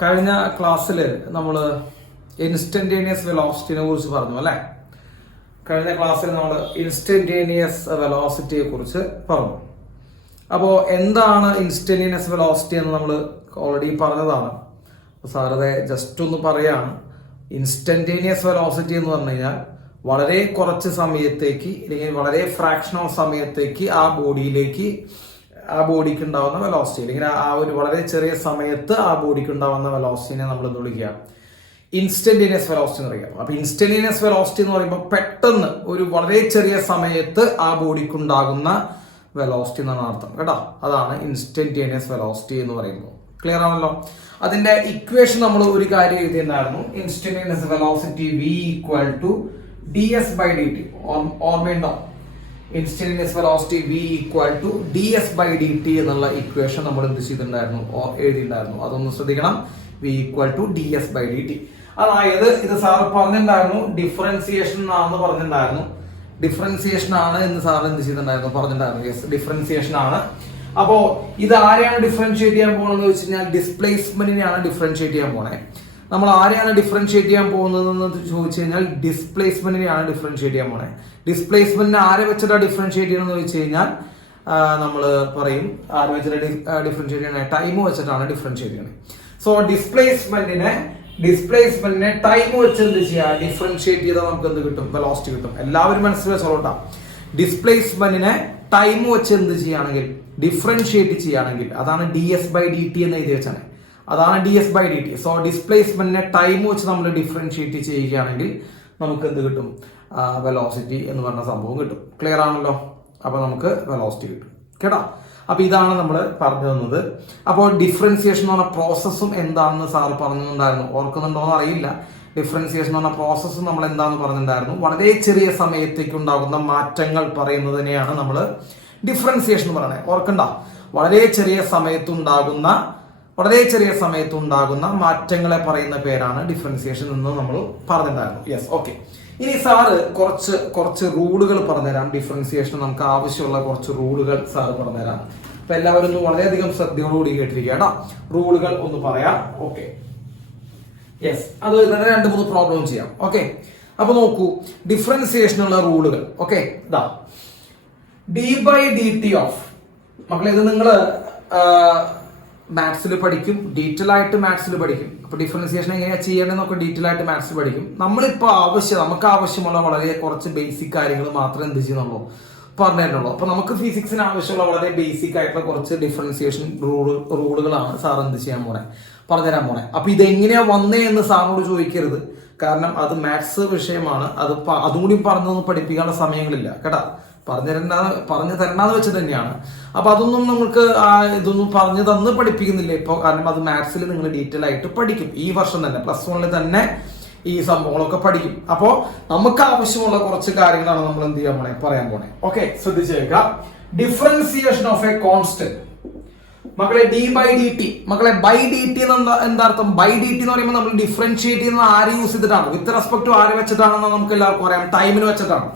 കഴിഞ്ഞ ക്ലാസ്സിൽ നമ്മൾ ഇൻസ്റ്റന്റേനിയസ് വെലോസിറ്റിനെ കുറിച്ച് പറഞ്ഞു അല്ലെ. കഴിഞ്ഞ ക്ലാസ്സിൽ നമ്മൾ ഇൻസ്റ്റന്റേനിയസ് വെലോസിറ്റിയെ കുറിച്ച് പറഞ്ഞു. അപ്പോൾ എന്താണ് ഇൻസ്റ്റന്റേനിയസ് വെലോസിറ്റി എന്ന് നമ്മൾ ഓൾറെഡി പറഞ്ഞതാണ്. സാറതെ ജസ്റ്റ് ഒന്ന് പറയാണ്. ഇൻസ്റ്റന്റേനിയസ് വെലോസിറ്റി എന്ന് പറഞ്ഞു കഴിഞ്ഞാൽ വളരെ കുറച്ച് സമയത്തേക്ക് അല്ലെങ്കിൽ വളരെ ഫ്രാക്ഷൻ ഓഫ് സമയത്തേക്ക് ആ ബോഡിക്ക് ഉണ്ടാവുന്ന വെലോസിറ്റി അല്ലെങ്കിൽ ആ ഒരു വളരെ ചെറിയ സമയത്ത് ആ ബോഡിക്ക് ഉണ്ടാവുന്ന വെലോസിറ്റിനെ നമ്മൾ എന്ത് വിളിക്കുക? ഇൻസ്റ്റന്റേനിയസ് വെലോസിറ്റി എന്ന് പറയാം. അപ്പൊ ഇൻസ്റ്റന്റേനിയസ് വെലോസിറ്റി എന്ന് പറയുമ്പോൾ പെട്ടെന്ന് ഒരു വളരെ ചെറിയ സമയത്ത് ആ ബോഡിക്ക് ഉണ്ടാകുന്ന വെലോസിറ്റി എന്നാണ് അർത്ഥം കേട്ടോ. അതാണ് ഇൻസ്റ്റന്റേനിയസ് വെലോസിറ്റി എന്ന് പറയുന്നത്. ക്ലിയർ ആണല്ലോ. അതിന്റെ ഇക്വേഷൻ നമ്മൾ ഒരു കാര്യം എഴുതിയിട്ടുണ്ടായിരുന്നു. Instantaneous velocity v equal to ds/dt. ഓർമ്മയുണ്ടോ? Instantaneous velocity v equal to ds/dt എന്നുള്ള ഇക്വേഷൻ നമ്മൾ എന്ത് ചെയ്തിട്ടുണ്ടായിരുന്നു? എഴുതിയിട്ടുണ്ടായിരുന്നു. അതൊന്ന് ശ്രദ്ധിക്കണം. v equal to ds/dt. അതായത് ഇത് സാർ പറഞ്ഞിട്ടുണ്ടായിരുന്നു ഡിഫറൻസിയേഷൻ ആണെന്ന് പറഞ്ഞിട്ടുണ്ടായിരുന്നു. ഡിഫറൻസിയേഷൻ ആണ് എന്ന് സാർ എന്ത് ചെയ്തിട്ടുണ്ടായിരുന്നു? പറഞ്ഞിട്ടുണ്ടായിരുന്നു. യെസ്, ഡിഫറൻസിയേഷൻ ആണ്. അപ്പോ ഇത് ആരെയാണ് ഡിഫറൻഷിയേറ്റ് ചെയ്യാൻ പോകുന്നത് വെച്ച് കഴിഞ്ഞാൽ ഡിസ്പ്ലേസ്മെന്റിനെയാണ് ഡിഫറൻഷിയേറ്റ് ചെയ്യാൻ പോണേ. നമ്മൾ ആരെയാണ് ഡിഫറൻഷിയേറ്റ് ചെയ്യാൻ പോകുന്നതെന്ന് ചോദിച്ചു കഴിഞ്ഞാൽ ഡിസ്പ്ലേസ്മെന്റിനെയാണ് ഡിഫറൻഷിയേറ്റ് ചെയ്യാൻ പോണേ. ഡിസ്പ്ലേസ്മെന്റിനെ ആരെ വെച്ചിട്ടാണ് ഡിഫറൻഷിയേറ്റ് ചെയ്യണമെന്ന് ചോദിച്ചു കഴിഞ്ഞാൽ നമ്മൾ പറയും ആരെ വെച്ചിട്ട് ഡിഫറൻഷിയേറ്റ് ചെയ്യണേ? ടൈം വെച്ചിട്ടാണ് ഡിഫറൻഷിയേറ്റ് ചെയ്യണേ. സോ ഡിസ്പ്ലേസ്മെന്റിനെ ടൈം വെച്ച് എന്ത് ചെയ്യുക? ഡിഫറൻഷിയേറ്റ് ചെയ്താൽ നമുക്ക് എന്ത് കിട്ടും? വെലോസിറ്റി കിട്ടും. എല്ലാവരും മനസ്സിൽ വെച്ചോളട്ടാ. ഡിസ്പ്ലേസ്മെന്റിനെ ടൈം വെച്ച് എന്ത് ചെയ്യുകയാണെങ്കിൽ ഡിഫറൻഷിയേറ്റ് ചെയ്യുകയാണെങ്കിൽ അതാണ് ds/dt എന്ന് എഴുതി വെച്ചാണ്. അതാണ് ds/dt. സോ ഡിസ്പ്ലേസ്മെന്റിനെ ടൈം വെച്ച് നമ്മൾ ഡിഫറൻഷിയേറ്റ് ചെയ്യുകയാണെങ്കിൽ നമുക്ക് എന്ത് കിട്ടും? വെലോസിറ്റി എന്ന് പറഞ്ഞ സംഭവം കിട്ടും. ക്ലിയർ ആണല്ലോ. അപ്പൊ നമുക്ക് വെലോസിറ്റി കിട്ടും കേട്ടോ. അപ്പൊ ഇതാണ് നമ്മൾ പറഞ്ഞു തന്നത്. അപ്പോൾ ഡിഫറൻസിയേഷൻ എന്ന് പറഞ്ഞ പ്രോസസ്സും എന്താണെന്ന് സാർ പറഞ്ഞിട്ടുണ്ടായിരുന്നു. ഓർക്കുന്നുണ്ടോന്ന് അറിയില്ല. ഡിഫറൻസിയേഷൻ എന്ന് പറഞ്ഞ പ്രോസസ്സും നമ്മൾ എന്താന്ന് പറഞ്ഞിട്ടുണ്ടായിരുന്നു? വളരെ ചെറിയ സമയത്തേക്ക് ഉണ്ടാകുന്ന മാറ്റങ്ങൾ പറയുന്നതിനെയാണ് നമ്മൾ ഡിഫറൻസിയേഷൻ എന്ന് പറയുന്നത്. ഓർക്കണ്ട, വളരെ ചെറിയ സമയത്തുണ്ടാകുന്ന മാറ്റങ്ങളെ പറയുന്ന പേരാണ് ഡിഫറൻസിയേഷൻ എന്ന് നമ്മൾ പറഞ്ഞിട്ടുണ്ടായിരുന്നു. Yes, okay. ഇനി സാറ് കുറച്ച് റൂളുകൾ പറഞ്ഞുതരാം. ഡിഫറൻസിയേഷൻ നമുക്ക് ആവശ്യമുള്ള കുറച്ച് റൂളുകൾ സാറ് പറഞ്ഞുതരാം. അപ്പൊ എല്ലാവരും ഒന്ന് വളരെയധികം ശ്രദ്ധയോടുകൂടി കേട്ടിരിക്കുക കേട്ടോ. റൂളുകൾ ഒന്ന് പറയാം. ഓക്കെ, യെസ്, അത് തന്നെ 2-3 പ്രോബ്ലം ചെയ്യാം. ഓക്കെ, അപ്പൊ നോക്കൂ ഡിഫറൻസിയേഷനുള്ള റൂളുകൾ. ഓക്കെ, ഇതാ d/dt ഓഫ്. മക്കളെ ഇത് നിങ്ങള് മാത്സിൽ പഠിക്കും, ഡീറ്റെയിൽ ആയിട്ട് മാത്സിൽ പഠിക്കും. അപ്പൊ ഡിഫറൻസിയേഷൻ എങ്ങനെയാ ചെയ്യേണ്ടതെന്നൊക്കെ ഡീറ്റെയിൽ ആയിട്ട് മാത്സിൽ പഠിക്കും. നമ്മളിപ്പോ നമുക്ക് ആവശ്യമുള്ള വളരെ കുറച്ച് ബേസിക് കാര്യങ്ങൾ മാത്രമേ എന്ത് ചെയ്യുന്നുള്ളൂ? പറഞ്ഞിട്ടുള്ളൂ. അപ്പൊ നമുക്ക് ഫിസിക്സിന് ആവശ്യമുള്ള വളരെ ബേസിക് ആയിട്ടുള്ള കുറച്ച് ഡിഫറൻസിയേഷൻ റൂളുകളാണ് സാർ എന്ത് ചെയ്യാൻ പോണേ? പറഞ്ഞുതരാൻ പോണേ. അപ്പൊ ഇതെങ്ങനെയാ വന്നേ എന്ന് സാറിനോട് ചോദിക്കരുത്. കാരണം അത് മാത്സ് വിഷയമാണ്. അതും കൂടി പറഞ്ഞൊന്നും പഠിപ്പിക്കാനുള്ള സമയങ്ങളില്ല കേട്ടാ. പറഞ്ഞു തരണ്ടാന്ന് വെച്ച് തന്നെയാണ്. അപ്പൊ അതൊന്നും നമുക്ക് ഇതൊന്നും പറഞ്ഞു തന്ന് പഠിപ്പിക്കുന്നില്ല ഇപ്പൊ. കാരണം അത് മാത്സിൽ നിങ്ങൾ ഡീറ്റെയിൽ ആയിട്ട് പഠിക്കും. ഈ വർഷം തന്നെ +1 തന്നെ ഈ സംഭവങ്ങളൊക്കെ പഠിക്കും. അപ്പോ നമുക്ക് ആവശ്യമുള്ള കുറച്ച് കാര്യങ്ങളാണ് നമ്മൾ എന്ത് ചെയ്യാൻ പോണേ? പറയാൻ പോണേ. ഓക്കെ, ശ്രദ്ധിച്ചേക്കാം. Differentiation of a constant. മക്കളെ d/dt. മക്കളെ dt എന്താ അർത്ഥം? dt എന്ന് പറയുമ്പോൾ നമ്മൾ ഡിഫറൻഷിയേറ്റ് ചെയ്യുന്നത് ആര് യൂസ് ചെയ്തിട്ടാണ്? വിത്ത് റെസ്പെക്ട് ടു ആര് വെച്ചിട്ടാണെന്ന് നമുക്ക് എല്ലാവർക്കും അറിയാം. ടൈമിന് വെച്ചിട്ടാണ്.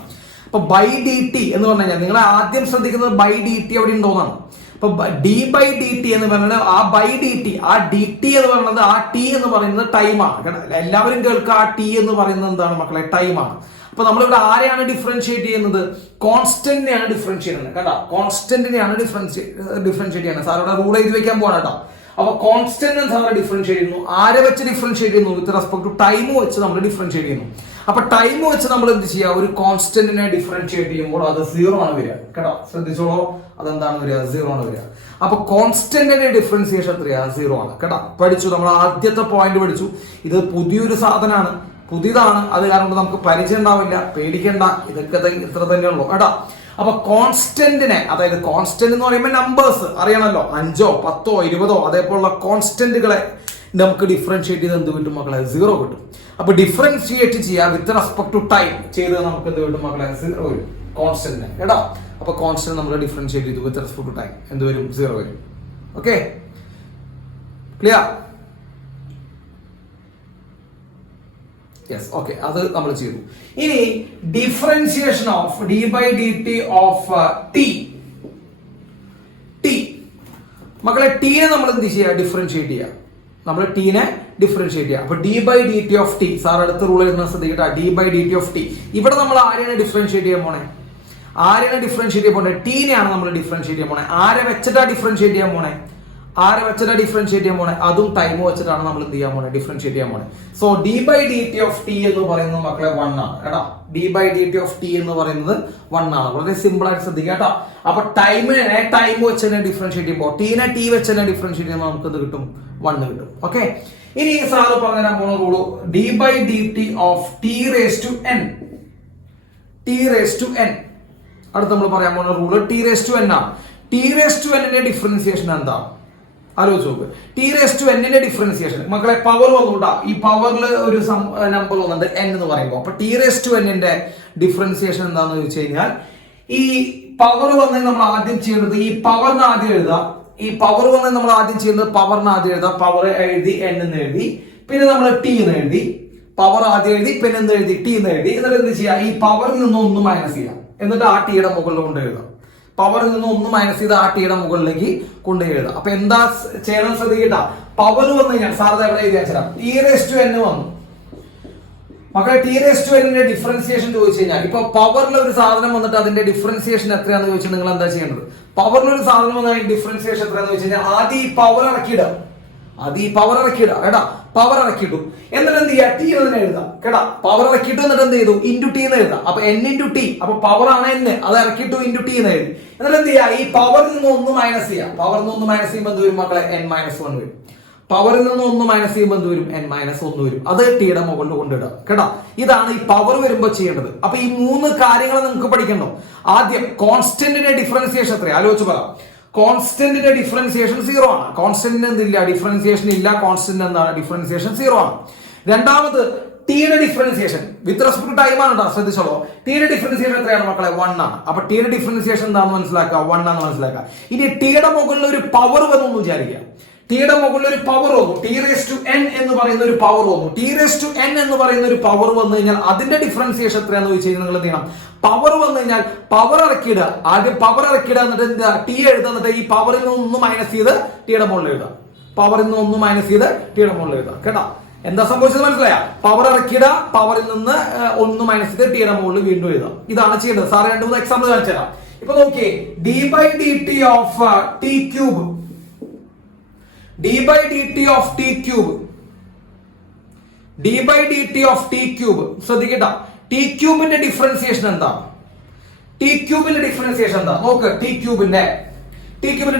അപ്പൊ dt എന്ന് പറഞ്ഞു കഴിഞ്ഞാൽ നിങ്ങൾ ആദ്യം ശ്രദ്ധിക്കുന്നത് dt അവിടെ ഉണ്ടോന്നാണ്. അപ്പൊ d/dt എന്ന് പറയുന്നത് ആ dt, ആ dt എന്ന് പറയുന്നത് ആ t എന്ന് പറയുന്നത് ടൈമാണ്. എല്ലാവരും കേൾക്കുക, ആ t എന്ന് പറയുന്നത് എന്താണ് മക്കളെ? ടൈമാണ്. അപ്പൊ നമ്മളിവിടെ ആരെയാണ് ഡിഫറൻഷിയേറ്റ് ചെയ്യുന്നത്? കോൺസ്റ്റന്റിനെയാണ് ഡിഫറൻഷിയേറ്റ് ചെയ്യുന്നത് കേട്ടോ. കോൺസ്റ്റന്റിനെയാണ് ഡിഫറൻഷിയേറ്റ് ചെയ്യുന്നത്. സാർ ഇവിടെ റൂൾ എഴുതി വെക്കാൻ പോവാണ് കേട്ടോ. അപ്പൊ കോൺസ്റ്റന്റ് സാർ ഡിഫറൻഷിയേറ്റ് ചെയ്യുന്നു. ആരെ വെച്ച് ഡിഫറൻഷിയേറ്റ് ചെയ്യുന്നു? വിത്ത് റെസ്പെക്ട് ടു ടൈം വെച്ച് നമ്മൾ ഡിഫറൻഷിയേറ്റ് ചെയ്യുന്നു. അപ്പൊ ടൈം വെച്ച് നമ്മൾ എന്ത് ചെയ്യുക? ഒരു കോൺസ്റ്റന്റിനെ ഡിഫറൻഷിയേറ്റ് ചെയ്യുമ്പോൾ അത് 0 ആണ് വരിക കേട്ടോ. ശ്രദ്ധിച്ചോളൂ, അതെന്താണ് വരിക? 0 ആണ് വരിക. അപ്പൊ കോൺസ്റ്റന്റിന്റെ ഡിഫറൻസിയേഷൻ എത്രയാ? 0 ആണ് കേട്ടോ. പഠിച്ചു, നമ്മൾ ആദ്യത്തെ പോയിന്റ് പഠിച്ചു. ഇത് പുതിയൊരു സാധനമാണ്, പുതിയതാണ്. അത് കാരണം നമുക്ക് പരിചയം ഉണ്ടാവില്ല, പേടിക്കേണ്ട. ഇതൊക്കെ ഇത്ര തന്നെയുള്ളൂ കേട്ടോ. അപ്പൊ കോൺസ്റ്റന്റിനെ, അതായത് കോൺസ്റ്റന്റ് എന്ന് പറയുമ്പോൾ നമ്പേഴ്സ് അറിയണമല്ലോ. 5ഓ 10ഓ 20ഓ അതേപോലുള്ള കോൺസ്റ്റന്റുകളെ നമുക്ക് ഡിഫറൻഷിയേറ്റ് ചെയ്ത് എന്ത് കിട്ടും മക്കളെ? 0 കിട്ടും. അപ്പൊ ഡിഫറൻഷിയേറ്റ് ചെയ്യാം വിത്ത് റെസ്പെക്ട് ടു ടൈം ചെയ്ത് നമുക്ക് എന്ത് കിട്ടും മക്കളെ? 0 വരും കോൺസ്റ്റന്റിനെ കേട്ടോ. അപ്പൊ കോൺസ്റ്റന്റ് നമ്മൾ ഡിഫറൻഷിയേറ്റ് ചെയ്തു വിത്ത് റെസ്പെക്ട് ടു ടൈം എന്ത് വരും? 0 വരും. Okay, clear? യെസ്, ഓക്കെ, അത് നമ്മൾ ചെയ്തു. ഇനി differentiation of d/dt of t. മക്കളെ t നെ നമ്മൾ എന്ത് ചെയ്യുക? ഡിഫറൻഷിയേറ്റ് ചെയ്യുക. നമ്മൾ ടീനെ ഡിഫറൻഷിയേറ്റ് ചെയ്യാം. അപ്പൊ d by d t of t, sir അടുത്ത റൂൾ എഴുതുന്ന ശ്രദ്ധിക്കട്ടെ, d by d t of t. ഇവിടെ നമ്മൾ ആരെയാണ് ഡിഫറൻഷിയേറ്റ് ചെയ്യാൻ പോണേ? ആരെയാണ് ഡിഫറൻഷിയേറ്റ് ചെയ്യാൻ പോണേ? ടീനെയാണ് നമ്മൾ ഡിഫറൻഷിയേറ്റ് ചെയ്യാൻ പോണേ. ആരെ വെച്ചിട്ടാ ഡിഫറൻഷിയേറ്റ് ചെയ്യാൻ പോണേ? ആരെ വെച്ചിട്ടാ ഡിഫറൻഷിയേറ്റ് ചെയ്യാൻ പോണേ? അതും ടൈം വെച്ചിട്ടാണ് നമ്മൾ എന്ത് ചെയ്യാൻ പോണേ? ഡിഫറൻഷിയേറ്റ് ചെയ്യാൻ പോണേ. So d by d t of t എന്ന് പറയുന്നത് മക്കളെ 1 ആണ് കേട്ടോ. D by d t of t എന്ന് പറയുന്നത് 1 ആണ്. വളരെ സിമ്പിൾ ആയിട്ട് ശ്രദ്ധിക്കുക കേട്ടോ. അപ്പൊ ടൈമിനെ ടൈം വെച്ച് തന്നെ ഡിഫറൻഷിയേറ്റ് ചെയ്യുമ്പോൾ, ടീനെ ടി വെച്ച് തന്നെ ഡിഫറൻഷിയേറ്റ് ചെയ്യുമ്പോൾ നമുക്ക് ഇത് കിട്ടും, 1 കിട്ടും. ഓക്കെ, ഇനി സാറ് പറഞ്ഞുതരാൻ പോണ rule d by d t of t raise to n. T raise to n അടുത്ത് നമ്മൾ പറയാൻ പോകുന്ന rule t raise to n ആണ്. ടി റേസ് ടു എന്നിന്റെ ഡിഫറൻസിയേഷൻ എന്താണ്? ആലോചിച്ച് നോക്ക്. ടി റേസ് ടു എന്നിന്റെ ഡിഫറൻസിയേഷൻ മക്കളെ പവർ വന്നുകൂടാ. ഈ പവറിൽ ഒരു നമ്പർ വന്നിട്ട് എൻ എന്ന് പറയുമ്പോൾ, അപ്പൊ ടി റേസ് ടു എന്നിന്റെ ഡിഫറൻസിയേഷൻ എന്താണെന്ന് ചോദിച്ചു കഴിഞ്ഞാൽ, ഈ പവർ വന്ന് നമ്മൾ ആദ്യം ചെയ്യുന്നത് ഈ പവറിന് ആദ്യം എഴുതുക. ഈ പവർ വന്ന് നമ്മൾ ആദ്യം ചെയ്യുന്നത് പവറിന് ആദ്യം എഴുതുക. പവർ എഴുതി എൻ എന്ന് എഴുതി, പിന്നെ നമ്മൾ ടി എന്ന് എഴുതി. പവർ ആദ്യം എഴുതി, പിന്നെ എന്ത് എഴുതി? ടി എന്ന് എഴുതി. എന്നിട്ട് എന്ത് ചെയ്യാം? ഈ പവറിൽ നിന്ന് 1 മൈനസ് ചെയ്യാം. എന്നിട്ട് ആ ടിയുടെ മുകളിൽ കൊണ്ട് എഴുതാം. പവറിൽ നിന്ന് 1 മൈനസ് ചെയ്ത് ആ ടിയുടെ മുകളിലേക്ക് കൊണ്ട് എഴുതാം. അപ്പൊ എന്താ ചെയ്യണം ശ്രദ്ധിക്കട്ട. പവർ വന്നു കഴിഞ്ഞാൽ സാറിന് എവിടെ എഴുതി വെച്ചാൽ ടി റേസ് ടു എൻ വന്നു. മക്കളെ ടി റേസ് ടു എന്നിന്റെ ഡിഫറൻസിയേഷൻ ചോദിച്ചു കഴിഞ്ഞാൽ, ഇപ്പൊ പവറിൽ ഒരു സാധനം വന്നിട്ട് അതിന്റെ ഡിഫറൻസിയേഷൻ എത്രയാണെന്ന് ചോദിച്ചാൽ നിങ്ങൾ എന്താ ചെയ്യേണ്ടത്? പവറിൽ ഒരു സാധനം വന്നാൽ ഡിഫറൻസിയേഷൻ എത്രയാന്ന് വെച്ച് കഴിഞ്ഞാൽ ആദ്യം ഈ പവർ ഇറക്കിയിടുക. കേട്ടാ, പവർ ഇറക്കിയിട്ടു. എന്നിട്ട് എന്ത് ചെയ്യുക? ടി എന്ന് എഴുതാം കേട്ടാ. പവർ ഇറക്കിയിട്ടു എന്നിട്ട് എന്ത് ചെയ്തു? ഇൻറ്റു ടി എന്ന് എഴുതാം. അപ്പൊ എൻ ഇൻറ്റു ടി, അപ്പൊ പവർ ആണ് എൻ, അത് ഇറക്കിയിട്ടു ഇൻറ്റു ടി എന്ന് എഴുതി. എന്നിട്ട് എന്ത് ചെയ്യുക? ഈ പവറിൽ നിന്ന് 1 മൈനസ് ചെയ്യാം. പവറിൽ നിന്ന് 1 മൈനസ് ചെയ്യുമ്പോൾ എന്ത് വരും മക്കളെ? n മൈനസ് 1 വരും. പവറിൽ നിന്ന് 1 മൈനസ് ചെയ്യുമ്പോൾ എന്ത് വരും? n മൈനസ് 1 വരും. അത് ടിയുടെ മുകളിൽ കൊണ്ടിടുക കേട്ടോ. ഇതാണ് ഈ പവർ വരുമ്പോൾ ചെയ്യേണ്ടത്. അപ്പൊ ഈ 3 കാര്യങ്ങൾ നിങ്ങൾക്ക് പഠിക്കണോ. ആദ്യം കോൺസ്റ്റന്റിന്റെ ഡിഫറൻസിയേഷൻ എത്രയാണ് ആലോചിച്ച് പറ. കോൺസ്റ്റന്റിന്റെ ഡിഫറൻസിയേഷൻ 0 ആണ്. കോൺസ്റ്റന്റിന് എന്തില്ല? ഡിഫറൻസിയേഷൻ ഇല്ല. കോൺസ്റ്റന്റ് എന്താണ്? ഡിഫറൻസിയേഷൻ 0 ആണ്. രണ്ടാമത് ടിയുടെ differentiation with respect to time ആണ്. ശ്രദ്ധിച്ചോളൂ, ടിയുടെ ഡിഫറൻസിയേഷൻ എത്രയാണ് മക്കളെ? 1 ആണ്. അപ്പൊ ടിയുടെ ഡിഫറൻസിയേഷൻ എന്താണെന്ന് മനസ്സിലാക്കുക, 1 ആണെന്ന് മനസ്സിലാക്കുക. ഇനി ടിയുടെ മുകളിൽ ഒരു പവർ വന്നു വിചാരിക്കുക. ടിയുടെ മുകളിൽ ഒരു പവർ വന്നു, ടി റേസ് ടു എൻ എന്ന് പറയുന്ന ഒരു പവർ വന്നു. ടി റേസ് ടു എൻ എന്ന് പറയുന്ന ഒരു പവർ വന്നു കഴിഞ്ഞാൽ അതിന്റെ ഡിഫറൻസിയേഷൻ എത്രയാണെന്ന് ചോദിച്ചു കഴിഞ്ഞാൽ നിങ്ങൾ എന്ത് ചെയ്യണം? പവർ വന്നു കഴിഞ്ഞാൽ പവർ ഇറക്കിയിടുക. ആദ്യം പവർ ഇറക്കിയിടുക, എന്നിട്ട് എന്താ? ടി എഴുതുന്നിട്ട് ഈ പവറിൽ നിന്ന് 1 മൈനസ് ചെയ്ത് ടിയുടെ മുകളിൽ എഴുതാം. പവറിൽ നിന്ന് 1 മൈനസ് ചെയ്ത് ടിയുടെ മുകളിൽ എഴുതാം കേട്ടോ. എന്താ സംഭവിച്ചത് മനസ്സിലായ? പവർ ഇറക്കിയിടുക, പവറിൽ നിന്ന് 1 മൈനസ് ചെയ്ത് ടിയുടെ മുകളിൽ വീണ്ടും എഴുതാം. ഇതാണ് ചെയ്യേണ്ടത്. സാറ് 2-3 എക്സാമ്പിൾ കാണിച്ചു തരാം. ഇപ്പൊ നോക്കിയേ, d by d t of t cube. d by dt of t cube. d by dt of t cube. ശ്രദ്ധിക്കട്ടെ, t ക്യൂബിന്റെ ഡിഫറൻസിയേഷൻ എന്താ? t ക്യൂബിന്റെ ഡിഫറൻസിയേഷൻ എന്താ നോക്ക്. t ക്യൂബിന്റെ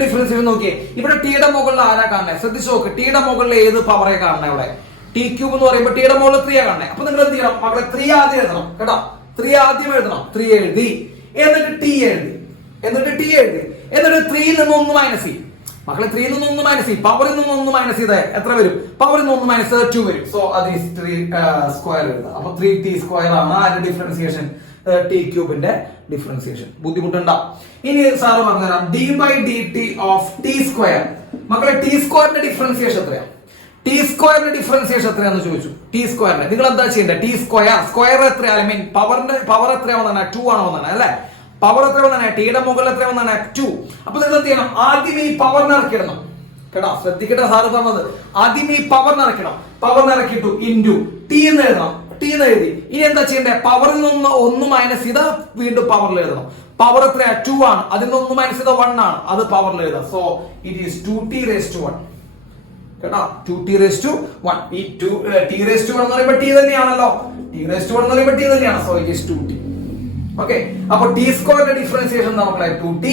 ഡിഫറൻസിയേഷൻ നോക്കിയേ. ഇവിടെ ടിയുടെ മുകളിൽ ആരാ കാണണേ? ശ്രദ്ധിച്ചു നോക്ക്. ടിയുടെ മുകളിൽ ഏത് പവറെ കാണണേ? ഇവിടെ ടി ക്യൂബ് എന്ന് പറയുമ്പോൾ ടിയുടെ മുകളിൽ 3 കാണണേ. അപ്പൊ നിങ്ങൾ എന്ത് ചെയ്യണം മക്കളെ? 3 ആദ്യം എഴുതണം കേട്ടോ. 3 ആദ്യം എഴുതണം. 3 എഴുതി, എന്നിട്ട് ടി എഴുതി, എന്നിട്ട് 3ൽ നിന്ന് 1 മൈനസ് ചെയ്യും മക്കളെ. 3ൽ നിന്ന് 1 മൈനസ് ചെയ്യും. പവറിൽ നിന്ന് 1 മൈനസ് ചെയ്താൽ എത്ര വരും? പവറിൽ നിന്ന് 1 മൈനസ് ചെയ്താൽ 2 വരും. സോ അത് 3 സ്ക്വയർ എഴുതാം. അപ്പൊ 3t സ്ക്വയർ ആണ് അതിന്റെ ഡിഫറൻസിയേഷൻ, ടി ക്യൂബിന്റെ ഡിഫറൻസിയേഷൻ. ബുദ്ധിമുട്ടുണ്ടാവും. ഇനി സാറ് പറഞ്ഞുതരാം, d by d t of t square. മക്കളെ ടി സ്ക്വയറിന്റെ ഡിഫറൻസിയേഷൻ എത്രയാണ്? ടി സ്ക്വയറിന്റെ ഡിഫറൻസിയേഷൻ എത്രയാന്ന് ചോദിച്ചു. ടി സ്ക്വയറിന്റെ നിങ്ങൾ എന്താ ചെയ്യേണ്ടത്? ടി സ്ക്വയർ എത്രയാണ്? ഐ മീൻ പവർ എത്രയാണ് വന്നാണ്? 2 ആണ് വന്നാണ് അല്ലെ? പവർ എത്ര വന്നാണ്? ടിയുടെ മുകളിൽ എത്ര വന്നാണ്? 2. അപ്പൊ നിങ്ങൾ എന്ത് ചെയ്യണം? ആദ്യം ഈ പവർ നിറക്കിടണം കേട്ടോ. ശ്രദ്ധിക്കട്ടെ, സാറ് പറഞ്ഞത് ആദ്യം ഈ പവർ നിറക്കണം. പവർ നിറക്കിട്ടു ഇൻറ്റു ടി എന്ന് എഴുതണം. ടി എന്ന് എഴുതി. ഇനി എന്താ ചെയ്യണ്ടേ? പവറിൽ നിന്ന് 1 മൈനസ് ചെയ്ത വീണ്ടും പവറിൽ എഴുതണം. പവർ എത്രയാ? 2 ആണ്. അതിൽ നിന്ന് 1 മൈനസ് ചെയ്ത 1 ആണ്. അത് പവറിൽ എഴുതാം. So it is 2t raise to 1 കേട്ടോ. 2t raise to 1. ഈ t റേസ് ടു 1 എന്ന് പറയുമ്പോൾ ടി തന്നെയാണല്ലോ. t റേസ് ടു 1 എന്ന് പറയുമ്പോൾ ടി തന്നെയാണ്. So it is 2t. Okay, അപ്പൊ ടി സ്ക്വയറിന്റെ ഡിഫറൻസിയേഷൻ എന്താ മക്കളെ? 2t.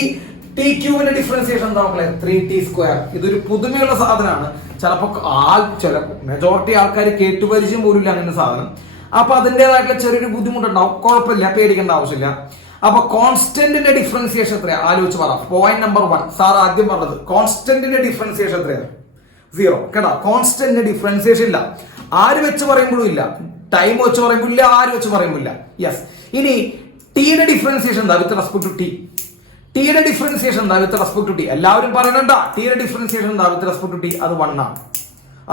ടി ക്യൂബിന്റെ ഡിഫറൻസിയേഷൻ എന്താ മക്കളെ? 3t square. ഇതൊരു പുതുമയുള്ള സാധനമാണ്. ചിലപ്പോ മെജോറിറ്റി ആൾക്കാർ കേട്ടുപരിചയം പോലും ഇല്ല അങ്ങനെ സാധനം. അപ്പൊ അതിന്റേതായിട്ടുള്ള ചെറിയൊരു ബുദ്ധിമുട്ടുണ്ടാവും. കുഴപ്പമില്ല, പേടിക്കേണ്ട ആവശ്യമില്ല. അപ്പൊ കോൺസ്റ്റന്റിന്റെ ഡിഫറൻസിയേഷൻ എത്രയാ ആലോചിച്ച് പറ. പോയിന്റ് നമ്പർ 1 സാർ ആദ്യം പറഞ്ഞത് കോൺസ്റ്റന്റിന്റെ ഡിഫറൻസിയേഷൻ എത്രയാണ്? 0 കേട്ടോ. കോൺസ്റ്റന്റിന്റെ ഡിഫറൻസിയേഷൻ ഇല്ല. ആര് വെച്ച് പറയുമ്പോഴും ഇല്ല, ടൈം വെച്ച് പറയുമ്പോൾ ഇല്ല, ആര് വെച്ച് പറയുമ്പോൾ ഇല്ല. യെസ്. ഇനി ടിയുടെ ഡിഫറൻസിയേഷൻ എന്താ വിത്ത് റെസ്പെക്ട് ടു ടി? ടിയുടെ ഡിഫറൻസിയേഷൻ എന്താ വിത്ത് റെസ്പെക്ട് ടു ടി? എല്ലാവരും പറയണ്ട. ടിയുടെ ഡിഫറൻസിയേഷൻ എന്താ വിത്ത് റെസ്പെക്ട് ടു ടി? അത് 1 ആണ്.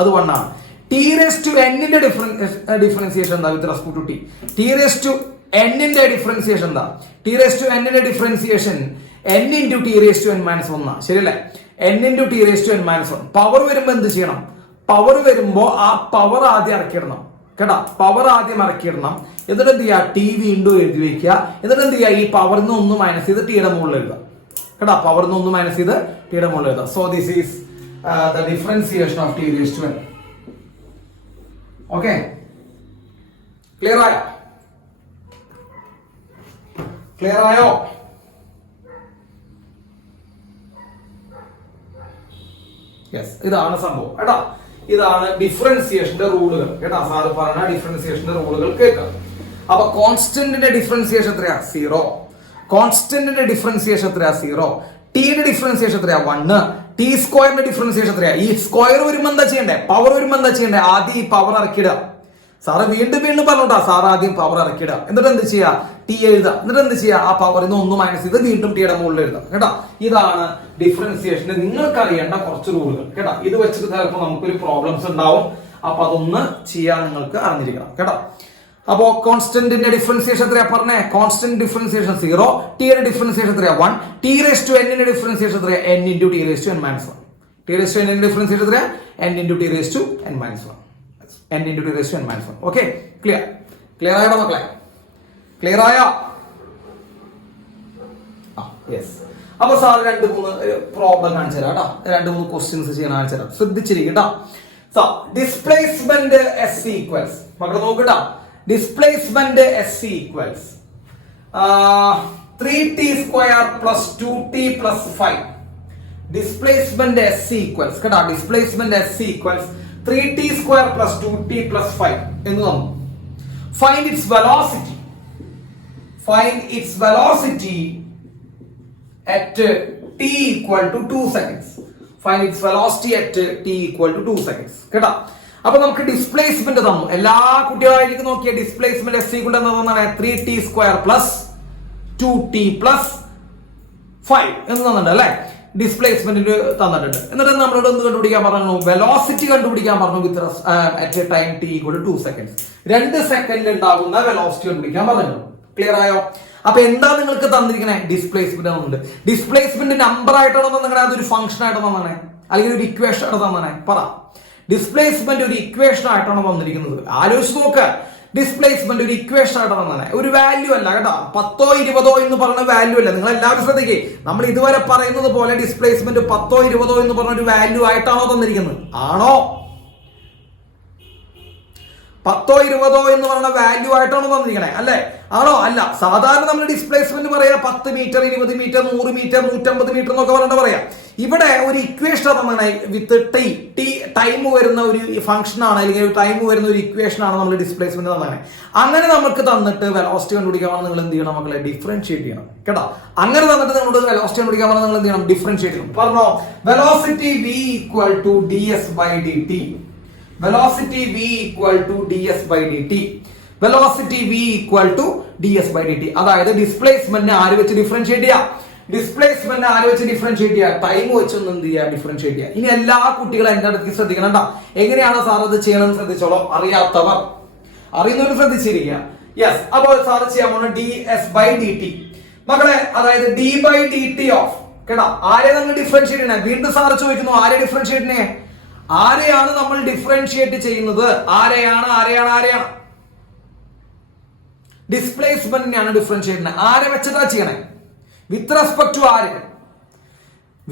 അത് 1 ആണ്. ടി റേസ് ടു എന്നിന്റെ ഡിഫറൻസിയേഷൻ എന്താ with respect to t? T raise to എന്നിന്റെ ഡിഫറൻസിയേഷൻ എന്താ? ടി റേസ് ടു എന്നിന്റെ differentiation n into t raise to n minus 1. ശരിയല്ലേ? n into t raise to n minus 1. Power വരുമ്പോൾ എന്ത് ചെയ്യണം? Power വരുമ്പോ ആ പവർ ആദ്യം ഇറക്കിയിടണം കേട്ടാ. പവർ ആദ്യം ഇറക്കിയിടണം. എന്നിട്ട് എന്ത് ചെയ്യുക, ടി വീണ്ടും എഴുതി വെക്കുക. എന്നിട്ട് എന്ത് ചെയ്യുക, ഈ പവറിൽ നിന്ന് 1 മൈനസ് ചെയ്ത് ടിയുടെ മുകളിൽ എഴുതാം കേട്ടാ. പവറിൽ നിന്ന് 1 മൈനസ് ചെയ്ത് ടിയുടെ മുകളിൽ എഴുതാം. So this is the differentiation of t raise to n. Okay, clear ആയോ? ക്ലിയർ ആയോ? യെസ്, ഇതാണ് സംഭവം കേട്ടാ. ഇതാണ് ഡിഫറൻസിയേഷന്റെ റൂളുകൾ കേട്ടാ. സാറ് പറഞ്ഞ ഡിഫറൻസിയേഷന്റെ റൂളുകൾ കേൾക്കാം. അപ്പൊ കോൺസ്റ്റന്റിന്റെ ഡിഫറൻസിയേഷൻ എത്രയാ? 0. കോൺസ്റ്റന്റിന്റെ ഡിഫറൻസിയേഷൻ എത്രയാ? 0. ടിയുടെ ഡിഫറൻസിയേഷൻ എത്രയാ? 1. ടി സ്ക്വയറിന്റെ ഡിഫറൻസിയേഷൻ എത്രയാ? ഈ സ്ക്വയർ വരുമ്പോ എന്താ ചെയ്യണ്ടേ? പവർ വരുമ്പോ എന്താ ചെയ്യണ്ടേ? ആദ്യം ഈ പവർ ഇറക്കിയിടുക. സാറ് വീണ്ടും വീണ്ടും പറഞ്ഞോട്ടാ. സാർ ആദ്യം പവർ ഇറക്കിയിടുക. എന്നിട്ട് എന്ത് ചെയ്യാ? ടി എഴുതുക. എന്നിട്ട് എന്ത് ചെയ്യാ? ആ പവറിൽ നിന്ന് 1 മൈനസ് ചെയ്ത് വീണ്ടും ടിയുടെ മുകളിൽ എഴുതാം കേട്ടാ. ഇതാണ് ഡിഫറൻസിയേഷന് നിങ്ങൾക്ക് അറിയേണ്ട കുറച്ച് റൂളുകൾ കേട്ടാ. ഇത് വെച്ചിട്ട് ചിലപ്പോൾ നമുക്കൊരു പ്രോബ്ലംസ് ഉണ്ടാവും. അപ്പൊ അതൊന്ന് ചെയ്യാൻ നിങ്ങൾക്ക് അറിഞ്ഞിരിക്കണം കേട്ടോ. അപ്പോ കോൺസ്റ്റന്റിന്റെ ഡിഫറൻസിയേഷൻ എത്രയാ പറഞ്ഞേ? Constant differentiation 0. ടിയുടെ ഡിഫറൻസിയേഷൻ എത്രയാ? 1. ടി റേസ് ടു n ന്റെ ഡിഫറൻസിയേഷൻ എത്രയാ? n into t raise to n minus 1. T raise to n ന്റെ ഡിഫറൻസിയേഷൻ എത്രയാ? n into t raise to n minus 1. n into t raise to n minus 1. Okay, clear? Clear ആയോ മക്കളെ? Clear ആയോ? Yes. അപ്പൊ sir 2-3 problem കാണിച്ചു തരാം കേട്ടോ. 2-3 questions ചെയ്യാൻ കാണിച്ചു തരാം. ശ്രദ്ധിച്ചിരിക്കും കേട്ടോ. ഡിസ്പ്ലേസ്മെന്റ് എസ് ഈക്വൽസ്, മക്കളെ നോക്കട്ടോ. Displacement s equals 3t square plus 2t plus 5. Displacement s equals കേട്ടോ. Displacement s equals 3t square plus 2t plus 5 എന്ന് തന്നു. Find its velocity. Find its velocity at t equal to 2 seconds. Find its velocity at t equal to 2 seconds. കേട്ടോ. അപ്പൊ നമുക്ക് displacement തന്നു. എല്ലാ കുട്ടികളായിരിക്കും നോക്കിയ displacement S equal എന്നതാണ് 3t square plus 2t plus 5 എന്ന് തന്നിട്ടുണ്ട് അല്ലെ. ഡിസ്പ്ലേസ്മെന്റ് തന്നിട്ടുണ്ട്. എന്നിട്ട് നമ്മളോട് എന്ത് കണ്ടുപിടിക്കാൻ പറഞ്ഞു? വെലോസിറ്റി കണ്ടുപിടിക്കാൻ പറഞ്ഞു. With at a time t equal to 2 seconds. 2 സെക്കൻഡിൽ ഉണ്ടാകുന്ന വെലോസിറ്റി കണ്ടുപിടിക്കാൻ പറഞ്ഞു. ക്ലിയർ ആയോ? അപ്പൊ എന്താ നിങ്ങൾക്ക് തന്നിരിക്കണേ? ഡിസ്പ്ലേസ്മെന്റ് ഉണ്ട്. ഡിസ്പ്ലേസ്മെന്റ് നമ്പർ ആയിട്ടാണോ തന്നിരിക്കണേ? അതൊരു ഫംഗ്ഷൻ ആയിട്ടോ തന്നേ, അല്ലെങ്കിൽ ഒരു ഇക്വേഷൻ ആയിട്ടോ തന്നേ? പറ. ഡിസ്പ്ലേസ്മെന്റ് ഒരു ഇക്വേഷൻ ആയിട്ടാണോ തന്നിരിക്കുന്നത്? ആലോചിച്ച് നോക്ക്. ഡിസ്പ്ലേസ്മെന്റ് ഒരു ഇക്വേഷൻ ആയിട്ടോ തന്നെ, ഒരു വാല്യൂ അല്ല കേട്ടോ. 10 20 എന്ന് പറഞ്ഞ വാല്യൂ അല്ല. നിങ്ങൾ എല്ലാവരും ശ്രദ്ധിക്കേ. നമ്മൾ ഇതുവരെ പറയുന്നത് പോലെ ഡിസ്പ്ലേസ്മെന്റ് 10 20 എന്ന് പറഞ്ഞ ഒരു വാല്യൂ ആയിട്ടാണോ തന്നിരിക്കുന്നത്? ആണോ? 10 20 എന്ന് പറയുന്ന വാല്യൂ ആയിട്ടാണോ തന്നിരിക്കണേ? അല്ലെ? ആണോ? അല്ല. സാധാരണ നമ്മൾ ഡിസ്പ്ലേസ്മെന്റ് പറയാ 10 മീറ്റർ 20 മീറ്റർ 100 മീറ്റർ 150 മീറ്റർ എന്നൊക്കെ പറഞ്ഞിട്ട് പറയാം. ഇവിടെ ഒരു ഇക്വേഷൻ തന്നെ വിത്ത് ടൈം വരുന്ന ഒരു ഫംഗ്ഷൻ ആണ്, അല്ലെങ്കിൽ ഒരു ടൈം വരുന്ന ഒരു ഇക്വേഷൻ ആണ് നമ്മൾ ഡിസ്പ്ലേസ്മെന്റ് തന്നെ. അങ്ങനെ നമുക്ക് തന്നിട്ട് വെലോസിറ്റി കണ്ടുപിടിക്കാൻ നിങ്ങൾ എന്ത് ചെയ്യണം മക്കളെ? ഡിഫറൻഷിയേറ്റ് ചെയ്യണം കേട്ടോ. അങ്ങനെ തന്നിട്ട് നിങ്ങളോട് വെലോസിറ്റി കണ്ടുപിടിക്കാൻ നിങ്ങൾ എന്ത് ചെയ്യണം? ഡിഫറൻഷിയേറ്റ് ചെയ്യണം. പറഞ്ഞോ. Velocity v equal to ds by dt. Velocity v equal to ds by dt. Velocity v equal to ds by dt. അതായത് ഡിസ്പ്ലേസ്മെന്റ് ആര് വെച്ച് ഡിഫറൻഷിയേറ്റ് ചെയ്യാം? ഡിസ്പ്ലേസ്മെന്റ് ആര് വെച്ച് ഡിഫറൻഷിയേറ്റ് ചെയ്യാം? ടൈം വെച്ചൊന്നും എന്ത് ചെയ്യാം? ഡിഫറൻഷിയേറ്റ് ചെയ്യാം. ഇനി എല്ലാ കുട്ടികളും എന്റെ അടുത്ത് ശ്രദ്ധിക്കണം കേട്ടോ. എങ്ങനെയാണ് സാർ അത് ചെയ്യണമെന്ന് ശ്രദ്ധിച്ചോളൂ. അറിയാത്തവർ, അറിയുന്നവർ ശ്രദ്ധിച്ചിരിക്കുക. യെസ്. അപ്പോൾ സാർ ചെയ്യാൻ പോണ ds by dt മക്കളെ. അതായത് d by dt ഓഫ് കേട്ടോ. ആരെ നമ്മൾ ഡിഫറൻഷിയേറ്റ് ചെയ്യണേ? വീണ്ടും സാർ ചോദിക്കുന്നു, ആരെ ഡിഫറൻഷിയേറ്റ് ചെയ്യണേ? ആരെയാണ് നമ്മൾ ഡിഫറൻഷിയേറ്റ് ചെയ്യുന്നത്? ആരെയാണ്? ഡിസ്പ്ലേസ്മെന്റിനെയാണ് ഡിഫറൻഷിയേറ്റ് ചെയ്യുന്നത്. ആരെ വെച്ചിട്ടാ ചെയ്യണേ? വിത്ത് റെസ്പെക്ട് ടു ആര്?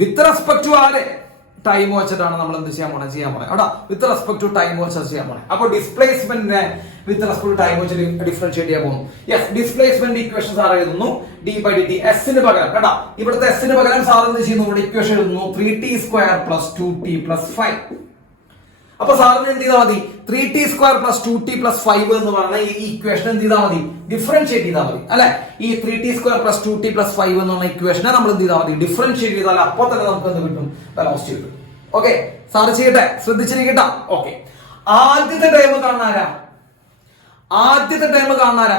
വിത്ത് റെസ്പെക്ട് ടു ആര്? ടൈം വെച്ചിട്ടാണ് നമ്മൾ എന്ത് ചെയ്യാൻ പോണേ? അവിടെ വിത്ത് റെസ്പെക്ട് ടു ടൈം വെച്ചാണ് ചെയ്യാൻ പോണേ. അപ്പൊ ഡിസ്പ്ലേസ്മെന്റിനെ വിത്ത് റെസ്പെക്ട് ടു ടൈം വെച്ച് ഡിഫറൻഷിയേറ്റ് ചെയ്യാൻ പോകുന്നു. യെസ്. ഡിസ്പ്ലേസ്മെന്റ് ഇക്വേഷൻ സാർ എഴുതുന്നു d by dt. എസിന് പകരം കേട്ടോ, ഇവിടുത്തെ എസിന് പകരം സാർ എന്ത് ചെയ്യുന്നു? ഇവിടെ ഇക്വേഷൻ എഴുതുന്നു 3t square plus 2t plus 5. അപ്പൊ സാറിന് എന്ത് ചെയ്താൽ മതി? 3t square plus 2t plus 5 എന്ന് പറഞ്ഞ ഈ ഇക്വേഷൻ എന്ത് ചെയ്താൽ മതി? ഡിഫറൻഷിയേറ്റ് ചെയ്താൽ മതി അല്ലെ. ഈ 3t square plus 2t plus 5 എന്ന് പറഞ്ഞ ഇക്വേഷനെ നമ്മൾ എന്ത് ചെയ്താൽ മതി? ഡിഫറൻഷിയേറ്റ് ചെയ്താൽ അപ്പൊ തന്നെ നമുക്ക് എന്ത് കിട്ടും? വെലോസിറ്റി കിട്ടും. ഓക്കെ, സാർ ചെയ്യട്ടെ, ശ്രദ്ധിച്ചിരിക്കട്ടെ. ഓക്കെ, ആദ്യത്തെ ടൈം കാണാനാരാ?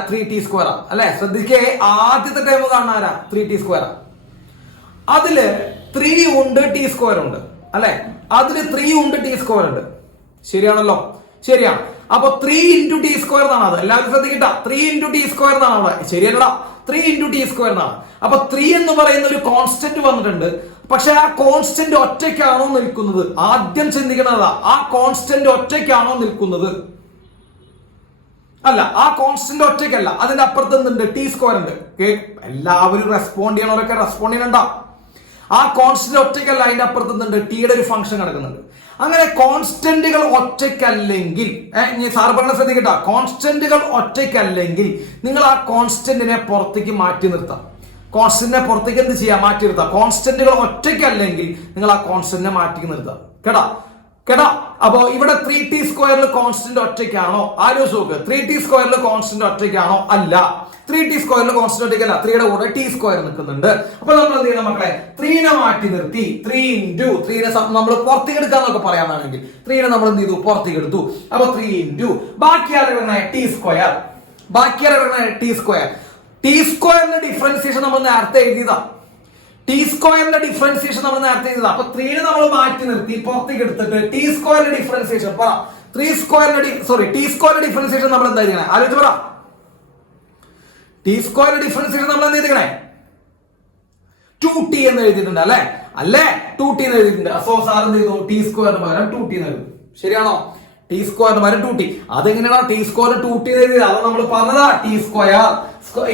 3t സ്ക്വയർ അല്ലെ. ശ്രദ്ധിക്കേ, ആദ്യത്തെ ടൈം കാണാനാരാ? 3t square. അതില് 3 ഉണ്ട്, t സ്ക്വയർ ഉണ്ട് അല്ലെ. അതില് 3 ഉണ്ട്, t സ്ക്വയർ ഉണ്ട്. ശരിയാണല്ലോ? ശരിയാണ്. അപ്പൊ 3 × t സ്ക്വയർ എന്നാണ് അത്. എല്ലാവരും ശ്രദ്ധിക്കട്ട, 3 × t സ്ക്വയർ എന്നാണ് അവിടെ. ശരിയല്ലടാ, 3 × t സ്ക്വയർ എന്നാണ്. അപ്പൊ 3 എന്ന് പറയുന്ന ഒരു കോൺസ്റ്റന്റ് വന്നിട്ടുണ്ട്. പക്ഷെ ആ കോൺസ്റ്റന്റ് ഒറ്റയ്ക്കാണോ നിൽക്കുന്നത്? ആദ്യം ചിന്തിക്കണതാ, ആ കോൺസ്റ്റന്റ് ഒറ്റയ്ക്കാണോ നിൽക്കുന്നത്? അല്ല, ആ കോൺസ്റ്റന്റ് ഒറ്റയ്ക്കല്ല, അതിന്റെ അപ്പുറത്ത് എന്തുണ്ട്? ടി സ്ക്വയർ ഉണ്ട്. എല്ലാവരും റെസ്പോണ്ട് ചെയ്യണവരൊക്കെ റെസ്പോണ്ട് ചെയ്യണ്ട. ആ കോൺസ്റ്റന്റ് ഒറ്റയ്ക്കല്ല, അതിന്റെ അപ്പുറത്ത് എന്തുണ്ട്? ടിയുടെ ഒരു ഫംഗ്ഷൻ കിടക്കുന്നുണ്ട്. അങ്ങനെ കോൺസ്റ്റന്റുകൾ ഒറ്റയ്ക്കല്ലെങ്കിൽ, സാർ പറഞ്ഞ ശ്രദ്ധിക്കട്ട, കോൺസ്റ്റന്റുകൾ ഒറ്റയ്ക്കല്ലെങ്കിൽ നിങ്ങൾ ആ കോൺസ്റ്റന്റിനെ പുറത്തേക്ക് മാറ്റി നിർത്താം. കോൺസ്റ്റന്റിനെ പുറത്തേക്ക് എന്ത് ചെയ്യാം? മാറ്റി നിർത്താം. കോൺസ്റ്റന്റുകൾ ഒറ്റയ്ക്കല്ലെങ്കിൽ നിങ്ങൾ ആ കോൺസ്റ്റന്റിനെ മാറ്റി നിർത്താം. കേട്ടാ കേട്ടാ. അപ്പോ ഇവിടെ 3t സ്ക്വയറിൽ കോൺസ്റ്റന്റ് ഒറ്റയ്ക്കാണോ? ആലോചിച്ച് നോക്ക്. 3t സ്ക്വയറിൽ കോൺസ്റ്റന്റ് ഒറ്റയ്ക്കാണോ? അല്ല. 3t സ്ക്വയറിൽ കോൺസ്റ്റന്റ് ഒറ്റയ്ക്കല്ല, 3യുടെ കൂടെ t സ്ക്വയർ നിൽക്കുന്നുണ്ട്. അപ്പൊ നമ്മൾ എന്ത് ചെയ്യണം മക്കളെ? 3നെ മാറ്റി നിർത്തി 3 × 3നെ നമ്മൾ പുറത്തേക്ക് എടുക്കാന്നൊക്കെ പറയാനാണെങ്കിൽ 3നെ നമ്മൾ എന്ത് ചെയ്തു? പുറത്തേക്ക് എടുത്തു. അപ്പൊ 3 × ബാക്കിയാണ് ടി സ്ക്വയർ. ബാക്കിയാണ് ടി സ്ക്വയർ. ടി സ്ക്വയറിന്റെ ഡിഫറൻസിയേഷൻ നമ്മൾ നേരത്തെ എഴുതിയതാ. ടി സ്ക്വയറിന്റെ ഡിഫറൻസിയേഷൻ നമ്മൾ നേരത്തെ ചെയ്തത്. അപ്പൊ 3നെ നമ്മൾ മാറ്റി നിർത്തി പുറത്തേക്ക് എടുത്തിട്ട് ടി സ്ക്വയറിന്റെ ഡിഫറൻസിയേഷൻ പറ. ടി സ്ക്വയറിന്റെ ഡിഫറൻസിയേഷൻ നമ്മൾ എന്താ ചെയ്യണേ? ആലോചിച്ച് പറ. ടി സ്ക്വയറിന്റെ ഡിഫറൻസിയേഷൻ നമ്മൾ എന്താ ചെയ്തേ? 2t എന്ന് എഴുതിയിട്ടുണ്ട് അല്ലെ? അല്ലേ? 2t എന്ന് എഴുതിയിട്ടുണ്ട്. സോ സാർ എന്ത് ചെയ്തു? ടി സ്ക്വയറിന് പകരം 2t എന്ന് എഴുതും. ശരിയാണോ? ടി സ്ക്വയറിന് പകരം 2t. അതെങ്ങനെയാണ് ടി സ്ക്വയർ 2t എഴുതിയത്? അത് നമ്മൾ പറഞ്ഞതാ. ടി സ്ക്വയർ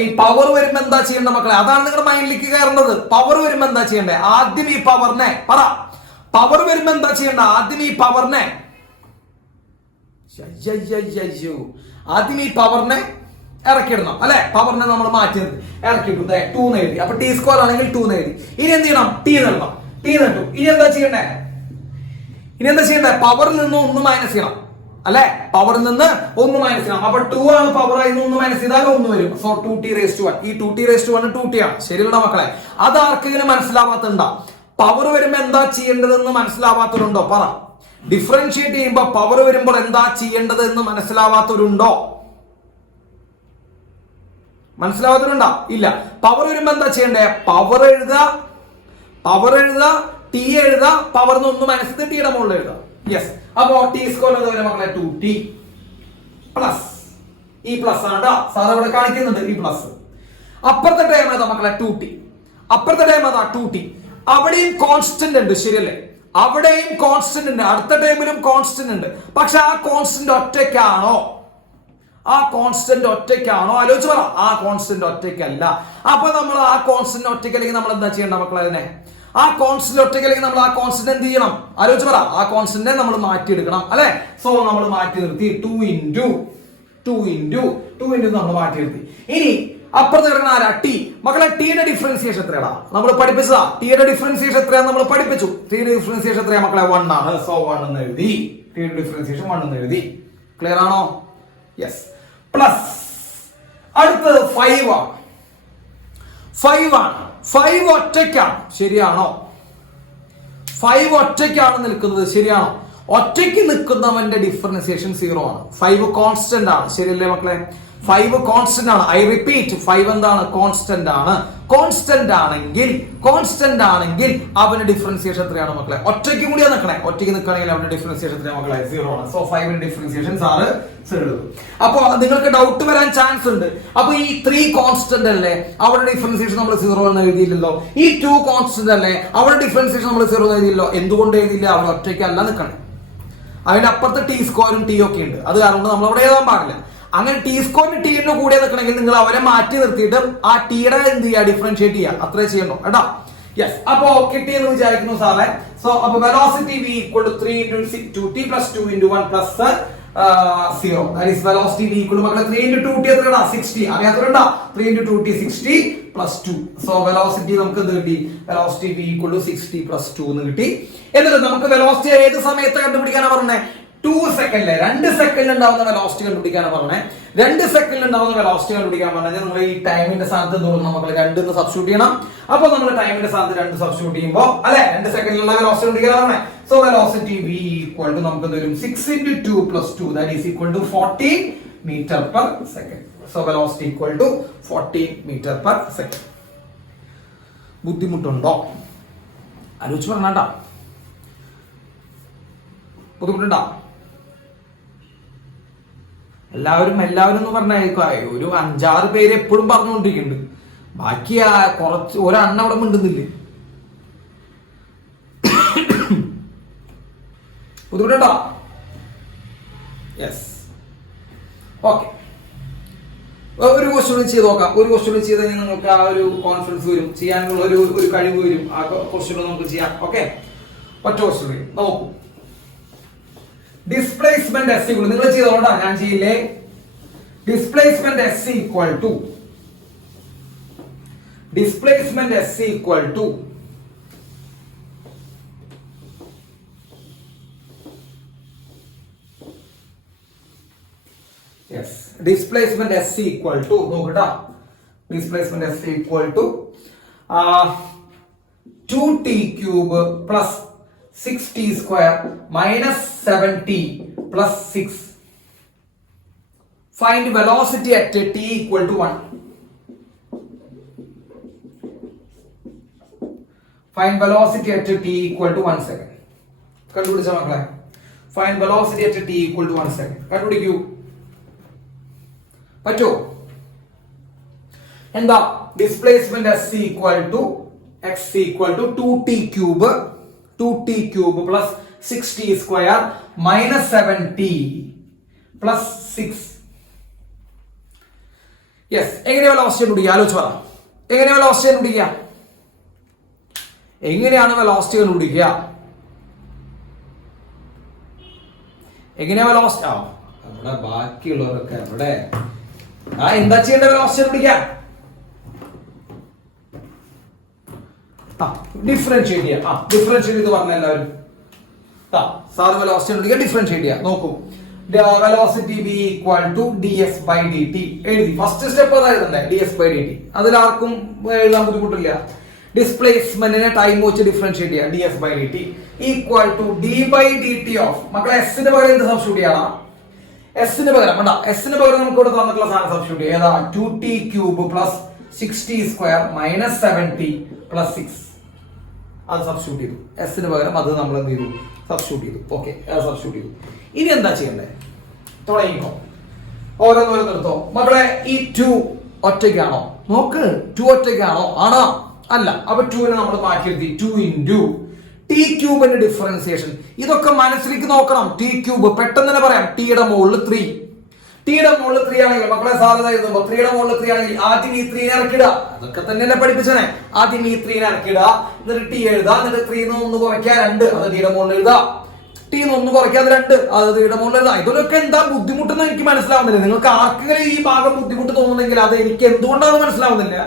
ഈ പവർ വരുമ്പോ എന്താ ചെയ്യേണ്ട മക്കളെ? അതാണ് നിങ്ങളുടെ മൈൻഡിലേക്ക് കയറുന്നത്. പവർ വരുമ്പോ എന്താ ചെയ്യണ്ടേ? ആദ്യം ഈ പവറിനെ പറ. പവർ വരുമ്പോ എന്താ ചെയ്യണ്ട? ആദ്യം ഈ പവറിനെ ഇറക്കിയിടണം അല്ലെ? പവറിനെ നമ്മൾ മാറ്റി ഇറക്കിയിട്ടു 2 എന്ന് എഴുതി. അപ്പൊ ടി സ്ക്വയർ ആണെങ്കിൽ 2 എന്ന് എഴുതി. ഇനി എന്ത് ചെയ്യണം? ടി നേടണം. ടി നേട്ടു. ഇനി എന്താ ചെയ്യണ്ടേ? പവറിൽ നിന്ന് 1 മൈനസ് ചെയ്യണം അല്ലെ? പവറിൽ നിന്ന് 1 മൈനസ് ചെയ്യണം. അപ്പൊ 2 ആണ് പവർ, ആയിരുന്നു 1 മൈനസ് ചെയ്താൽ 1 വരും. So 2t⁻1. ഈ 2t⁻1 2t ആണ്. ശരിയല്ല മക്കളെ? അത് ആർക്കെങ്കിലും മനസ്സിലാവാത്തുണ്ടോ? പവർ വരുമ്പോ എന്താ ചെയ്യേണ്ടതെന്ന് മനസ്സിലാവാത്തവരുണ്ടോ? പറ. ഡിഫറൻഷിയേറ്റ് ചെയ്യുമ്പോ പവർ വരുമ്പോൾ എന്താ ചെയ്യേണ്ടത് എന്ന് മനസ്സിലാവാത്തവരുണ്ടോ? മനസ്സിലാവാത്തവരുണ്ടോ? ഇല്ല. പവർ വരുമ്പോ എന്താ ചെയ്യണ്ടേ? പവർ എഴുതുക, ടി എഴുതുക, പവറിന് 1 മൈനസ് ചെയ്ത് ടിയുടെ മുകളിൽ എഴുതുക. യെസ്. അപ്പോ ടി സ്ക്വയർ എന്താ പറയുക മക്കളെ? 2t പ്ലസ് ഈ പ്ലസ് ആണ് കേട്ടോ. സാർ ഇവിടെ കാണിക്കുന്നുണ്ട് ഈ പ്ലസ്. അപ്പുറത്തെ ടൈം ഏതാ മക്കളെ? 2t. അപ്പുറത്തെ ടൈം ഏതാ? 2t. അവിടെയും കോൺസ്റ്റന്റ് ഉണ്ട്. ശരിയല്ലേ? അവിടെയും കോൺസ്റ്റന്റ് ഉണ്ട്. അടുത്ത ടൈമിലും കോൺസ്റ്റന്റ് ഉണ്ട്. പക്ഷെ ആ കോൺസ്റ്റന്റ് ഒറ്റയ്ക്കാണോ? ആലോചിച്ച് പറ. ആ കോൺസ്റ്റന്റ് ഒറ്റയ്ക്കല്ല. അപ്പൊ നമ്മൾ ആ കോൺസ്റ്റന്റ് ഒറ്റയ്ക്കല്ലെങ്കിൽ നമ്മൾ എന്താ ചെയ്യേണ്ട മക്കളെ? അതിനെ ആ കോൺസ്റ്റന്റ് ഒറ്റയ്ക്കല്ലെങ്കിൽ നമ്മൾ ആ കോൺസ്റ്റന്റ് എന്ത് ചെയ്യണം? ആലോചിച്ച് പറ. ആ കോൺസ്റ്റന്റിനെ നമ്മൾ മാറ്റിയെടുക്കണം അല്ലെ? സോ നമ്മൾ മാറ്റി നിർത്തി 2 നമ്മൾ മാറ്റി നിർത്തി. ഇനി അപ്പുറത്ത് കിടക്കുന്ന ആരാ? ടി. മക്കളെ ടിയുടെ ഡിഫറൻസിയേഷൻ എത്രയാടാ? നമ്മൾ പഠിപ്പിച്ചതാ. ടിയുടെ ഡിഫറൻസിയേഷൻ എത്രയാന്ന് നമ്മൾ പഠിപ്പിച്ചു. ടിയുടെ ഡിഫറൻസിയേഷൻ എത്രയാ മക്കളെ? 1 ആണ്. സോ 1 എന്ന് എഴുതി. ടിയുടെ ഡിഫറൻസിയേഷൻ 1 എന്ന് എഴുതി. ക്ലിയർ ആണോ? യെസ്. പ്ലസ് അടുത്തത് 5 ആണ്. 5 ഒറ്റയ്ക്കാണ്. ശരിയാണോ? 5 ഒറ്റയ്ക്കാണ് നിൽക്കുന്നത്. ശരിയാണോ? ഒറ്റയ്ക്ക് നിൽക്കുന്നവന്റെ ഡിഫറൻസിയേഷൻ 0 ആണ്. 5 കോൺസ്റ്റന്റ് ആണ്. ശരിയല്ലേ മക്കളെ? 5 കോൺസ്റ്റന്റ് ആണ്. ഐ റിപ്പീറ്റ്, 5 എന്താണ്? കോൺസ്റ്റന്റ് ആണ്. കോൺസ്റ്റന്റ് ആണെങ്കിൽ അവന്റെ ഡിഫറൻസിയേഷൻ എത്രയാണ് മക്കളെ? ഒറ്റയ്ക്ക് കൂടിയാ നിൽക്കണേ. ഒറ്റയ്ക്ക് നിൽക്കണമെങ്കിൽ അവന്റെ ഡിഫറൻസിയേഷൻ എത്രയാണ് മക്കളെ? 0 ആണ്. സോ 5ന്റെ ഡിഫറൻസിയേഷൻ സാറ് എഴുതും. അപ്പൊ നിങ്ങൾക്ക് ഡൗട്ട് വരാൻ ചാൻസ് ഉണ്ട്. അപ്പൊ ഈ 3 കോൺസ്റ്റന്റ് അല്ലേ, അവരുടെ ഡിഫറൻസിയേഷൻ നമ്മൾ 0 എന്ന് എഴുതിയില്ലല്ലോ. ഈ 2 കോൺസ്റ്റന്റ് അല്ലേ, അവരുടെ ഡിഫറൻസിയേഷൻ നമ്മൾ 0 എന്ന് എഴുതിയില്ലോ. എന്തുകൊണ്ട് എഴുതിയില്ല? അവർ ഒറ്റയ്ക്കല്ല നിൽക്കണേ. അതിന്റെ അപ്പുറത്ത് ടി സ്ക്വയറും ടി ഒക്കെ ഉണ്ട്. അത് കാരണം നമ്മൾ അവിടെ എഴുതാൻ പാടില്ല. അങ്ങനെ ടി സ്ക്വയറിന് ടിന്റെ കൂടെ നിൽക്കണമെങ്കിൽ നിങ്ങൾ അവരെ മാറ്റി നിർത്തിയിട്ട് ആ ടിയുടെ എന്ത് ചെയ്യുക? ഡിഫറൻഷിയേറ്റ് ചെയ്യുക. അത്രേ ചെയ്യണോ കേട്ടോ? യെസ്. അപ്പോ കിട്ടിയെന്ന് വിചാരിക്കുന്നു സാറേ. സോ അപ്പൊ velocity v = 3 × 2t + 2 × 1 + 0. That is velocity v = മക്കളെ 3 × 2t എത്രയാണ്? 60. അറിയാത്തവരുണ്ടോ? 3 × 2t 60 + 2. സോ വെലോസിറ്റി നമുക്ക് എന്ത് കിട്ടി? വെലോസിറ്റി v = 60 + 2 എന്ന് കിട്ടി. എന്നിട്ട് നമുക്ക് വെലോസിറ്റി ഏത് സമയത്ത് കണ്ടുപിടിക്കാനാ പറഞ്ഞേ? 2 സെക്കൻഡിലെ 2 സെക്കൻഡിൽ ഉണ്ടാവുന്ന വെലോസിറ്റി കണ്ടുപിടിക്കാനാണ് പറഞ്ഞത്. 2 സെക്കൻഡിൽ ഉണ്ടാവുന്ന വെലോസിറ്റി കണ്ടുപിടിക്കാൻ പറഞ്ഞാൽ നമ്മൾ ഈ ടൈമിന്റെ സ്ഥാനത്ത് എന്ത് നമ്മൾ 2 സബ്സ്റ്റിറ്റ്യൂട്ട് ചെയ്യണം. അപ്പൊ നമ്മൾ ടൈമിന്റെ സ്ഥാനത്ത് 2 സബ്സ്റ്റിറ്റ്യൂട്ട് ചെയ്യുമ്പോൾ അല്ലെ 2 സെക്കൻഡിലുള്ള വെലോസിറ്റി കണ്ടുപിടിക്കാൻ പറഞ്ഞത്. സോ വെലോസിറ്റി v = നമുക്ക് എന്ത് വരും? 6 × 2 + 2 that is equal to 14 m/s. So velocity = 14 m/s. ബുദ്ധിമുട്ടുണ്ടോ? ആലോചിച്ച് പറഞ്ഞാ. ബുദ്ധിമുട്ടുണ്ടോ? എല്ലാവരും എന്ന് പറഞ്ഞാൽ ഒരു 5-6 പേര് എപ്പോഴും പറഞ്ഞുകൊണ്ടിരിക്കുന്നുണ്ട്. ബാക്കി കുറച്ച് ഒരെണ്ണം അവിടെ മിണ്ടുന്നില്ലേ. ബുദ്ധിമുട്ടുണ്ടോ? Yes, okay. ഒരു ക്വസ്റ്റ്യൻ ചെയ്ത് നോക്കാം. ഒരു ക്വസ്റ്റ്യൻ ചെയ്ത് കഴിഞ്ഞാൽ നിങ്ങൾക്ക് ആ ഒരു കോൺഫിഡൻസ് വരും, ചെയ്യാനുള്ള ഒരു കഴിവ് വരും. ആ ക്വസ്റ്റ്യൻ നമുക്ക് ചെയ്യാം. ഓക്കെ, ഒറ്റ ക്വസ്റ്റ്യൻ നോക്കൂ. ഡിസ്പ്ലേസ്മെന്റ് എസ് ഈക്വൽ, നിങ്ങൾ ചെയ്തോണ്ടാ, ഞാൻ ചെയ്യില്ലേ. Displacement S equal to yes, displacement S equal to നോക്കട്ടാ, displacement S equal to 2t cube plus 6t square minus 7t plus 6. Find velocity at t equal to 1. Find velocity at t equal to 1 second. കണ്ടുപിടിച്ച മക്കളെ, find velocity at t equal to 1 second. കണ്ടുപിടിക്കൂ. പറ്റോ? എന്താ? Displacement s equal to x equal to 2t cube plus 6t square minus 7t plus 6. Yes, എങ്ങനെയാ velocity കണ്ടുപിടിക്കുക? ആലോചിച്ച് പറ. എങ്ങനെയാ velocity കണ്ടുപിടിക്കുക? എങ്ങനെയാണ് വെലോസിറ്റി കണ്ടുപിടിക്കുക? എങ്ങനെയാ വെലോസിറ്റി? അവിടെ ബാക്കിയുള്ളവരൊക്കെ അവിടെ എന്താ ചെയ്യേണ്ട? വെലോസിറ്റി കണ്ടുപിടിക്കുക. ഡിഫറൻഷിയേറ്റ് ചെയ്യാം. ഡിഫറൻഷിയേറ്റ് ചെയ്ത് പറഞ്ഞ എല്ലാവരും സാറ് വെലോസിറ്റി കണ്ടുപിടിക്കുക. ഡിഫറൻഷിയേറ്റ് ചെയ്യാം. നോക്കൂ, velocity v equal to ds by dt എഴുതി. ഫസ്റ്റ് സ്റ്റെപ്പ് അതായിരുന്നു ds by dt. അതിലാർക്കും എഴുതാൻ ബുദ്ധിമുട്ടില്ല. ഡിസ്പ്ലേസ്മെന്റിനെ ടൈം വെച്ച് ഡിഫറൻഷിയേറ്റ് ചെയ്യാം. ds by dt equal to d by dt of, മക്കളെ എസിന് പകരം എന്ത് സബ്സ്റ്റിറ്റ്യൂട്ട് ചെയ്യണം? എസിന് പകരം വേണ്ട, എസിന് പകരം നമുക്ക് ഇവിടെ തന്നിട്ടുള്ള സാധനം സബ്സ്റ്റിറ്റ്യൂട്ട് ചെയ്യാം. ഏതാ? 2t cube plus 6t square minus 7t plus 6. അത് സബ്സ്റ്റിറ്റ്യൂട്ട് ചെയ്തു. എസിന് പകരം അത് നമ്മൾ എന്ത് ചെയ്തു? സബ്സ്റ്റിറ്റ്യൂട്ട് ചെയ്തു. ഓക്കെ, സബ്സ്റ്റിറ്റ്യൂട്ട് ചെയ്തു. ഇനി എന്താ ചെയ്യണ്ടേ? തുടങ്ങിക്കോ, ഓരോന്നോരോന്നെടുത്തോ. മക്കളെ ഈ 2 ഒറ്റയ്ക്കാണോ? നോക്ക്, 2 ഒറ്റയ്ക്കാണോ? ആണോ? അല്ല. അപ്പൊ 2നെ നമ്മൾ മാറ്റിയെടുത്തി. 2 ഇൻറ്റു ടി ക്യൂബിന്റെ ഡിഫറൻസിയേഷൻ. ഇതൊക്കെ മനസ്സിലേക്ക് നോക്കണം. ടി ക്യൂബ് പെട്ടെന്ന് തന്നെ പറയാം. ടിയുടെ മുകളിൽ 3, ടിയുടെ മുകളിൽ 3 ആണെങ്കിൽ മക്കളെ സാധ്യത എഴുതുമ്പോ 3യുടെ മുകളിൽ 3 ആണെങ്കിൽ ആദ്യം ഈ 3നെ ഇറക്കിടുക. അതൊക്കെ തന്നെയല്ലേ പഠിപ്പിച്ചേ. ആദ്യം ഈ 3നെ ഇറക്കിടുക, എന്നിട്ട് ടി എഴുതാ, എന്നിട്ട് 3 1 കുറയ്ക്കാൻ 2, അത് ടിയുടെ മുകളിൽ എഴുതാ. ടി 1 കുറയ്ക്കാതെ 2, അത് ടിയുടെ മുകളിൽ എഴുതാ. ഇതൊക്കെ എന്താ ബുദ്ധിമുട്ടെന്ന് എനിക്ക് മനസ്സിലാവുന്നില്ല. നിങ്ങൾക്ക് ആർക്കെങ്കിലും ഈ ഭാഗം ബുദ്ധിമുട്ട് തോന്നുന്നെങ്കിൽ അത് എനിക്ക് എന്തുകൊണ്ടാണ് മനസ്സിലാവുന്നില്ല.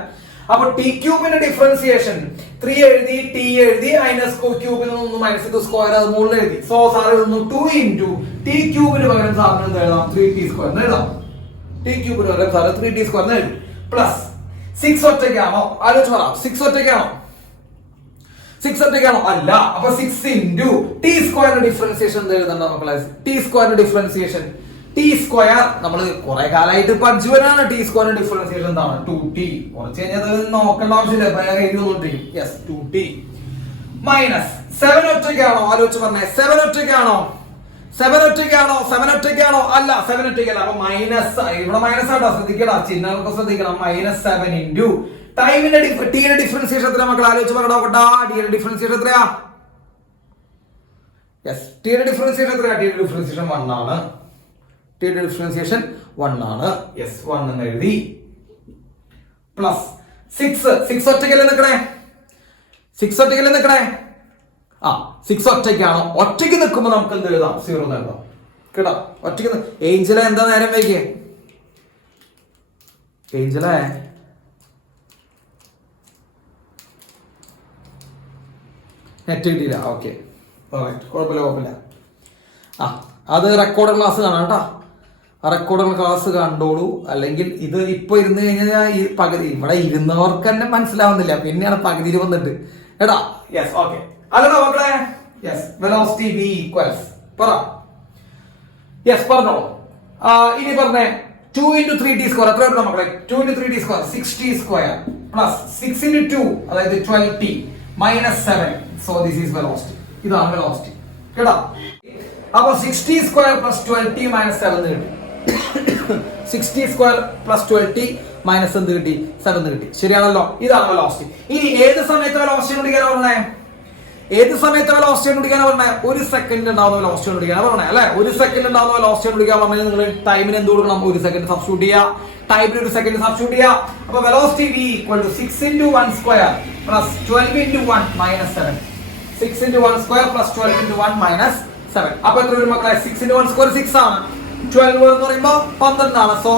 അപ്പൊ ടി ക്യൂബിന്റെ ഡിഫറൻസിയേഷൻ 3 എഴുതി, ടി എഴുതി, അതിന്റെ ക്യൂബിൽ നിന്ന് മൈനസ് സ്ക്വയർ അത് മുകളിൽ എഴുതി. സോ സാർ എഴുതുന്നു 2 ഇൻറ്റു ടി ക്യൂബിന് പകരം സാറിന് എന്ത് എഴുതാം? 3t സ്ക്വയർ എഴുതാം. ടി ക്യൂബിന് പകരം സാറ് 3t സ്ക്വയർ എഴുതി. പ്ലസ് 6 ഒറ്റയ്ക്കാണോ? ആലോചിച്ച് പറ. 6 ഒറ്റയ്ക്കാണോ? 6 ഒറ്റയ്ക്കാണോ? അല്ല. അപ്പൊ 6 ഇൻറ്റു ടി സ്ക്വയറിന്റെ ഡിഫറൻസിയേഷൻ എന്ത് എഴുതണ്ട മക്കളെ? ടി സ്ക്വയറിന്റെ ഡിഫറൻസിയേഷൻ ടി സ്ക്വയർ നമ്മൾ കുറെ കാലമായിട്ട് പഠിച്ചു വരാണ്. ടി സ്ക്വയറിന്റെ ഡിഫറൻസിയേഷൻ എന്താണ്? 2t. കുറച്ച് കഴിഞ്ഞാൽ നോക്കേണ്ട ആവശ്യമില്ല, എഴുതിക്കൊണ്ടിരിക്കും. Yes, 2t minus 7 ഒറ്റയ്ക്കാണോ? ആലോചിച്ച് പറഞ്ഞേ. 7 ഒറ്റയ്ക്കാണോ? 7 ഒറ്റയ്ക്കാണോ? 7 ഒറ്റയ്ക്കാണോ? അല്ല, 7 ഒറ്റയ്ക്കല്ല. അപ്പൊ മൈനസ്, ഇവിടെ മൈനസ് ആട്ടോ, ശ്രദ്ധിക്കടാ, ചിഹ്നങ്ങളൊക്കെ ശ്രദ്ധിക്കണം. മൈനസ് 7 ഇൻറ്റു ടൈമിന്റെ ടിയുടെ ഡിഫറൻസിയേഷൻ എത്ര മക്കൾ? ആലോചിച്ച് പറയണോട്ടാ. ടിയുടെ ഡിഫറൻസിയേഷൻ എത്രയാ? യെസ്, ടിയുടെ ഡിഫറൻസിയേഷൻ എത്രയാ? ടിയുടെ ഡിഫറൻസിയേഷൻ 1 ആണ്. ടിയുടെ ഡിഫറൻസിയേഷൻ 1 ആണ്. യെസ്, 1 എന്ന് എഴുതി. പ്ലസ് 6 ഒറ്റയ്ക്കല്ലേ നിൽക്കണേ? 6 ഒറ്റയ്ക്കല്ലേ നിൽക്കണേ? 6 ഒറ്റയ്ക്കാണോ? ഒറ്റയ്ക്ക് നിൽക്കുമ്പോ നമുക്ക് എന്ത് എഴുതാം? 0 എഴുതാം. കേട്ടോ? ഒറ്റയ്ക്ക്. ഏഞ്ചലെ എന്താ നേരം വൈകിയേ? ഏഞ്ചലെ നെറ്റ് കിട്ടിയില്ല. ഓക്കെ, കുഴപ്പമില്ല. അത് റെക്കോർഡ് ക്ലാസ് കാണാം കേട്ടോ. ആ റെക്കോർഡ് ക്ലാസ് കണ്ടോളൂ. അല്ലെങ്കിൽ ഇത് ഇപ്പൊ ഇരുന്ന് കഴിഞ്ഞാൽ ഈ പകുതി ഇവിടെ ഇരുന്നവർക്ക് തന്നെ മനസ്സിലാവുന്നില്ല, പിന്നെയാണ് പകുതിയിൽ വന്നിട്ട് എടാ. Yes, okay. അല്ലടാ മക്കളെ. യെസ്, വെലോസിറ്റി v ഈക്വൽസ് പറ. യെസ്, പറഞ്ഞോളൂ. ഇനി പറഞ്ഞേ 2 ഇൻറ്റു 3t സ്ക്വയർ എത്ര വരുന്ന മക്കളെ? 2 into 3t square 6t square plus 6 into 2 അതായത് 12t minus 7. So this is velocity. ഇതാണ് വെലോസിറ്റി. കേട്ടോ? അപ്പൊ 6t square plus 12t minus 7 കിട്ടും. 60 സ്ക്വയർ പ്ലസ് 12t മൈനസ് എന്ത് കിട്ടി 7 കിട്ടി. ശരിയാണല്ലോ, ഇതാണ് വെലോസിറ്റി. ഇനി ഏത് സമയത്ത് വെലോസിറ്റി കണ്ടുപിടിക്കാനാ പറഞ്ഞേ? ഏത് സമയത്ത് വെലോസിറ്റി കണ്ടുപിടിക്കാനാ പറഞ്ഞേ? 1 സെക്കൻഡ് ഉണ്ടാവുന്ന വെലോസിറ്റി കണ്ടുപിടിക്കാനാ പറഞ്ഞേ അല്ലെ? 1 സെക്കൻഡ് ഉണ്ടാവുന്ന വെലോസിറ്റി കണ്ടുപിടിക്കാൻ പറഞ്ഞാൽ നിങ്ങൾ ടൈമിന് എന്ത് കൊടുക്കണം? 1 സെക്കൻഡ് സബ്സ്റ്റിറ്റ്യൂട്ട് ചെയ്യുക. ടൈമിന് 1 സെക്കൻഡ് സബ്സ്റ്റിറ്റ്യൂട്ട് ചെയ്യുക. അപ്പൊ velocity v equal to 6 into 1 square plus 12 into 1 minus 7. 6 into 1 square plus 12 into 1 minus 7. അപ്പൊ എത്ര വരും മക്കളെ? 6 into 1 square 6 ആണ്. 12 എന്ന് പറയുമ്പോൾ 12 ആണ്. So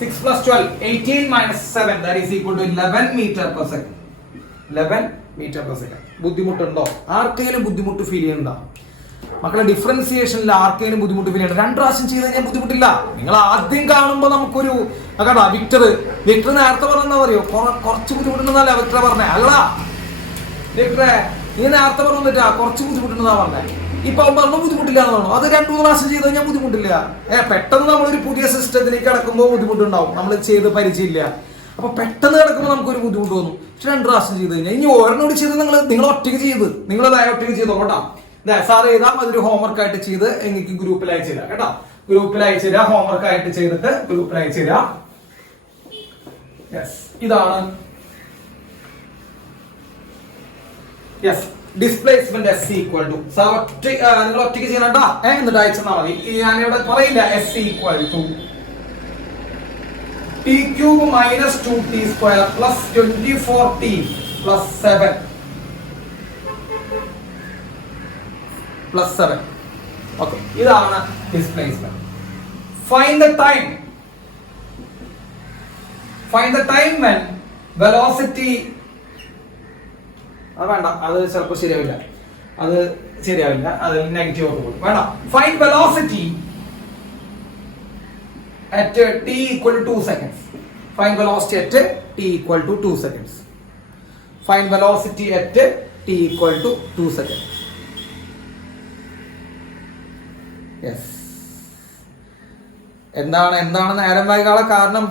6 plus 12 18 minus 7 that is equal to 11 meter per second. 11 meter per second. ബുദ്ധിമുട്ടുണ്ടോ? ആർക്കെങ്കിലും ബുദ്ധിമുട്ട് ഫീൽ ചെയ്യുന്നുണ്ടോ മക്കളെ? ഡിഫറൻസിയേഷനിൽ ആർക്കെങ്കിലും ബുദ്ധിമുട്ട് ഫീൽ ചെയ്യണം? 2 പ്രാവശ്യം ചെയ്ത് കഴിഞ്ഞാൽ ബുദ്ധിമുട്ടില്ല. നിങ്ങൾ ആദ്യം കാണുമ്പോൾ നമുക്കൊരു കേട്ടാ വിക്ടർ നേരത്തെ പറഞ്ഞാ പറയോ കുറച്ച് ബുദ്ധിമുട്ടുണ്ടെന്നല്ല വിക്ടർ പറഞ്ഞേ? അല്ല വിക്ടറെ നീ നേരത്തെ പറഞ്ഞിട്ടാ കുറച്ച് ബുദ്ധിമുട്ടുണ്ടെന്നാ പറഞ്ഞേ. ഇപ്പൊ പറഞ്ഞ ബുദ്ധിമുട്ടില്ല എന്ന് പറഞ്ഞു. അത് 2-3 പ്രാവശ്യം ചെയ്ത് കഴിഞ്ഞാൽ ബുദ്ധിമുട്ടില്ല. പെട്ടെന്ന് നമ്മളൊരു പുതിയ സിസ്റ്റത്തിലേക്ക് കിടക്കുമ്പോൾ ബുദ്ധിമുട്ടുണ്ടാവും. നമ്മൾ ചെയ്ത് പരിചയമില്ല. അപ്പൊ പെട്ടെന്ന് കിടക്കുമ്പോൾ നമുക്കൊരു ബുദ്ധിമുട്ട് തോന്നും. പക്ഷെ 2 പ്രാവശ്യം ചെയ്ത് കഴിഞ്ഞാൽ ഇനി ഓരോട് ചെയ്ത് നിങ്ങൾ ഒറ്റയ്ക്ക് ചെയ്ത് നിങ്ങളതായ ഒറ്റയ്ക്ക് ചെയ്തോ കേട്ടോ. സാർ എഴുതാം, അതൊരു ഹോംവർക്ക് ആയിട്ട് ചെയ്ത് എനിക്ക് ഗ്രൂപ്പിൽ അയച്ചു തരാം കേട്ടോ. ഗ്രൂപ്പിൽ അയച്ചു തരാം, ഹോംവർക്ക് ആയിട്ട് ചെയ്തിട്ട് ഗ്രൂപ്പിൽ അയച്ചു തരാം. ഇതാണ് ഡിസ്പ്ലേസ്മെന്റ് S equal to നിങ്ങൾ ഒറ്റയ്ക്ക് ചെയ്യണട്ടാ. എന്നിട്ട് അയച്ചെന്നാ മതി. ഞാനിവിടെ പറയില്ല. S equal to t cube minus 2t square plus 24t plus 7 plus 7. Okay, ഇതാണ് displacement. Find the time when velocity വേണ്ട, അത് ചിലപ്പോൾ ശരിയാവില്ല. അത് നെഗറ്റീവ് ഒക്കെ പോകും. വേണ്ട. Find velocity at t equal to 2 seconds. Find velocity at t equal to 2 seconds. Find velocity at t equal to 2 seconds. Yes. എന്താണ് നേരം വൈകാനുള്ള കാരണം?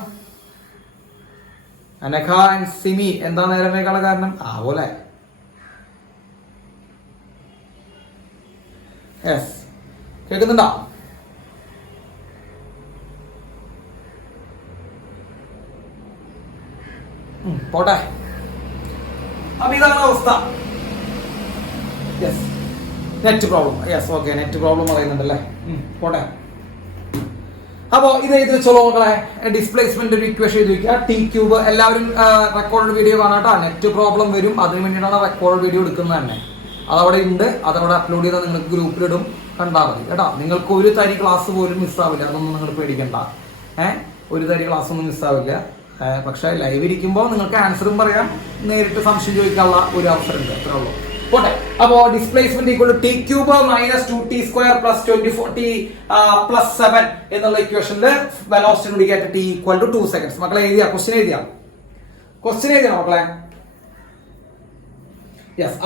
അനഘ ആൻഡ് സിമി, എന്താണ് നേരം വൈകാനുള്ള കാരണം? പോലെ യെസ്, കേൾക്കുന്നുണ്ടോ? പോട്ടെ. അപ്പൊ ഇതാണ് അവസ്ഥ. Yes, net problem. Yes, okay, net problem പറയുന്നുണ്ടല്ലേ. പോട്ടെ. അപ്പോ ഇത് എഴുതി വെച്ചോളൂ മക്കളെ. ഡിസ്പ്ലേസ്മെന്റ് ഒരു ഇക്വേഷൻ എഴുതി വെക്കുക. T cube. എല്ലാവരും റെക്കോർഡ് വീഡിയോ കാണാട്ടോ. നെറ്റ് പ്രോബ്ലം വരും, അതിന് വേണ്ടിയിട്ടാണ് റെക്കോർഡ് വീഡിയോ എടുക്കുന്നത് തന്നെ. അതവിടെ ഉണ്ട്, അതവിടെ അപ്ലോഡ് ചെയ്താൽ നിങ്ങൾക്ക് ഗ്രൂപ്പിലിടും, കണ്ടാൽ മതി കേട്ടോ. നിങ്ങൾക്ക് ഒരു തരി ക്ലാസ് പോലും മിസ്സാവില്ല, അതൊന്നും നിങ്ങൾ പേടിക്കണ്ട. ഒരു തരി ക്ലാസ് ഒന്നും മിസ്സാവില്ല. പക്ഷെ ലൈവ് ഇരിക്കുമ്പോൾ നിങ്ങൾക്ക് ആൻസറും പറയാം, നേരിട്ട് സംശയം ചോദിക്കാനുള്ള ഒരു അവസരം ഉണ്ട്. അത്രേ ഉള്ളൂ. പോട്ടെ. അപ്പോ displacement equal to t cube minus 2t square plus 24t plus 7 എന്നുള്ള ഇക്വേഷനിൽ വെലോസിറ്റി കണ്ടുപിടിക്കാൻ t ഈക്വൽ ടു 2 seconds. മക്കളെ എഴുതിയാ? ക്വസ്റ്റ്യൻ എഴുതിയാ മക്കളെ? യെസ്,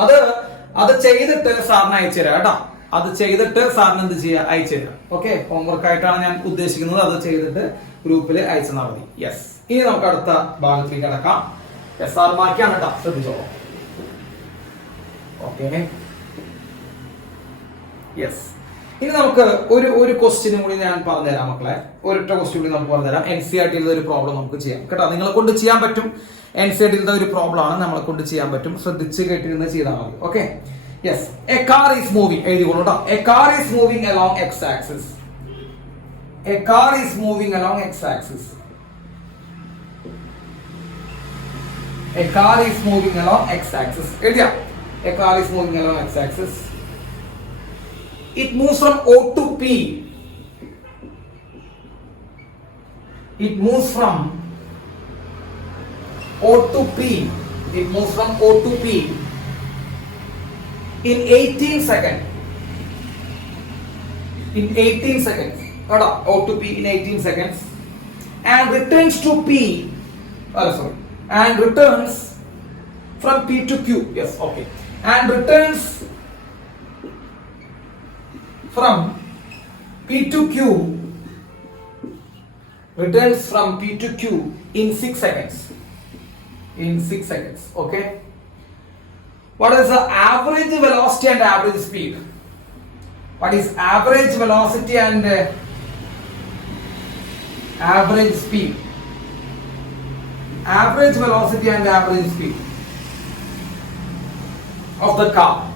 അത് ചെയ്തിട്ട് സാറിന് അയച്ചു തരാം കേട്ടോ. അത് ചെയ്തിട്ട് സാറിന് എന്ത് ചെയ്യാ? അയച്ചു തരാം. ഓക്കെ, ഹോംവർക്ക് ആയിട്ടാണ് ഞാൻ ഉദ്ദേശിക്കുന്നത്. അത് ചെയ്തിട്ട് ഗ്രൂപ്പിൽ അയച്ചാൽ മതി. യെസ്, ഇനി നമുക്ക് അടുത്ത ഭാഗത്തേക്ക് കിടക്കാം. യെസ്, സാർ ബാക്കിയാണ് കേട്ടോ, ശ്രദ്ധിച്ചോളൂ. Okay, yes. ഇനി നമുക്ക് ഒരു ക്വസ്റ്റ്യനും കൂടി ഞാൻ പറഞ്ഞുതരാം മക്കളെ. ഒരൊറ്റ ക്വസ്റ്റ്യൻ കൂടി നമുക്ക് പറഞ്ഞുതരാം. NCERT ഒരു പ്രോബ്ലം നമുക്ക് ചെയ്യാം കേട്ടോ. നിങ്ങളെ കൊണ്ട് ചെയ്യാൻ പറ്റും. NCERT ഒരു പ്രോബ്ലം ആണ്, നമ്മളെ കൊണ്ട് ചെയ്യാൻ പറ്റും. ശ്രദ്ധിച്ച് കേട്ടിരുന്ന് ചെയ്താൽ മതി. Okay, yes. A car is moving. എഴുതിക്കോളൂ കേട്ടോ. A car is moving along x axis. A car is moving along x axis. A car is moving along x axis. എഴുതിയാ? A car is moving along x-axis. It moves from O to P. It moves from O to P. It moves from O to P in 18 seconds. In 18 seconds. O to P in 18 seconds. And returns to P. And returns from P to Q. Yes, okay. And returns from P to Q. Returns from P to Q in 6 seconds. In 6 seconds. Okay. What is the average velocity and average speed? What is average velocity and average speed, average velocity and average speed of the car,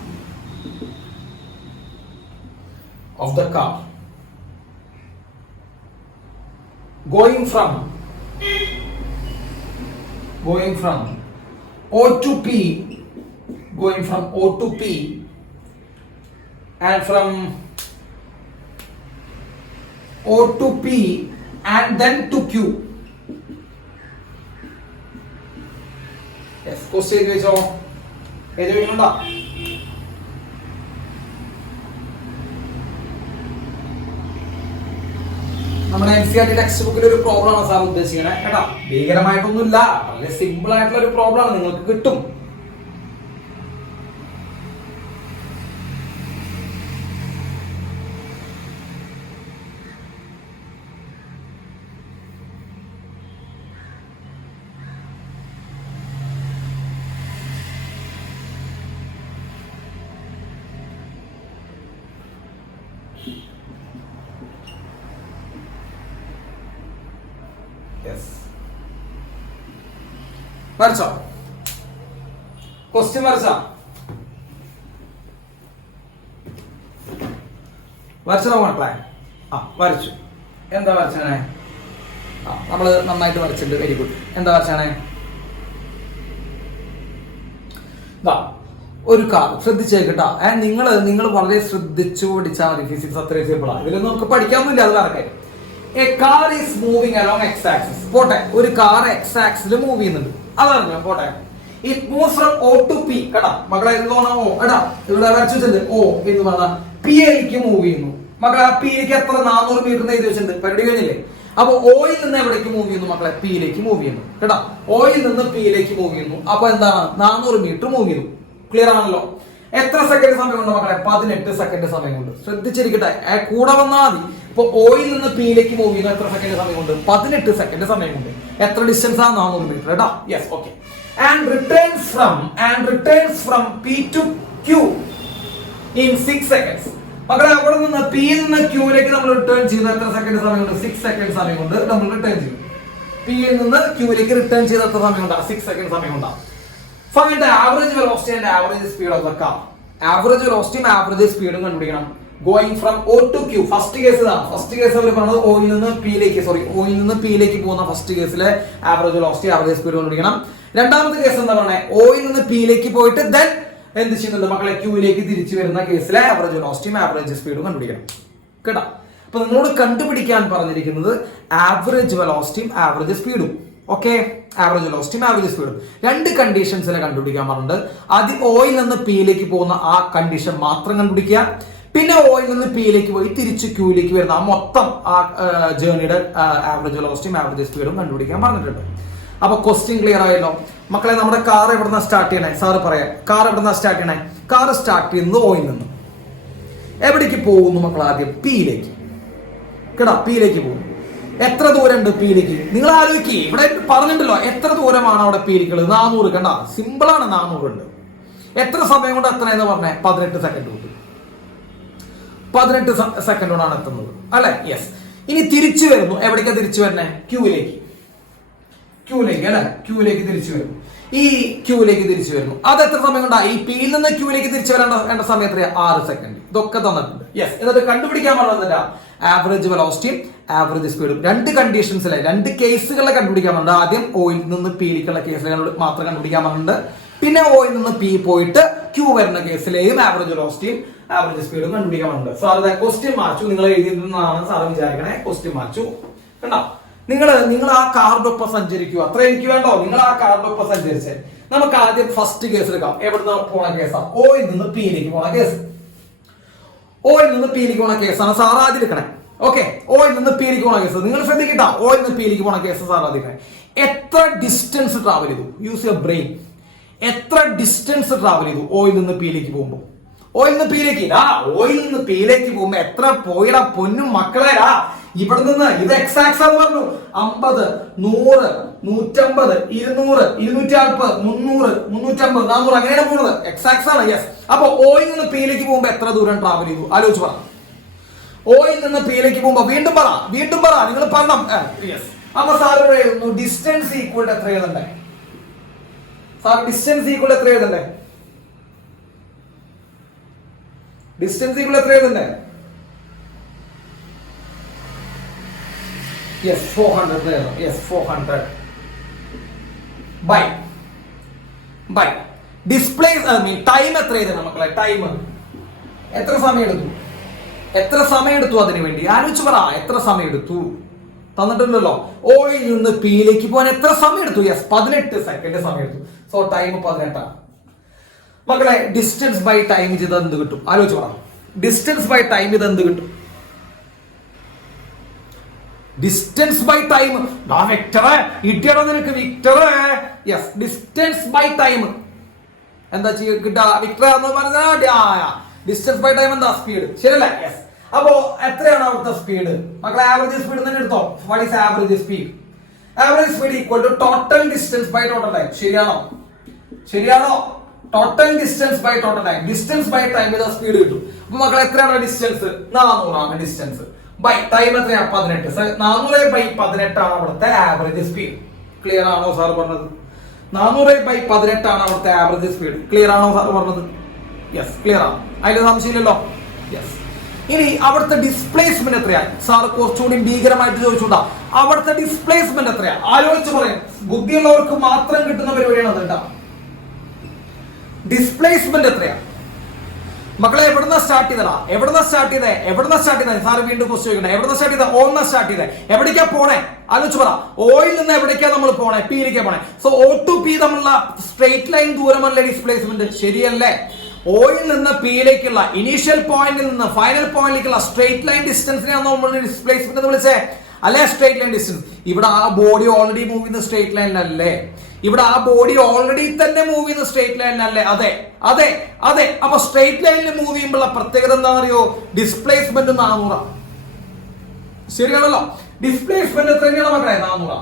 going from O to P, and from O to P and then to Q. Yes, question ചോദിച്ചോ? ഏത് ചോദിക്കണ്ട? നമ്മുടെ NCERT text ബുക്കിൽ ഒരു problem ആണ് sir ഉദ്ദേശിക്കുന്നത് കേട്ടോ. ഭീകരമായിട്ടൊന്നുമില്ല, വളരെ സിമ്പിൾ ആയിട്ടുള്ള ഒരു പ്രോബ്ലം ആണ്, നിങ്ങൾക്ക് കിട്ടും. വരച്ചോ? ക്വസ്റ്റ്യൻ വരച്ചോ? മക്കളെ? വരച്ചു. എന്താ വരച്ചാണേ? നമ്മള് നന്നായിട്ട് വരച്ചിട്ടുണ്ട്, വെരി ഗുഡ്. എന്താ വരച്ചാണേ? ഒരു കാർ ശ്രദ്ധിച്ചേക്കട്ടാ. നിങ്ങൾ വളരെ ശ്രദ്ധിച്ചു പഠിച്ചാൽ മതി. ഫിസിക്സ് അത്രയും സിമ്പിളാണ്, ഇതിലൊന്നും നമുക്ക് പഠിക്കാനൊന്നുമില്ല, അത് വേറെ കാര്യം. A car is moving along x-axis. പോട്ടെ, ഒരു കാർ x-axis മൂവ് ചെയ്യുന്നുണ്ട്, അതറിഞ്ഞോ? പോട്ടെ. It moves from O to P. കേട്ടാ മക്കളെ, എന്താണ് O? എടാ ഇവിടെ വരച്ചിട്ടുണ്ട് O എന്ന് പറഞ്ഞാൽ P യിലേക്ക് മൂവ് ചെയ്യുന്നു. മക്കളെ, ആ P യിലേക്ക് എത്ര 400 മീറ്റർ എഴുതി വെച്ചിട്ടുണ്ട്, പരിപാടി കഴിഞ്ഞില്ലേ? അപ്പൊ ഓയിൽ നിന്ന് എവിടേക്ക് മൂവ് ചെയ്യുന്നു മക്കളെ? P യിലേക്ക് മൂവ് ചെയ്യുന്നു. കേട്ടാ, ഓയിൽ നിന്ന് P യിലേക്ക് മൂവ് ചെയ്യുന്നു. അപ്പൊ എന്താണ്? 400 മീറ്റർ മൂവ് ചെയ്യുന്നു. ക്ലിയർ ആണല്ലോ? എത്ര സെക്കൻഡ് സമയം കൊണ്ട് മക്കളെ? 18 സെക്കൻഡ് സമയം കൊണ്ട്. ശ്രദ്ധിച്ചിരിക്കട്ടെ, കൂടെ വന്നാൽ മതി. ഇപ്പൊ ഓയിൽ നിന്ന് P യിലേക്ക് മൂവ് ചെയ്യുന്ന എത്ര സെക്കൻഡ് സമയം കൊണ്ട്? 18 സെക്കൻഡ് സമയം കൊണ്ട്. എത്ര ഡിസ്റ്റൻസ് ആണ്? 400 മീറ്റർ. കേട്ടോ, yes, okay. And returns from P to Q in 6 seconds. മക്കളെ, അവിടെ നിന്ന് P നിന്ന് Q ലേക്ക് നമ്മൾ റിട്ടേൺ ചെയ്യുന്ന എത്ര സെക്കൻഡ് സമയം കൊണ്ട്? 6 സെക്കൻഡ് സമയം കൊണ്ട് നമ്മൾ റിട്ടേൺ ചെയ്യും. P യിൽ നിന്ന് Q ലേക്ക് റിട്ടേൺ ചെയ്ത എത്ര സമയം കൊണ്ടാ? 6 സെക്കൻഡ് സമയം കൊണ്ടാ. Find the average velocity and average speed of the car. Average velocity and average speed കണ്ടുപിടിക്കണം. Going from O to Q. First case ഇതാണ്. ഫസ്റ്റ് കേസ് അവർ പറഞ്ഞത് ഓയിൽ നിന്ന് P യിലേക്ക് പോകുന്ന ഫസ്റ്റ് കേസിലെ ആവറേജ് വെലോസിറ്റി, ആവറേജ് സ്പീഡ് കണ്ടുപിടിക്കണം. രണ്ടാമത്തെ case എന്താ പറഞ്ഞത്? ഓയിൽ നിന്ന് P യിലേക്ക് പോയിട്ട് ദെൻ എന്ത് ചെയ്യുന്നുണ്ട് മക്കളെ? Q യിലേക്ക് തിരിച്ചു വരുന്ന കേസിലെ ആവറേജ് വെലോസിറ്റിയും ആവറേജ് സ്പീഡും കണ്ടുപിടിക്കണം. കേട്ടോ, അപ്പൊ നിങ്ങളോട് കണ്ടുപിടിക്കാൻ പറഞ്ഞിരിക്കുന്നത് ആവറേജ് വെലോസിറ്റിയും ആവറേജ് സ്പീഡും. ഓക്കെ, ആവറേജ് വെലോസിറ്റിയും ആവറേജ് സ്പീഡും രണ്ട് കണ്ടീഷൻസിനെ കണ്ടുപിടിക്കാൻ പറഞ്ഞിട്ടുണ്ട്. ആദ്യം ഓയിൽ നിന്ന് P യിലേക്ക് പോകുന്ന ആ കണ്ടീഷൻ മാത്രം കണ്ടുപിടിക്കുക. പിന്നെ ഓയിൽ നിന്ന് P യിലേക്ക് പോയി തിരിച്ച് Q യിലേക്ക് വരുന്ന ആ മൊത്തം ആ ജേർണിയുടെ ആവറേജ് വെലോസിറ്റിയും ആവറേജ് സ്പീഡും കണ്ടുപിടിക്കാൻ പറഞ്ഞിട്ടുണ്ട്. അപ്പൊ ക്വസ്റ്റ്യൻ ക്ലിയർ ആയല്ലോ മക്കളെ? നമ്മുടെ കാർ എവിടുന്ന സ്റ്റാർട്ട് ചെയ്യണേ? സാറ് പറയാം. കാർ എവിടുന്ന സ്റ്റാർട്ട് ചെയ്യണേ? കാർ സ്റ്റാർട്ട് ചെയ്യുന്നത് ഓയിൽ നിന്ന്. എവിടേക്ക് പോകുന്നു മക്കൾ? ആദ്യം P യിലേക്ക്. കേടാ, P യിലേക്ക് പോകും. എത്ര ദൂരം ഉണ്ട് P യിലേക്ക്? നിങ്ങൾ ആലോചിക്കുക. ഇവിടെ പറഞ്ഞിട്ടുണ്ടല്ലോ എത്ര ദൂരമാണ് അവിടെ P യിലേക്കുള്ളത്? 400. കണ്ട, സിമ്പിൾ ആണ്. 400 ഉണ്ട്. എത്ര സമയം കൊണ്ട് എത്രയെന്ന് പറഞ്ഞേ? 18 സെക്കൻഡ് കൊണ്ട്. 18 സെക്കൻഡ് കൊണ്ടാണ് എത്തുന്നത് അല്ലെ? യെസ്. ഇനി തിരിച്ചു വരുന്നു. എവിടേക്കാ തിരിച്ചു വരണേ? Q യിലേക്ക് അല്ലെ? Q യിലേക്ക് തിരിച്ചു വരുന്നു. ഈ Q യിലേക്ക് തിരിച്ചു വരുന്നു. അത് എത്ര സമയം കൊണ്ടാ? ഈ P യിൽ നിന്ന് Q യിലേക്ക് തിരിച്ചു വരേണ്ട സമയം എത്രയാ? 6 സെക്കൻഡ്. ഇതൊക്കെ തന്നിട്ടുണ്ട്. യെസ്. എന്നിട്ട് കണ്ടുപിടിക്കാൻ പറഞ്ഞില്ല ആവറേജ് വെലോസിറ്റിയും ആവറേജ് സ്പീഡും. രണ്ട് കണ്ടീഷൻസിലെ രണ്ട് കേസുകളെ കണ്ടുപിടിക്കാൻ പറഞ്ഞിട്ടുണ്ട്. ആദ്യം ഓയിൽ നിന്ന് P യിലേക്കുള്ള കേസുകൾ മാത്രം കണ്ടുപിടിക്കാൻ പറഞ്ഞിട്ടുണ്ട്. പിന്നെ ഓയിൽ നിന്ന് P പോയിട്ട് Q വരുന്ന കേസിലെയും ആവറേജ് വെലോസിറ്റിയും ആവറേജ് സ്പീഡും കണ്ടുപിടിക്കാൻ പറഞ്ഞിട്ടുണ്ട്. സാർ ക്വസ്റ്റ്യൻ മാച്ചു. നിങ്ങൾ എഴുതിയിരുന്നതാണ് സാറ് വിചാരിക്കണേ. ക്വസ്റ്റ്യൻ മാച്ചു. കണ്ടോ, നിങ്ങൾ ആ കാറിനൊപ്പം സഞ്ചരിക്കുക. അത്ര എനിക്ക് വേണ്ടോ? നിങ്ങൾ ആ കാറിനൊപ്പം സഞ്ചരിച്ചേ. നമുക്ക് ആദ്യം ഫസ്റ്റ് കേസ് എടുക്കാം. എവിടുന്ന് പോണ കേസാ? ഓയിൽ നിന്ന് P യിലേക്ക് പോണ കേസ്. ഓയിൽ നിന്ന് P യിലേക്ക് പോണ കേസാണ് സാർ ആദ്യം എടുക്കണേ. ഓക്കെ, ഓയിൽ നിന്ന് P യിലേക്ക് പോണ കേസ് നിങ്ങൾ ശ്രദ്ധിക്കട്ടോ. ഓയിൽ നിന്ന് P യിലേക്ക് പോണ കേസ് സാർ ആദ്യം എടുക്കണേ. എത്ര ഡിസ്റ്റൻസ് ട്രാവൽ ചെയ്തു? Use your brain. എത്ര ഡിസ്റ്റൻസ് ട്രാവൽ ചെയ്തു ഓയിൽ നിന്ന് P യിലേക്ക് പോകുമ്പോൾ? ഓയിൽ നിന്ന് P യിലേക്ക് പോകുമ്പോ എത്ര പോയിടാ പൊന്നും മക്കളെ? ഇവിടെ നിന്ന് ഇത് എക്സാക്സ് ആണെന്ന് പറഞ്ഞു. 50, 100, 150, 200, 240, 300, 350, 400 അങ്ങനെയാണ് പോകുന്നത്. എക്സാക്സ് ആണ്. യെസ്. അപ്പൊ ഓയിൽ നിന്ന് P യിലേക്ക് പോകുമ്പോ എത്ര ദൂരം ട്രാവൽ ചെയ്തു? ആലോചിച്ച് പറ. ഓയിൽ നിന്ന് പിയിലേക്ക് പോകുമ്പോ വീണ്ടും പറ നിങ്ങൾ പറയണം. അപ്പൊ സാർ എഴുതുന്നു ഡിസ്റ്റൻസ് ഈക്വൽ എത്ര എഴുതണ്ടേ? സാർ ഡിസ്റ്റൻസ് ഈക്വൽ എത്ര എഴുതണ്ടേ? ഡിസ്റ്റൻസ് ഈക്വൽ എത്ര എഴുതണ്ടേ? യെസ് 400 എഴുതാം. യെസ് 400 ബൈ ഡിസ്പ്ലേസ് ടൈം എത്ര എഴുതണം മക്കളെ? ടൈം എത്ര സമയം എടുത്തു അതിനു വേണ്ടി ആലോചിച്ച് പറ. എത്ര സമയം എടുത്തു? തന്നിട്ടുണ്ടല്ലോ. ഓയിൽ നിന്ന് പിയിലേക്ക് പോകാൻ എത്ര സമയം എടുത്തു? യെസ് 18 സെക്കൻഡ് സമയം എടുത്തു. സോ ടൈം 18 മക്കളെ. ഡിസ്റ്റൻസ് ബൈ ടൈം ചെയ്ത് എന്ത് കിട്ടും? ആലോചിച്ച് പറ. ഡിസ്റ്റൻസ് ബൈ ടൈം ഇത് എന്ത് കിട്ടും? ഡിസ്റ്റൻസ് ബൈ ടൈം വിക്ടറെ ഇട്ടിയാണോ നിനക്ക് വിക്ടറെ? യെസ് ഡിസ്റ്റൻസ് ബൈ ടൈം എന്താ കിട്ടാ? വിക്ടർ എന്ന് പറഞ്ഞാൽ ഡിസ്റ്റൻസ് ബൈ ടൈം എന്താ? സ്പീഡ്. ശരിയല്ലേ? യെസ്. അപ്പോ എത്രയാണ് അവിടുത്തെ സ്പീഡ് മക്കളെ? ആവറേജ് സ്പീഡ് തന്നെ എടുത്തോ. What is average speed? Average speed equal to total distance by total time. ശരിയാണോ? Total distance by total time. Distance by time ചെയ്ത സ്പീഡ് കിട്ടും. അപ്പൊ മക്കളെ എത്രയാണ് ഡിസ്റ്റൻസ്? 400 ആണ് ഡിസ്റ്റൻസ്. ബൈ ടൈം എത്രയാണ്? 18. 400 ബൈ 18 ആണ് അവിടുത്തെ ആവറേജ് സ്പീഡ്. ക്ലിയർ ആണോ സാർ പറഞ്ഞത്? 400 ബൈ 18 ആണ് അവിടുത്തെ ആവറേജ് സ്പീഡ്. ക്ലിയർ ആണോ സാർ പറഞ്ഞത്? യെസ് ക്ലിയർ ആണ്. അതിൽ സംശയമില്ലല്ലോ. യെസ്. ഇനി അവിടുത്തെ ഡിസ്പ്ലേസ്മെന്റ് എത്രയാ? സാർ കുറച്ചുകൂടി ഭീകരമായിട്ട് ചോദിച്ചുകൂടാ. അവിടുത്തെ ഡിസ്പ്ലേസ്മെന്റ് എത്രയാ? ആലോചിച്ച് പറയാം. ബുദ്ധിയുള്ളവർക്ക് മാത്രം കിട്ടുന്ന പരിപാടിയാണ് അത് കേട്ടോ. ഡിസ്പ്ലേസ്മെന്റ് എത്രയാ മക്കളെ? എവിടുന്ന സ്റ്റാർട്ട് ചെയ്തേ? സാർ വീണ്ടും ക്വസ്റ്റ്യൻ ചോദിക്കട്ടെ. എവിടുന്ന സ്റ്റാർട്ട് ചെയ്ത? ഓന്ന സ്റ്റാർട്ട് ചെയ്തേ. എവിടേക്കാ പോണേ? ആലോചിച്ച് പറ. ഓയിൽ നിന്ന് എവിടേക്കാ നമ്മൾ പോണേ? പിയിലേക്കാ പോണേ. സോ O to P തമ്മിലുള്ള സ്ട്രെയിറ്റ് ലൈൻ ദൂരമല്ലേ ഡിസ്പ്ലേസ്മെന്റ്? ശരിയല്ലേ? ഓയിൽ നിന്ന് പിയിലേക്കുള്ള ഇനീഷ്യൽ പോയിന്റിൽ നിന്ന് ഫൈനൽ പോയിന്റിലേക്കുള്ള സ്ട്രെയിറ്റ് ലൈൻ ഡിസ്റ്റൻസിനെയാണ് നമ്മൾ ഡിസ്പ്ലേസ്മെന്റ് എന്ന് വിളിച്ചേ അല്ലേ? Straight line distance. ഇവിടെ ആ ബോഡി ഓൾറെഡി മൂവ് ചെയ്യുന്ന സ്ട്രെയിറ്റ് ലൈനിലല്ലേ? ഇവിടെ ആ ബോഡി ഓൾറെഡി തന്നെ മൂവ് ചെയ്യുന്ന സ്ട്രെയിറ്റ് ലൈനിലല്ലേ? അതെ. അപ്പൊ സ്ട്രെയിറ്റ് ലൈനിൽ മൂവ് ചെയ്യുമ്പോൾ പ്രത്യേകത എന്താണെന്നറിയോ? ഡിസ്പ്ലേസ്മെന്റ് 400. ശരിയാണല്ലോ? ഡിസ്പ്ലേസ്മെന്റ് എത്രയാണ് മക്കളെ? 400.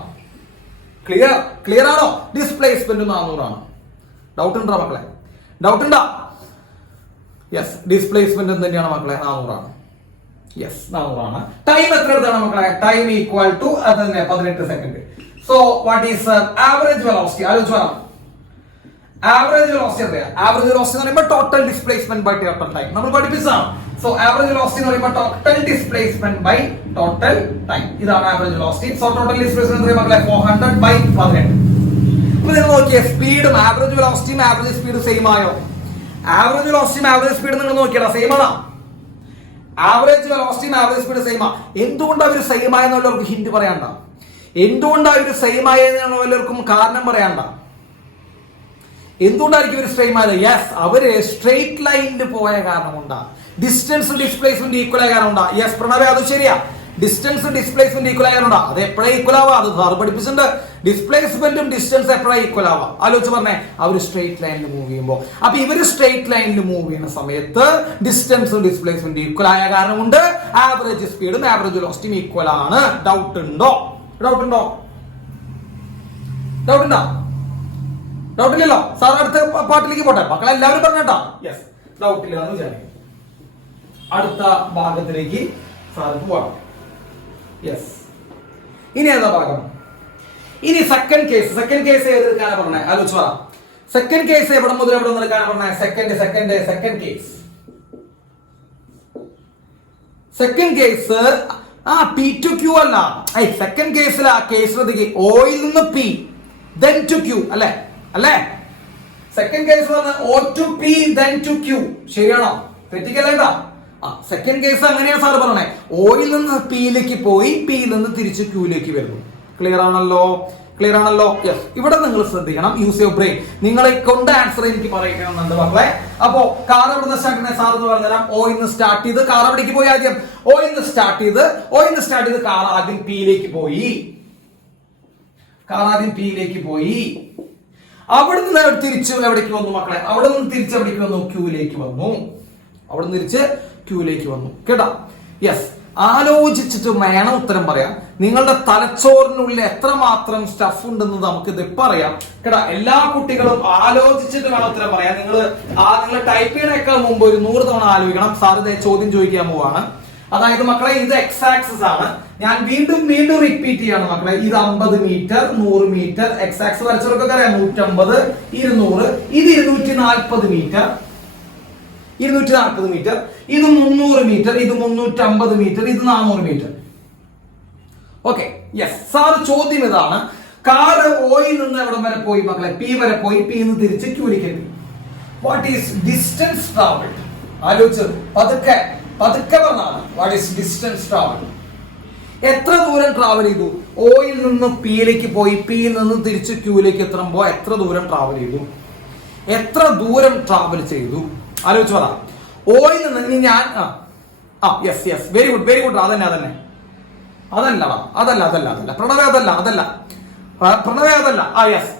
ക്ലിയർ ആണോ? ഡിസ്പ്ലേസ്മെന്റ് 400 ആണ്. ഡൗട്ട് ഉണ്ടോ മക്കളെ? ഡൗട്ട് ഉണ്ടോ? യെസ് ഡിസ്പ്ലേസ്മെന്റ് തന്നെയാണ് മക്കളെ? 400 ആണ്. യെസ് 400 ആണ്. ടൈം എത്ര എടുത്താണ് മക്കളെ? ടൈം ഈക്വൽ ടു അത് തന്നെ 18 second. So what is average velocity? ആലോചിച്ച് പറ. ആവറേജ് വെലോസിറ്റി എത്രയാ? ആവറേജ് വെലോസിറ്റി എന്ന് പറയുമ്പോൾ total displacement by total time നമ്മൾ പഠിപ്പിച്ചതാണ്. സോ ആവറേജ് വെലോസിറ്റി എന്ന് പറയുമ്പോൾ total displacement by total time. ഇതാണ് average velocity. So total displacement എത്രയാ മക്കളെ? 400 ബൈ 18. ഇപ്പൊ നിങ്ങൾ നോക്കിയേ സ്പീഡും ആവറേജ് വെലോസിറ്റിയും ആവറേജ് സ്പീഡ് സെയിം ആയോ? ആവറേജ് വെലോസിറ്റിയും ആവറേജ് സ്പീഡ് നിങ്ങൾ നോക്കിയടാ സെയിം ആണോ? ആവറേജ് വെലോസിറ്റിയും ആവറേജ് സ്പീഡ് സെയിം ആ. എന്തുകൊണ്ടാണ് അവർ സെയിം ആയെന്നുള്ളവർക്ക് ഹിന്റ് പറയാണ്ട? എന്തുകൊണ്ടാണ് ഇവർ സെയിം ആയതെന്നുള്ള വല്ലവർക്കും കാരണം പറയാണ്ട? എന്തുകൊണ്ടായിരിക്കും ഇവർ സെയിം ആയത്? യെസ് അവര് സ്ട്രെയിറ്റ് ലൈനിൽ പോയ കാരണം കൊണ്ടാ. ഡിസ്റ്റൻസ് ഡിസ്പ്ലേസ്മെന്റ് ഈക്വൽ ആയ കാരണം കൊണ്ടാ. യെസ് പ്രണവേ അത് ശരിയാ. ഡിസ്റ്റൻസ് ഡിസ്പ്ലേസ്മെന്റ് ഈക്വൽ ആയ കാരണം കൊണ്ടാ. അത് എപ്പോഴാ ഈക്വൽ ആവാ? അത് സാർ പഠിപ്പിച്ചിട്ടുണ്ട്. ഡിസ്പ്ലേസ്മെന്റും ഡിസ്റ്റൻസ് എപ്പോഴാ ഈക്വൽ ആവാ? ആലോചിച്ച് പറഞ്ഞേ. അവർ സ്ട്രെയിറ്റ് ലൈനിൽ മൂവ് ചെയ്യുമ്പോൾ. അപ്പൊ ഇവര് സ്ട്രെയിറ്റ് ലൈനിൽ മൂവ് ചെയ്യുന്ന സമയത്ത് ഡിസ്റ്റൻസും ഡിസ്പ്ലേസ്മെന്റ് ഈക്വൽ ആയ കാരണം കൊണ്ട് ആവറേജ് സ്പീഡും ആവറേജ് വെലോസിറ്റിയും ഈക്വൽ ആണ്. ഡൗട്ട് ഉണ്ടോ? ഡൗട്ടില്ലല്ലോ. സാർ അടുത്ത പാട്ടിലേക്ക് പോട്ടെ. മക്കളെ എല്ലാവരും പറഞ്ഞേട്ടാ. യെസ് ഡൗട്ടില്ല എന്ന് വിചാരിക്കും. അടുത്ത ഭാഗത്തിലേക്ക് സാർ പോവാം. യെസ് ഇനി ഏതാ ഭാഗം? ഇനി സെക്കൻഡ് കേസ് ഏതെടുക്കാനാ പറഞ്ഞേ? ആലോചിച്ച് പറ. സെക്കൻഡ് കേസ് എവിടെ മുതൽ എവിടെ നിന്ന് എടുക്കാനാ പറഞ്ഞേ? Second case P to Q അല്ല. സെക്കൻഡ് കേസിൽ ആ കേസ് ശ്രദ്ധിക്ക്. ഓയിൽ നിന്ന് P then to Q അല്ലേ? Second case O to P then to Q. ശരിയാണോ? തെറ്റിക്കല്ലേട്ടാ. സെക്കൻഡ് കേസ് അങ്ങനെയാണ് സാർ പറഞ്ഞേ. ഓയിൽ നിന്ന് പിയിലേക്ക് പോയി പിയിൽ നിന്ന് തിരിച്ച് ക്യൂയിലേക്ക് വരുന്നു. ക്ലിയർ ആണല്ലോ? യെസ്. ഇവിടെ നിങ്ങൾ ശ്രദ്ധിക്കണം. Use your brain. നിങ്ങളെ കൊണ്ട് ആൻസർ എനിക്ക് പറയണമെന്നുണ്ട് മക്കളെ. അപ്പോ കാർ എവിടെ നിന്ന് സ്റ്റാർട്ട് ചെയ്യുന്നത്? സാർ എന്ന് പറഞ്ഞുതരാം. ഓയിൽ നിന്ന് സ്റ്റാർട്ട് ചെയ്ത് കാർ എവിടേക്ക് പോയി? ആദ്യം ഓയിൽ നിന്ന് സ്റ്റാർട്ട് ചെയ്ത് കാർ ആദ്യം പിയിലേക്ക് പോയി. അവിടെ നിന്ന് തിരിച്ച് എവിടേക്ക് വന്നു മക്കളെ? അവിടെ നിന്ന് തിരിച്ച് എവിടേക്ക് വന്നു? ക്യൂയിലേക്ക് വന്നു. കേട്ടോ? യെസ്. ആലോചിച്ചിട്ട് വേണം ഉത്തരം പറയാം. നിങ്ങളുടെ തലച്ചോറിനുള്ളിൽ എത്രമാത്രം സ്റ്റഫ് ഉണ്ടെന്ന് നമുക്ക് ഇതിപ്പോ അറിയാം. കേട്ടോ? എല്ലാ കുട്ടികളും ആലോചിച്ചിട്ട് വേണം ഉത്തരം പറയാം. നിങ്ങൾ ടൈപ്പ് ചെയ്യണേക്കാൾ മുമ്പ് ഒരു 100 തവണ ആലോചിക്കണം. സാർ ഇതേ ചോദ്യം ചോദിക്കാൻ പോവാണ്. അതായത് മക്കളെ ഇത് എക്സ് ആക്സിസ് ആണ്. ഞാൻ വീണ്ടും റിപ്പീറ്റ് ചെയ്യാണ് മക്കളെ. ഇത് 50 മീറ്റർ, 100 മീറ്റർ. എക്സ് ആക്സിസ് വരച്ചവർക്കൊക്കെ അറിയാം 150, 200. ഇത് 240 മീറ്റർ, 240 മീറ്റർ. ഇത് 300 മീറ്റർ, ഇത് 350 മീറ്റർ, ഇത് 400 മീറ്റർ. Okay, yes sir. ചോദ്യം ഇതാണ്, കാറ് ഓയിൽ നിന്ന് എവിടെ വരെ പോയി മക്കളെ? പി വരെ പോയി. പി നിന്ന് തിരിച്ച് ക്യൂലേക്ക് എത്തി. What is distance travelled? ആലോചിച്ച് പതുക്കെ പറഞ്ഞാണ്. What is distance travelled? എത്ര ദൂരം ട്രാവൽ ചെയ്തു? ഓയിൽ നിന്ന് പിയിലേക്ക് പോയി, പിയിൽ നിന്ന് തിരിച്ച് ക്യൂലേക്ക് എത്തുമ്പോ എത്ര ദൂരം ട്രാവൽ ചെയ്തു? എത്ര ദൂരം ട്രാവൽ ചെയ്തു? ആലോചിച്ച് പറ. ഓയിൽ നിന്ന് ഞാൻ യെസ് വെരി ഗുഡ്. അതല്ല പ്രണവേ അതല്ല. യെസ്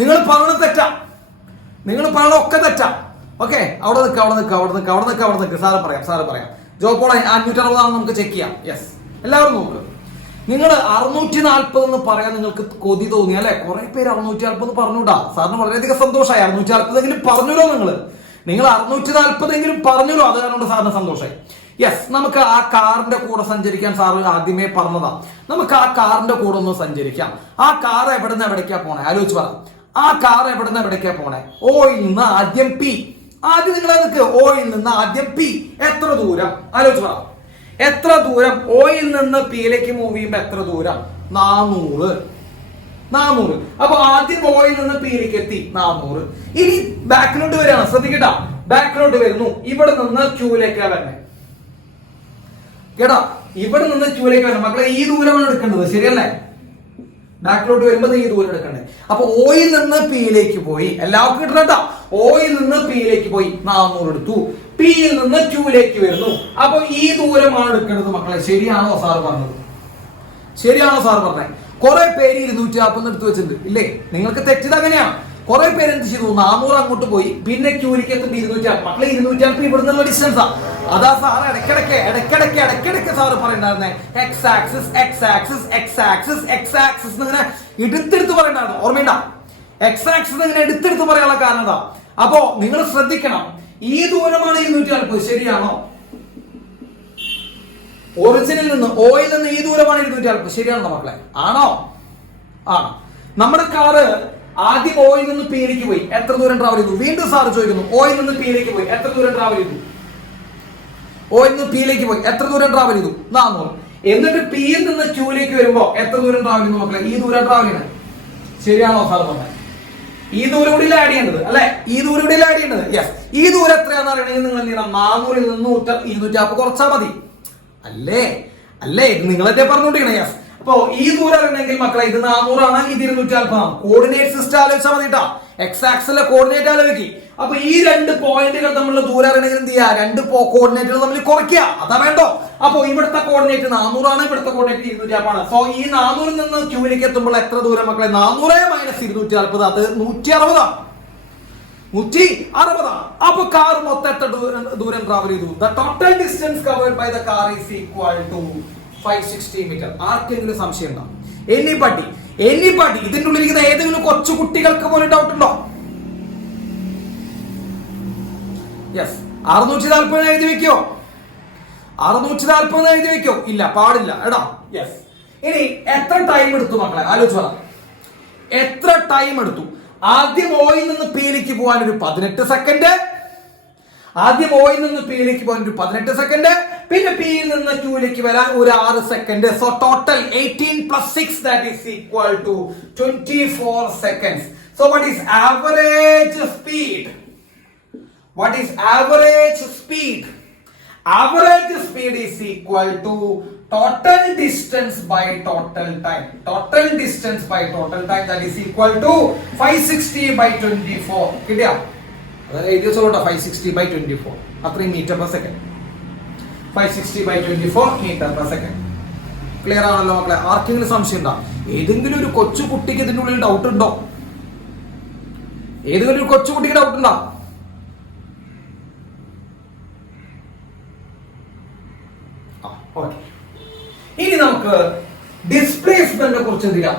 നിങ്ങൾ പറഞ്ഞത് തെറ്റാ. നിങ്ങൾ പറയണ ഒക്കെ തെറ്റാ. ഓക്കെ, അവിടെ നിൽക്കുക. സാറ് പറയാം. ജോപ്പോൾ 560 നമുക്ക് ചെക്ക് ചെയ്യാം. യെസ്, എല്ലാവരും നോക്കുക. നിങ്ങൾ 640 എന്ന് പറയാൻ നിങ്ങൾക്ക് കൊതി തോന്നി അല്ലെ? കുറെ പേര് 640 പറഞ്ഞൂടാ. സാറിന് വളരെയധികം സന്തോഷമായി. 640 എങ്കിലും പറഞ്ഞല്ലോ. നിങ്ങൾ 640 എങ്കിലും പറഞ്ഞല്ലോ. അത് കാരണം സാറിന് സന്തോഷമായി. യെസ്, നമുക്ക് ആ കാറിന്റെ കൂടെ സഞ്ചരിക്കാൻ സാറ് ആദ്യമേ പറഞ്ഞതാ. നമുക്ക് ആ കാറിന്റെ കൂടെ ഒന്ന് സഞ്ചരിക്കാം. ആ കാർ എവിടുന്ന് എവിടേക്കാ പോണേ? ആലോചിച്ച് പറ. ആ കാർ എവിടുന്ന് എവിടേക്കാ പോണേ? ഓയിൽ നിന്ന് ആദ്യം പി. ആദ്യം നിങ്ങൾ നിൽക്ക്. ഓയിൽ നിന്ന് ആദ്യം പി. എത്ര ദൂരം? ആലോചിച്ച് പറ. എത്ര ദൂരം? ഓയിൽ നിന്ന് പിയിലേക്ക് മൂവ് ചെയ്യുമ്പോ എത്ര ദൂരം? 400. അപ്പൊ ആദ്യം ഓയിൽ നിന്ന് പിയിലേക്ക് എത്തി 400. ഇനി ബാക്കിലോട്ട് വരികയാണ്. ശ്രദ്ധിക്കട്ടാ, ബാക്കിലോട്ട് വരുന്നു. ഇവിടെ നിന്ന് ക്യൂലേക്കാ വരണേ. കേട്ടാ, ഇവിടെ നിന്ന് ക്യൂലേക്ക് വരണം മക്കളെ. ഈ ദൂരമാണ് എടുക്കേണ്ടത്, ശരിയല്ലേ? ബാക്കിലോട്ട് വരുമ്പോൾ ഈ ദൂരം എടുക്കണ്ടേ. അപ്പൊ ഓയിൽ നിന്ന് പിയിലേക്ക് പോയി. എല്ലാവർക്കും കിട്ടണ. ഓയിൽ നിന്ന് പിയിലേക്ക് പോയി 400 എടുത്തു. പിയിൽ നിന്ന് ക്യൂലേക്ക് വരുന്നു. അപ്പൊ ഈ ദൂരമാണ് എടുക്കേണ്ടത് മക്കളെ. ശരിയാണോ സാർ പറഞ്ഞത്? കുറെ പേര് 240 എടുത്തു വെച്ചിട്ടുണ്ട് ഇല്ലേ? നിങ്ങൾക്ക് തെറ്റിയത് അങ്ങനെയാണ്. കുറെ പേര് എന്ത് ചെയ്തു? 400 അങ്ങോട്ട് പോയി, പിന്നെ ക്യൂലേക്ക് എത്തുമ്പോൾ 240. മക്കളെ 240 ഇവിടെ നിന്നുള്ള ഡിസ്റ്റൻസാ. അതാ സാർ ഇടയ്ക്കിടയ്ക്ക് സാറ് പറയണ്ടായിരുന്നേ എക്സ് ആക്സിസ് ഇങ്ങനെ എടുത്തെടുത്ത് പറയണ്ടായിരുന്നു. ഓർമ്മയുണ്ടാ? എക്സ് ആക്സിസ് ഇങ്ങനെ എടുത്തെടുത്ത് പറയാനുള്ള കാരണം എന്താ? അപ്പോ നിങ്ങൾ ശ്രദ്ധിക്കണം. ഈ ദൂരമാണ് 240. ശരിയാണോ? ഒറിജിനിൽ നിന്ന് ഓയിൽ നിന്ന് ഈ ദൂരമാണ് 240. ശരിയാണോ മക്കളെ? ആണോ? നമ്മുടെ കാറ് ആദ്യം ഓയിൽ നിന്ന് പിയിലേക്ക് പോയി. എത്ര ദൂരം ട്രാവൽ ചെയ്തു? വീണ്ടും സാറ് ചോദിക്കുന്നു. ഓയിൽ നിന്ന് പിയിലേക്ക് പോയി എത്ര ദൂരം ട്രാവൽ ചെയ്തു? 400. എന്നിട്ട് പിയിൽ നിന്ന് ക്യൂലേക്ക് വരുമ്പോ എത്ര ദൂരം ട്രാവൽ ചെയ്യുന്നു മക്കളെ? ഈ ദൂരം ട്രാവൽ ചെയ്യണം. ശരിയാണോ സാർ പറഞ്ഞത്? ഈ ദൂരം കൂടി ആഡ് ചെയ്യേണ്ടത് അല്ലെ? യെസ്. ഈ ദൂരം എത്രയാണെന്ന് അറിയണമെങ്കിൽ നിങ്ങൾ എന്ത് ചെയ്യണം? 400 നിന്ന് 250 കുറച്ചാൽ മതി. അല്ലേ? നിങ്ങളെ പറഞ്ഞോണ്ടിരിക്കണേ. യെസ്. അപ്പൊ ഈ ദൂരം അറിയണമെങ്കിൽ മക്കളെ ഇത് 400 ആണ്, ഇത് 240 ആണ്. കോർഡിനേറ്റ് സിസ്റ്റം ആലോചിച്ചാൽ മതി കേട്ടോ. എക്സ് ആക്സിലെ കോർഡിനേറ്റ് ആലോചിക്കും. അപ്പൊ ഈ 2 പോയിന്റുകൾ തമ്മിലുള്ള ദൂരം അറിയണമെങ്കിൽ എന്ത് ചെയ്യുക? 2 കോർഡിനേറ്റുകൾ തമ്മിൽ കുറയ്ക്കുക. അതാ വേണ്ടോ? അപ്പൊ ഇവിടുത്തെ കോർഡിനേറ്റ് 400 ആണ്, ഇവിടുത്തെ കോർഡിനേറ്റ് 240 ആണ്. സോ ഈ 400 നിന്ന് ക്യൂലേക്ക് എത്തുമ്പോൾ എത്ര ദൂരം മക്കളെ? 400 മൈനസ് 240, അത് 160. 160. അപ്പൊ കാർ മൊത്തം എത്ര ദൂരം ട്രാവൽ ചെയ്തു? The total distance covered by the car is equal to 560 metre. ആർക്കെങ്കിലും സംശയം ഉണ്ടോ? എനിബഡി ഇതിന്റെ ഉള്ളിലിരിക്കുന്ന ഏതെങ്കിലും കൊച്ചു കുട്ടികൾക്ക് പോലും ഡൗട്ട് ഉണ്ടോ? യെസ്. 640 എഴുതി വെക്കോ? 640 എഴുതി വെക്കോ? ഇല്ല, പാടില്ല എടാ. യെസ്. ഇനി എത്ര ടൈം എടുത്തു മക്കളെ? ആലോചിച്ച് പറ. എത്ര ടൈം എടുത്തു? ആദ്യം ഓയിൽ നിന്ന് പിയിലേക്ക് പോകാൻ ഒരു 18 സെക്കൻഡ്. പിന്നെ പിയിൽ നിന്ന് ക്യൂലേക്ക് വരാൻ ഒരു 6 second. So total 18 + 6 that is equal to 24 seconds. So what is average speed? Average speed is equal to total distance by total time. That is equal to 560/24. കിട്ടിയാ? അതായത് 560/24 അത്രയും metre per second. 560/24 metre per second. Clear ആണല്ലോ മക്കളെ? ആർക്കെങ്കിലും സംശയം ഉണ്ടോ? ഏതെങ്കിലും ഒരു കൊച്ചു കുട്ടിക്ക് ഇതിന്റെ ഉള്ളിൽ ഡൗട്ട് ഉണ്ടോ? ഇനി നമുക്ക് ഡിസ്പ്ലേസ്മെന്റിനെ കുറിച്ച് എന്തിനാ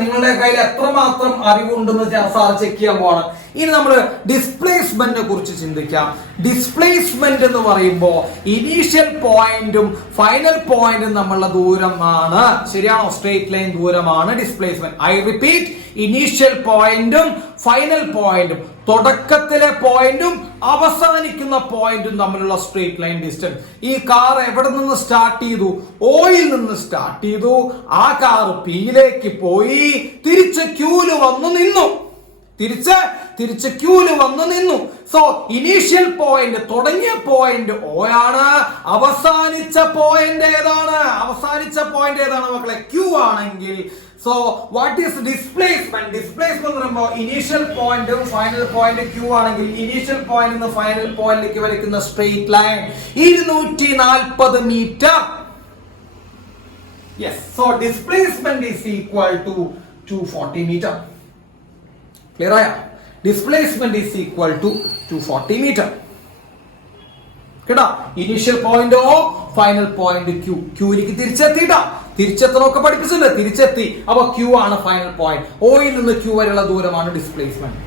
നിങ്ങളുടെ കയ്യിൽ എത്രമാത്രം അറിവുണ്ടെന്ന് സാർ ചെക്ക് ചെയ്യാൻ പോവാണ്. ഇനി നമ്മൾ ഡിസ്പ്ലേസ്മെന്റിനെ കുറിച്ച് ചിന്തിക്കാം. ഡിസ്പ്ലേസ്മെന്റ് എന്ന് പറയുമ്പോൾ ഇനീഷ്യൽ പോയിന്റും ഫൈനൽ പോയിന്റും തമ്മിലുള്ള ദൂരമാണ്. ശരിയാണോ? സ്ട്രേറ്റ് ലൈൻ ദൂരമാണ് ഡിസ്പ്ലേസ്മെന്റ്. ഐ റിപ്പീറ്റ്, ഇനീഷ്യൽ പോയിന്റും ഫൈനൽ പോയിന്റും, തുടക്കത്തിലെ പോയിന്റും അവസാനിക്കുന്ന പോയിന്റും തമ്മിലുള്ള സ്ട്രേറ്റ് ലൈൻ ഡിസ്റ്റൻസ്. ഈ കാർ എവിടെ നിന്ന് സ്റ്റാർട്ട് ചെയ്തു? ഓയിൽ നിന്ന് സ്റ്റാർട്ട് ചെയ്തു. ആ കാർ പിയിലേക്ക് പോയി, തിരിച്ച് ക്യൂല് വന്നു നിന്നു. തിരിച്ച് ക്യൂല് വന്നു നിന്നു. സോ ഇനീഷ്യൽ പോയിന്റ്, തുടങ്ങിയ പോയിന്റ് ഓ ആണ്. അവസാനിച്ച പോയിന്റ് ഏതാണ്? മക്കളെ? ക്യൂ ആണെങ്കിൽ. So what is displacement? Displacement എന്ന് പറയുമ്പോൾ ഇനീഷ്യൽ പോയിന്റും ഫൈനൽ പോയിന്റ് ക്യൂ ആണെങ്കിൽ ഇനീഷ്യൽ പോയിന്റ് നിന്ന് ഫൈനൽ പോയിന്റിലേക്ക് വരയ്ക്കുന്ന straight line 240 metre. Yes. So displacement is equal to 240 metre. Clear ആയ? Displacement is equal to 240 metre. കേട്ടാ? Initial point O, final point Q. ക്യൂയിലേക്ക് തിരിച്ചെത്തണമൊക്കെ പഠിപ്പിച്ചിട്ടുണ്ട്. തിരിച്ചെത്തി. അപ്പൊ ക്യൂ ആണ് ഫൈനൽ പോയിന്റ്. ഓയിൽ നിന്ന് ക്യൂ വരെയുള്ള ദൂരമാണ് displacement.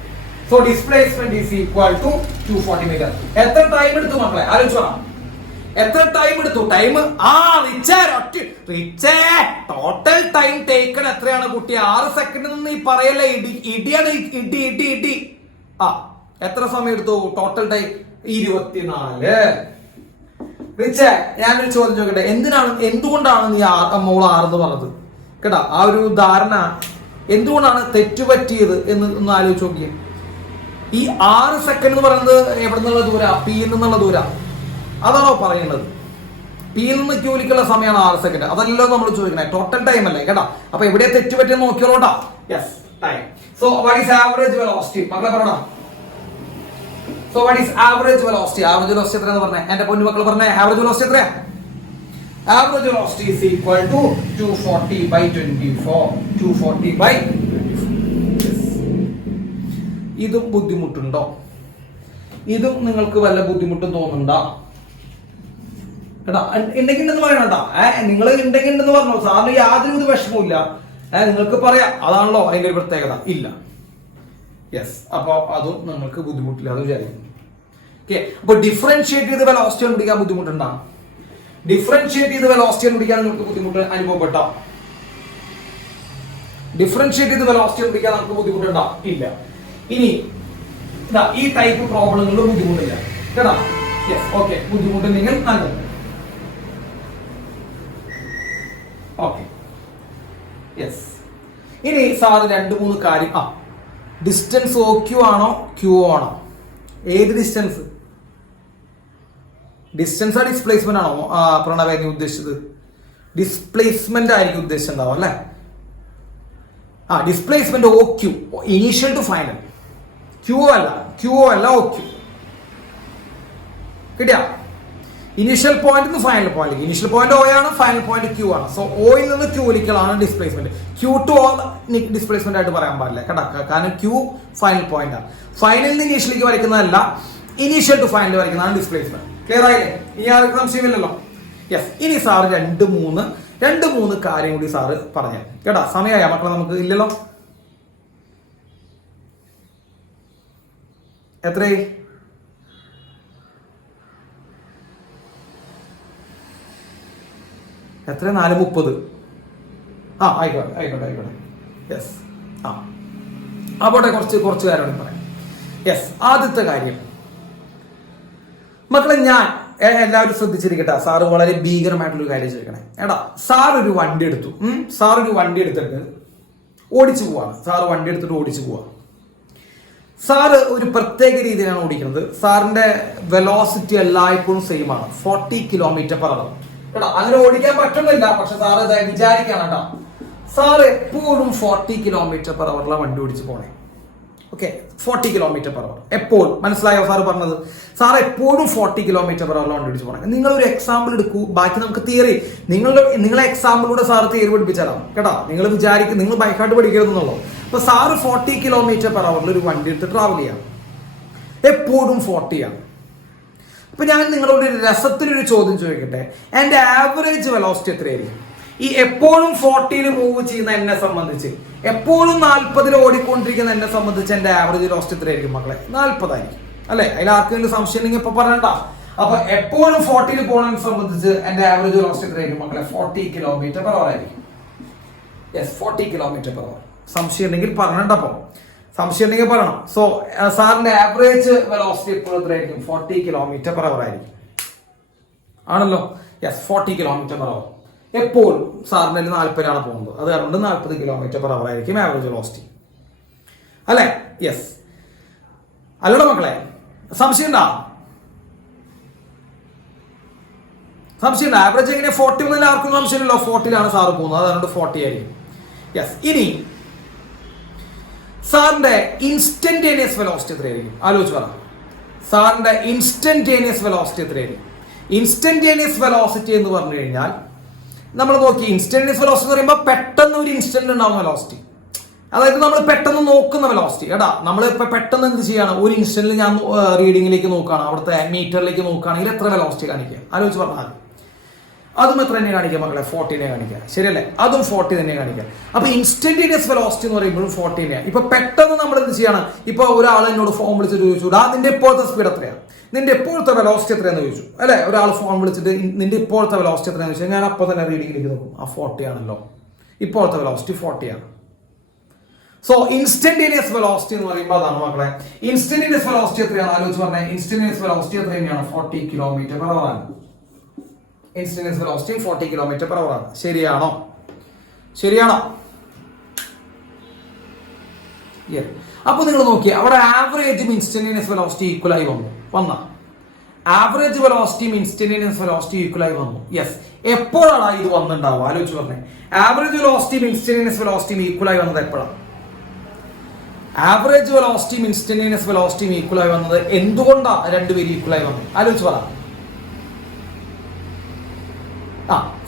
So displacement is equal to 240 metre. എത്ര ടൈം എടുത്തു മക്കളെ? ആലോചിച്ചോ. എത്ര ടൈം എടുത്തു? ടോട്ടൽ ടൈം ടേക്കൺ എത്രയാണ് കുട്ടി? 6 സെക്കൻഡ് നിന്ന് ഈ പറയല്ലേ, ഇടിയാണ്. ഇടി. എത്ര സമയം എടുത്തു? Total time 24. റിച്ചേ, ഞാനൊരു ചോദ്യം ചോദിക്കട്ടെ. എന്തുകൊണ്ടാണ് നീ മോൾ 6 എന്ന് പറഞ്ഞത്? കേട്ടാ, ആ ഒരു ധാരണ എന്തുകൊണ്ടാണ് തെറ്റുപറ്റിയത് എന്ന് ഒന്ന് ആലോചിച്ച് നോക്കിയേ. ഈ 6 സെക്കൻഡ് എന്ന് പറയുന്നത് എവിടെ നിന്നുള്ള ദൂര? പിയിൽ നിന്നുള്ള ദൂര. അതാണോ പറയുന്നത്? പിയിൽ നിന്ന് ക്യൂലിക്കുള്ള സമയമാണ് 6 സെക്കൻഡ്. അതല്ലോ നമ്മൾ ചോദിക്കണേ. ടോട്ടൽ ടൈം അല്ലേ? കേട്ടാ, അപ്പൊ എവിടെ തെറ്റുപറ്റിയെന്ന് നോക്കിയോളൂട്ടാ. Yes, time. So what is average velocity? മക്കളെ പറയണം. So what is average velocity? Average velocity എത്രയാന്ന് പറഞ്ഞേ? എന്റെ പൊന്നു മക്കൾ പറഞ്ഞേ. ആവറേജ് വെലോസിറ്റി എത്രയാ? Average velocity is equal to 240/24. 240/24. ഇതും ബുദ്ധിമുട്ടുണ്ടോ? ഇതും നിങ്ങൾക്ക് വല്ല ബുദ്ധിമുട്ടും തോന്നുന്നുണ്ടോ? കേട്ടാ, ഉണ്ടെങ്കിണ്ടെന്ന് പറയണട്ടാ. നിങ്ങൾ ഉണ്ടെങ്കിണ്ടെന്ന് പറഞ്ഞു. സാറിന് യാതൊരു വിഷമവും ഇല്ല. നിങ്ങൾക്ക് പറയാം. അതാണല്ലോ അതിന്റെ ഒരു പ്രത്യേകത. ഇല്ല. യെസ്. അപ്പൊ അതും നിങ്ങൾക്ക് ബുദ്ധിമുട്ടില്ല, അത് വിചാരിക്കുന്നു. ഓക്കെ. അപ്പൊ ഡിഫറൻഷിയേറ്റ് ചെയ്ത് വെലോസിറ്റി കണ്ടുപിടിക്കാൻ ബുദ്ധിമുട്ടുണ്ടോ? ഡിഫറൻഷിയേറ്റ് ചെയ്ത് വെലോസിറ്റി കണ്ടുപിടിക്കാൻ നിങ്ങൾക്ക് ബുദ്ധിമുട്ട് അനുഭവപ്പെട്ടോ? ഡിഫറൻഷിയേറ്റ് ചെയ്ത് വെലോസിറ്റി കണ്ടുപിടിക്കാൻ നമുക്ക് ബുദ്ധിമുട്ടുണ്ടോ? ഇല്ല. ഇനി ഈ ടൈപ്പ് പ്രോബ്ലങ്ങളിൽ ബുദ്ധിമുട്ടില്ല. കേട്ടോ? യെസ്. ഓക്കെ. ബുദ്ധിമുട്ടുണ്ടെങ്കിൽ നല്ലത്. ഓക്കെ. യെസ്. ഇനി സാറ് 2-3 കാര്യം. ഡിസ്റ്റൻസ് ഓ ക്യൂ ആണോ ക്യൂ ആണോ? ഏത് ഡിസ്റ്റൻസ്? ഡിസ്റ്റൻസ് ആ ഡിസ്പ്ലേസ്മെന്റ് ആണോ പ്രണവ് നീ ഉദ്ദേശിച്ചത്? ഡിസ്പ്ലേസ്മെന്റ് ആയിരിക്കും ഉദ്ദേശിച്ചിട്ടുണ്ടാവും അല്ലെ? Displacement O Q, initial to final. Q അല്ല ഓ ക്യൂ. കിട്ടിയ? Initial point final point. Initial point O ആണ്, ഫൈനൽ പോയിന്റ് ക്യൂ ആണ്. സോ ഓയിൽ നിന്ന് ക്യൂലിക്കലാണ് displacement. Q to O displacement ആയിട്ട് പറയാൻ പാടില്ല കേട്ടോ, കാരണം ക്യൂ ഫൈനൽ പോയിന്റ് ആണ്. ഫൈനലിൽ നിന്ന് ഇനീഷ്യലിലേക്ക് വരയ്ക്കുന്നതല്ല, ഇനീഷ്യൽ ടു ഫൈനൽ വരയ്ക്കുന്നതാണ് ഡിസ്പ്ലേസ്മെന്റ്. ക്ലിയർ ആയില്ലേ? ഇനി ആർക്കും സംശയമില്ലല്ലോ. യെസ്. ഇനി സാറ് 2-3 കാര്യം കൂടി സാറ് പറഞ്ഞു കേട്ടാ. സമയമായ മക്കളെ? നമുക്ക് ഇല്ലല്ലോ. എത്രയായി? എത്ര? 4:30. ആയിക്കോട്ടെ. യെസ്. അപ്പോട്ടെ, കുറച്ച് കാര്യം പറയാം. യെസ്. ആദ്യത്തെ കാര്യം മക്കളെ, ഞാൻ എല്ലാവരും ശ്രദ്ധിച്ചിരിക്കട്ടെ. സാറ് വളരെ ഭീകരമായിട്ടുള്ളൊരു കാര്യം ചോദിക്കണേ. സാറൊരു വണ്ടി എടുത്തു. എടുത്തിട്ട് ഓടിച്ചു പോവാണ്. സാറ് ഒരു പ്രത്യേക രീതിയിലാണ് ഓടിക്കുന്നത്. സാറിന്റെ വെലോസിറ്റി എല്ലായ്പ്പോഴും സെയിം ആണ്, 40 km/h. അങ്ങനെ ഓടിക്കാൻ പറ്റുന്നില്ല, പക്ഷെ സാറ് വിചാരിക്കാണ് കേട്ടോ. സാറ് എപ്പോഴും 40 km/h വണ്ടി ഓടിച്ചു പോണേ. ഓക്കെ, 40 km/h എപ്പോൾ? മനസ്സിലായോ സാറ് പറഞ്ഞത്? സാർ എപ്പോഴും 40 km/h വണ്ടി ഓടിച്ചു പോകണം. നിങ്ങളൊരു എക്സാമ്പിൾ എടുക്കൂ, ബാക്കി നമുക്ക് തിയറി. നിങ്ങളെ എക്സാമ്പിളിലൂടെ സാറ് തിയറി പഠിപ്പിച്ചാലാം കേട്ടോ. നിങ്ങൾ വിചാരിക്കും നിങ്ങൾ ബൈക്കായിട്ട് പഠിക്കരുതെന്നുള്ളൂ. അപ്പൊ സാറ് 40 km/h ഒരു വണ്ടി എടുത്ത് ട്രാവൽ ചെയ്യാം. എപ്പോഴും 40 ആണ്. അപ്പൊ ഞാൻ നിങ്ങളോട് ഒരു രസത്തിലൊരു ചോദ്യം ചോദിക്കട്ടെ. എന്റെ ആവറേജ് വെലോസിറ്റി എത്രയായിരിക്കും? ഈ എപ്പോഴും 40 മൂവ് ചെയ്യുന്ന എന്നെ സംബന്ധിച്ച്, എപ്പോഴും 40 ഓടിക്കൊണ്ടിരിക്കുന്ന എന്നെ സംബന്ധിച്ച് എന്റെ ആവറേജ് വെലോസിറ്റി എത്രയായിരിക്കും മക്കളെ? 40 ആയിരിക്കും അല്ലെ? അതിൽ ആർക്കെങ്കിലും സംശയം ഉണ്ടെങ്കിൽ ഇപ്പൊ പറയണ്ട. അപ്പൊ എപ്പോഴും 40 പോകുന്നതിനെ സംബന്ധിച്ച് എന്റെ ആവറേജ് വെലോസിറ്റി എത്രയായിരിക്കും മക്കളെ? 40 km/h ആയിരിക്കും. Yes, 40 km/h. സംശയം ഉണ്ടെങ്കിൽ പറഞ്ഞണ്ടപ്പോ, സംശയം ഉണ്ടെങ്കിൽ പറയണം. സോ സാറിന്റെ ആവറേജ് വെലോസിറ്റി എപ്പോഴും എത്രയായിരിക്കും? 40 km/h ആയിരിക്കും. ആണല്ലോ? Yes, 40 km/h. എപ്പോഴും സാറിന് 40 പോകുന്നത്, അത് കാരണം 40 km/h ആയിരിക്കും ആവറേജ് വെലോസിറ്റി അല്ലെ? യെസ് അല്ലടോ മക്കളെ? സംശയം ഉണ്ടോ? സംശയമുണ്ട്? ആവറേജ് എങ്ങനെ 40 മുതൽ ആർക്കും സംശയമില്ലല്ലോ. 40 സാറ് പോകുന്നത്, അതുകൊണ്ട് 40 ആയിരിക്കും. യെസ്. ഇനി സാറിന്റെ ഇൻസ്റ്റന്റേനിയസ് വെലോസിറ്റി എത്രയായിരിക്കും? ആലോചിച്ച് പറ. സാറിന്റെ ഇൻസ്റ്റന്റേനിയസ് വെലോസിറ്റി എത്രയായിരിക്കും? ഇൻസ്റ്റന്റേനിയസ് വെലോസിറ്റി എന്ന് പറഞ്ഞു കഴിഞ്ഞാൽ നമ്മൾ നോക്കി, ഇൻസ്റ്റന്റേനിയസ് വെലോസിറ്റി എന്ന് പറയുമ്പോൾ പെട്ടെന്ന് ഒരു ഇൻസ്റ്റന്റ് ഉണ്ടാവുന്ന വെലോസിറ്റി, അതായത് നമ്മൾ പെട്ടെന്ന് നോക്കുന്ന വെലോസിറ്റി. എടാ നമ്മൾ ഇപ്പൊ പെട്ടെന്ന് എന്ത് ചെയ്യാണ്? ഒരു ഇൻസ്റ്റന്റിൽ ഞാൻ റീഡിങ്ങിലേക്ക് നോക്കുകയാണ്, അവിടുത്തെ മീറ്ററിലേക്ക് നോക്കുകയാണെങ്കിൽ എത്ര വെലോസിറ്റി കാണിക്കുക? ആലോചിച്ച് പറഞ്ഞാൽ അതും എത്ര തന്നെ കാണിക്കുക മക്കളെ? 40 കാണിക്കുക, ശരിയല്ലേ? അതും 40 തന്നെ കാണിക്കുക. അപ്പൊ ഇൻസ്റ്റന്റേനിയസ് വെലോസിറ്റി എന്ന് പറയുമ്പോഴും 40. ഇപ്പൊ പെട്ടെന്ന് നമ്മൾ എന്ത് ചെയ്യാണ്? ഇപ്പൊ ഒരാൾ എന്നോട് ഫോൺ വിളിച്ചിട്ട് ചോദിച്ചു, നിന്റെ ഇപ്പോഴത്തെ സ്പീഡ് എത്രയാണ്? നിന്റെ ഇപ്പോഴത്തെ വെലോസിറ്റി എത്രയാന്ന് ചോദിച്ചു അല്ലെ? ഒരാൾ ഫോൺ വിളിച്ചിട്ട് നിന്റെ ഇപ്പോഴത്തെ വെലോസിറ്റി എത്രയാന്ന് ചോദിച്ചാൽ ഞാൻ അപ്പൊ തന്നെ റീഡിങ്ങിലേക്ക് നോക്കും, ആ 40 ആണല്ലോ, ഇപ്പോഴത്തെ വെലോസിറ്റി 40 ആണ്. സോ ഇൻസ്റ്റന്റേനിയസ് വെലോസിറ്റി എന്ന് പറയുമ്പോൾ അതാണ് മക്കളെ. ഇൻസ്റ്റന്റേനിയസ് വെലോസിറ്റി എത്രയാണ്? ആലോചിച്ച് പറഞ്ഞാൽ ഇൻസ്റ്റന്റേനിയസ് വെലോസിറ്റി എത്ര തന്നെയാണ്? 40 km/h ആണ്. ഇൻസ്റ്റന്റേനിയസ് വെലോസിറ്റി 40 km/h ആണ്. ശരിയാണോ? ശരിയാണോ? അപ്പൊ നിങ്ങൾ നോക്കിയേ, അവിടെ ആവറേജും ഇൻസ്റ്റന്റേനിയസ് വെലോസിറ്റി ഈക്വൽ ആയി വന്ന ആവറേജ് വെലോസിറ്റിയും ഇൻസ്റ്റന്റേനിയസ് വെലോസിറ്റി ഈക്വൽ ആയി വന്നു. യെസ്. എപ്പോഴാണ് ഇത് വന്നിട്ടുണ്ടാവുക? ആലോചിച്ച് പറഞ്ഞേ. ആവറേജ് വെലോസിറ്റിയും ഇൻസ്റ്റന്റേനിയസ് വെലോസിറ്റിയും ഈക്വൽ ആയി വന്നത് എപ്പോഴാണ്? ആവറേജ് വെലോസിറ്റിയും ഇൻസ്റ്റന്റേനിയസ് വെലോസിറ്റിയും ഈക്വൽ ആയി വന്നത് എന്തുകൊണ്ടാണ് രണ്ടുപേരും ഈക്വൽ ആയി വന്നത്? ആലോചിച്ച് പറ.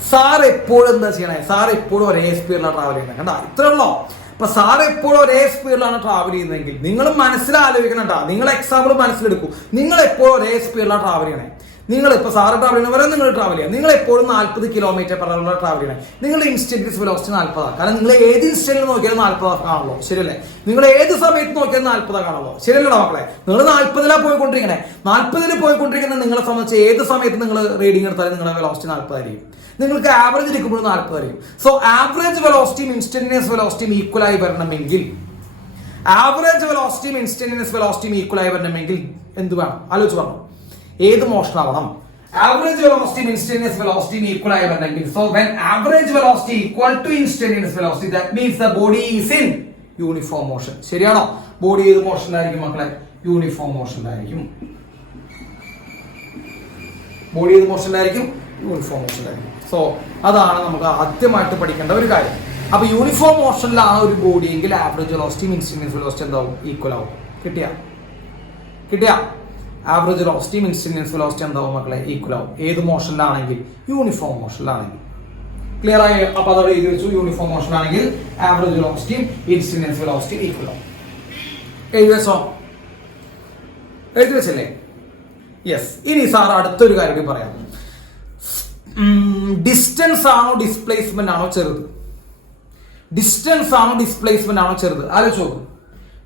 സാർ എപ്പോഴും എന്താ ചെയ്യണേ? സാർ എപ്പോഴും ഒരേ സ്പീഡിലാണ് ട്രാവൽ ചെയ്യുന്നത്. കണ്ടാ, ഇത്രേ ഉള്ളോ. അപ്പൊ സാർ എപ്പോഴും ഒരേ സ്പീഡിലാണ് ട്രാവൽ ചെയ്യുന്നതെങ്കിൽ നിങ്ങൾ മനസ്സിലാലോചിക്കണം. നിങ്ങൾ എക്സാമ്പിൾ മനസ്സിലെടുക്കൂ. നിങ്ങൾ എപ്പോഴും ഒരേ സ്പീഡിലാണ് ട്രാവൽ ചെയ്യണേ. നിങ്ങൾ ഇപ്പൊ സാറ് ട്രാവൽ ചെയ്യുന്നവരെ നിങ്ങൾ ട്രാവൽ ചെയ്യാം. നിങ്ങൾ എപ്പോഴും 40 km/h ട്രാവൽ ചെയ്യണേ. നിങ്ങളുടെ ഇൻസ്റ്റന്റേനിയസ് വെലോസിറ്റി 40 കാരണം നിങ്ങൾ ഏത് ഇൻസ്റ്റന്റിൽ നോക്കിയാലും 40 കാണുള്ളൂ, ശരിയല്ലേ? നിങ്ങൾ ഏത് സമയത്ത് നോക്കിയാലും 40 കാണുള്ളൂ, ശരിയല്ലടാ മക്കളെ? നിങ്ങൾ 40 പോയിക്കൊണ്ടിരിക്കണേ. 40 പോയിക്കൊണ്ടിരിക്കുന്ന നിങ്ങളെ സംബന്ധിച്ച് ഏത് സമയത്ത് നിങ്ങൾ റീഡിംഗ് എടുത്താലും നിങ്ങളുടെ വെലോസിറ്റി 40 ആയിരിക്കും. നിങ്ങൾക്ക് ആവറേജ് എടുക്കുമ്പോൾ 40 ആയിരിക്കും. സോ ആവറേജ് വെലോസിറ്റിയും ഇൻസ്റ്റന്റേനിയസ് വെലോസിറ്റിയും ഈക്വൽ ആയി വരണമെങ്കിൽ, ആവറേജ് വെലോസിറ്റിയും ഇൻസ്റ്റന്റേനിയസ് വെലോസിറ്റിയും ഈക്വൽ ആയി വരണമെങ്കിൽ എന്ത് വേണം? ആലോചിച്ച് പറഞ്ഞു. ഏത് മോഷൻ ആവണം? ആവറേജ് വെലോസിറ്റിയും ഇൻസ്റ്റന്റേനിയസ് വെലോസിറ്റിയും ഈക്വൽ ആയി വരണമെങ്കിൽ, so when average velocity equal to instantaneous velocity, that means the body is in uniform motion. ശരിയാണോ? ബോഡി ഏത് മോഷനിലായിരിക്കും മക്കളെ? യൂണിഫോം മോഷനിലായിരിക്കും. ബോഡി ഏത് മോഷനിലായിരിക്കും? യൂണിഫോം മോഷനിലായിരിക്കും. സോ അതാണ് നമുക്ക് ആദ്യമായിട്ട് പഠിക്കേണ്ട ഒരു കാര്യം. അപ്പൊ യൂണിഫോം മോഷനിലാണ് ഒരു ബോഡി എങ്കിൽ ആവറേജ് വെലോസിറ്റിയും ഇൻസ്റ്റന്റേനിയസ് വെലോസിറ്റി എന്താവും? ഈക്വൽ ആവും. കിട്ടിയ ആവറേജ് വെലോസിറ്റിയും ഇൻസ്റ്റന്റേനിയസ് വെലോസിറ്റി എന്താവും മക്കളെ? ഈക്വൽ ആവും. ഏത് മോഷനിലാണെങ്കിൽ? യൂണിഫോം മോഷനിലാണെങ്കിൽ. ക്ലിയർ ആയി? അപ്പൊ അതോടെ എഴുതി വെച്ചു. യൂണിഫോം മോഷനാണെങ്കിൽ ആവറേജ് വെലോസിറ്റിയും ഇൻസ്റ്റന്റേനിയസ് വെലോസിറ്റിയും ഈക്വൽ ആവും. എഴുതി വെച്ചല്ലേ? യെസ്. ഇനി സാർ അടുത്തൊരു കാര്യം കൂടി പറയാം. ഡിസ്റ്റൻസ് ആണോ ഡിസ്പ്ലേസ്മെന്റ് ആണോ ചെറുത്? ഡിസ്റ്റൻസ് ആണോ ഡിസ്പ്ലേസ്മെന്റ് ആണോ ചെറുത്? ആലോചിച്ച് നോക്കും.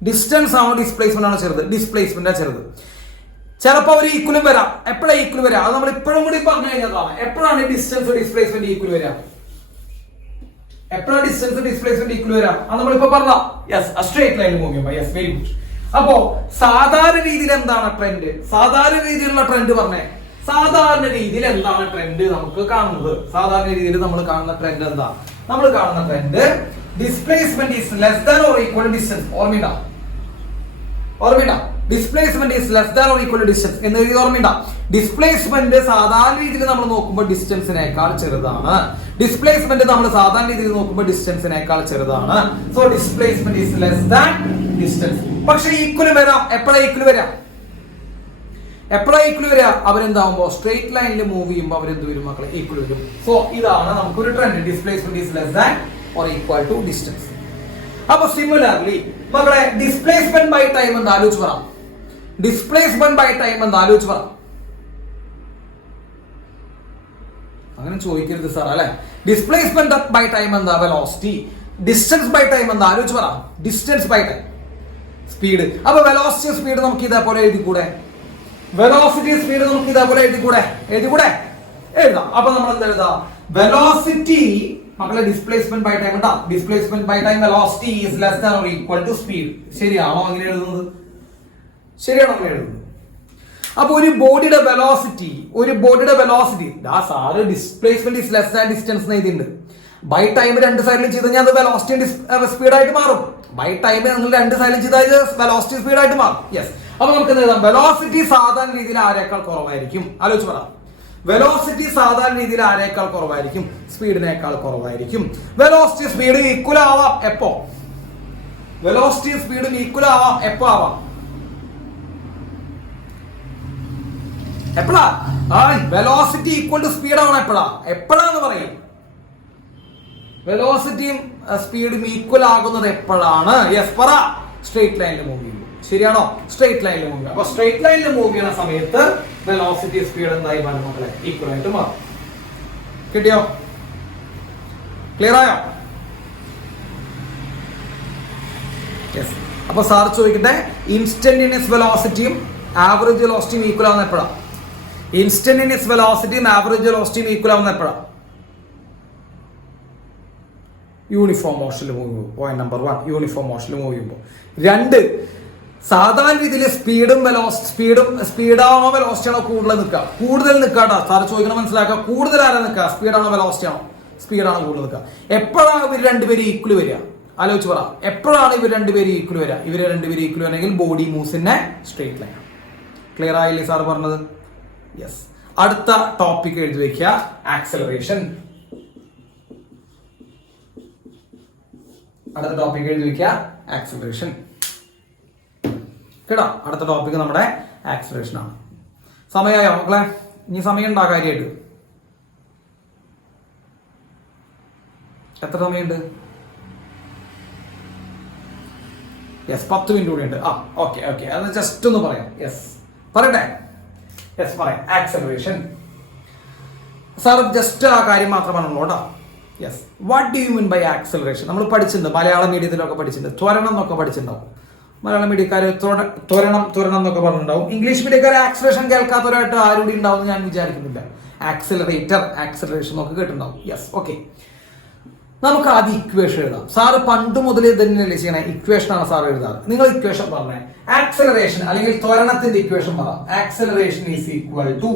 ഡിസ്റ്റൻസ് ആണോ ഡിസ്പ്ലേസ്മെന്റ് ആണോ ചെറുത്? ഡിസ്പ്ലേസ്മെന്റ് ചെറുത്. ചിലപ്പോൾ അവർ ഈക്വലും വരാം. എപ്പോഴാണ് ഈക്വൽ വരാം? അത് നമ്മൾ ഇപ്പോഴും കൂടി പറഞ്ഞു കഴിഞ്ഞതാണ്. എപ്പോഴാണ് ഡിസ്റ്റൻസ് ഡിസ്പ്ലേസ്മെന്റ് ഈക്വൽ വരാം? എപ്പോഴാണ് ഡിസ്റ്റൻസ് ഡിസ്പ്ലേസ്മെന്റ് ഈക്വൽ വരാം? അത് നമ്മളിപ്പോ പറഞ്ഞ യെസ്, സ്ട്രേറ്റ് ലൈൻ മൂവ് ചെയ്യുമ്പോൾ. Yes, very good. അപ്പോ സാധാരണ രീതിയിൽ എന്താണ് ട്രെൻഡ്? സാധാരണ രീതിയിലുള്ള ട്രെൻഡ് പറഞ്ഞേ. സാധാരണ രീതിയിൽ എന്താണ് ട്രെൻഡ് നമുക്ക് കാണുന്നത്? സാധാരണ രീതിയിൽ നമ്മൾ കാണുന്ന ട്രെൻഡ് എന്താ? നമ്മൾ കാണുന്ന trend displacement is less than or equal to distance. ഓർമ്മയിണ്ട? Displacement is less than or equal to distance എന്ന് എഴുതി ഓർമ്മയിണ്ട? ഡിസ്പ്ലേസ്മെന്റ് സാധാരണ രീതിയിൽ നമ്മൾ നോക്കുമ്പോൾ ഡിസ്റ്റൻസിനേക്കാൾ ചെറുതാണ്. ഡിസ്പ്ലേസ്മെന്റ് നമ്മൾ സാധാരണ രീതിയിൽ നോക്കുമ്പോൾ ഡിസ്റ്റൻസിനേക്കാൾ ചെറുതാണ്. So displacement is less than distance. പക്ഷെ ഈക്വൽ വരാം. എപ്പോഴാണ് ഈക്വൽ വരാം? അവരെന്താവുമ്പോ സ്ട്രേറ്റ് ലൈനിൽ മൂവ് ചെയ്യുമ്പോൾ അവരെന്ത് വരും മക്കളെ? ഈക്വൽ വരും. സോ ഇതാണ് നമുക്കൊരു trend. Displacement is less than or equal to distance. അപ്പൊ സിമിലർലി മക്കളെ ഡിസ്പ്ലേസ്മെന്റ് ബൈ ടൈം എന്ന് ആലോചിച്ച് പറ. ഡിസ്പ്ലേസ്മെന്റ് ബൈ ടൈം എന്ന് ആലോചിച്ച് പറ. അങ്ങനെ ചോദിക്കരുത് സാർ അല്ലെ. ഡിസ്പ്ലേസ്മെന്റ് ബൈ ടൈം എന്താ? വെലോസിറ്റി. ഡിസ്റ്റൻസ് ബൈ ടൈം എന്താ? ആലോചിച്ച് പറ. Distance by time speed. അപ്പൊ വെലോസിറ്റി സ്പീഡ് നമുക്ക് ഇതേപോലെ എഴുതിക്കൂടെ? വെലോസിറ്റി സ്പീഡ് നമുക്ക് ഇതേപോലെ എഴുതിക്കൂടെ? എഴുതാം. അപ്പൊ നമ്മൾ എന്താ എഴുതാം? വെലോസിറ്റി മക്കളെ ഡിസ്പ്ലേസ്മെന്റ് ബൈ ടൈം ഉണ്ടാ. Displacement by time velocity is less than or equal to speed. ശരിയാണോ അങ്ങനെ എഴുതുന്നത്? ശരിയാണോ അങ്ങനെ എഴുതുന്നത്? അപ്പൊ ഒരു ബോഡിയുടെ velocity sir displacement is less than distance എന്ന് എഴുതിയിട്ടുണ്ട്. ബൈ ടൈം രണ്ട് സൈഡിലും ചെയ്ത് കഴിഞ്ഞാൽ അത് വെലോസിറ്റി സ്പീഡായിട്ട് മാറും. ബൈ ടൈം നിങ്ങൾ രണ്ട് സൈഡിലും ചെയ്താൽ വെലോസിറ്റി സ്പീഡായിട്ട് മാറും. യെസ്. അപ്പൊ നമുക്ക് എന്ത് എഴുതാം? വെലോസിറ്റി സാധാരണ രീതിയിൽ ആരേക്കാൾ കുറവായിരിക്കും. ആലോചിച്ച് പറ. വെലോസിറ്റി സാധാരണ രീതിയിൽ ആരേക്കാൾ കുറവായിരിക്കും? സ്പീഡിനേക്കാൾ കുറവായിരിക്കും. വെലോസിറ്റി സ്പീഡ് ഈക്വൽ ആവാം എപ്പോ? വെലോസിറ്റി സ്പീഡും ഈക്വൽ ആവാം എപ്പോ ആവാം? എപ്പോഴാ? വെലോസിറ്റി ഈക്വൽ ടു സ്പീഡ് ആണ്. എപ്പോഴാന്ന് പറയും? വെലോസിറ്റിയും സ്പീഡും ഈക്വൽ ആകുന്നത് എപ്പോഴാണ്? യെസ് പറ. സ്ട്രെയിറ്റ് ലൈനിൽ മൂവ് ചെയ്യുമ്പോൾ. ശരിയാണോ? സ്ട്രെയിറ്റ് ലൈനിൽ മൂവ് ചെയ്യുക. അപ്പൊ സ്ട്രെയിറ്റ് ലൈനിൽ മൂവ് ചെയ്യുന്ന സമയത്ത് വെലോസിറ്റി സ്പീഡ് എന്തായി മാറും മക്കളെ? ഈക്വൽ ആയിട്ട് മാറും. കിട്ടിയോ? ക്ലിയർ ആയോ? യെസ്. അപ്പൊ സാർ ചോദിക്കട്ടെ, ഇൻസ്റ്റന്റേനിയസ് വെലോസിറ്റിയും ആവറേജ് വെലോസിറ്റിയും ഈക്വൽ ആവുന്ന എപ്പോഴാണ്? ഇൻസ്റ്റന്റേനിയസ് വെലോസിറ്റിയും ആവറേജ് വെലോസിറ്റിയും ഈക്വൽ ആവുന്ന എപ്പോഴാണ്? യൂണിഫോം മോഷനിൽ മൂവ് ചെയ്യുമ്പോൾ. പോയിന്റ് നമ്പർ 1, യൂണിഫോം മോഷനിൽ മൂവ് ചെയ്യുമ്പോൾ. 2, സാധാരണ രീതിയിൽ സ്പീഡാണോ വെലോസിറ്റി ആണോ കൂടുതൽ നിൽക്കാട്ടോ. സാർ ചോദിക്കണം, മനസ്സിലാക്കുക. കൂടുതൽ ആരാ നിൽക്കുക? സ്പീഡാണോ വെലോസിറ്റി ആണോ? സ്പീഡാണോ കൂടുതൽ നിൽക്കുക. എപ്പോഴാണ് ഇവർ രണ്ടുപേരും ഈക്വൽ വരിക? ആലോചിച്ച് പറ. എപ്പോഴാണ് ഇവർ രണ്ടുപേരും ഈക്വൽ വരിക? ഇവർ രണ്ടുപേരും ഈക്വൽ വരണമെങ്കിൽ body moves in A straight line. Clear ആയില്ലേ സാർ പറഞ്ഞത്? യെസ്. അടുത്ത ടോപ്പിക് എഴുതി വെക്കുക, ആക്സലറേഷൻ. അടുത്ത ടോപ്പിക് എഴുതി വെക്കുക, ആക്സലറേഷൻ. കേട്ടോ? അടുത്ത ടോപ്പിക് നമ്മുടെ ആക്സലറേഷൻ ആണ്. സമയമായോ മക്കളെ? ഇനി സമയം ഉണ്ടാ കാര്യമായിട്ട്? എത്ര സമയമുണ്ട്? യെസ്, 10 മിനിറ്റ് കൂടി ഉണ്ട്. ഓക്കെ. അത് ജസ്റ്റ് ഒന്ന് പറയാം. യെസ്, പറയട്ടെ? യെസ്, പറയാം. ആക്സലറേഷൻ സാർ ജസ്റ്റ് ആ കാര്യം മാത്രമാണല്ലോ കേട്ടോ. Yes. What do you mean by acceleration? നമ്മൾ പഠിച്ചിട്ടുണ്ട്, മലയാളം മീഡിയത്തിലൊക്കെ പഠിച്ചിട്ടുണ്ട്. ത്വരണം എന്നൊക്കെ പഠിച്ചിട്ടുണ്ടാവും. മലയാളം മീഡിയക്കാർ ത്വരണം എന്നൊക്കെ പറഞ്ഞിട്ടുണ്ടാവും. ഇംഗ്ലീഷ് മീഡിയക്കാർ ആക്സലറേഷൻ കേൾക്കാത്തവരായിട്ട് ആരും കൂടി ഉണ്ടാവും ഞാൻ വിചാരിക്കുന്നില്ല. ആക്സലറേറ്റർ, ആക്സലറേഷൻ ഒക്കെ കേട്ടിട്ടുണ്ടാവും. Yes, okay. നമുക്ക് ആദ്യം ഇക്വേഷൻ എഴുതാം. സാറ് പണ്ട് മുതലേ തന്നെയല്ലേ ചെയ്യണേ? ഇക്വേഷൻ ആണ് സാർ എഴുതാറ്. നിങ്ങൾ ഇക്വേഷൻ പറഞ്ഞേ. ആക്സലറേഷൻ അല്ലെങ്കിൽ ത്വരണത്തിന്റെ ഇക്വേഷൻ പറ. Acceleration is equal to,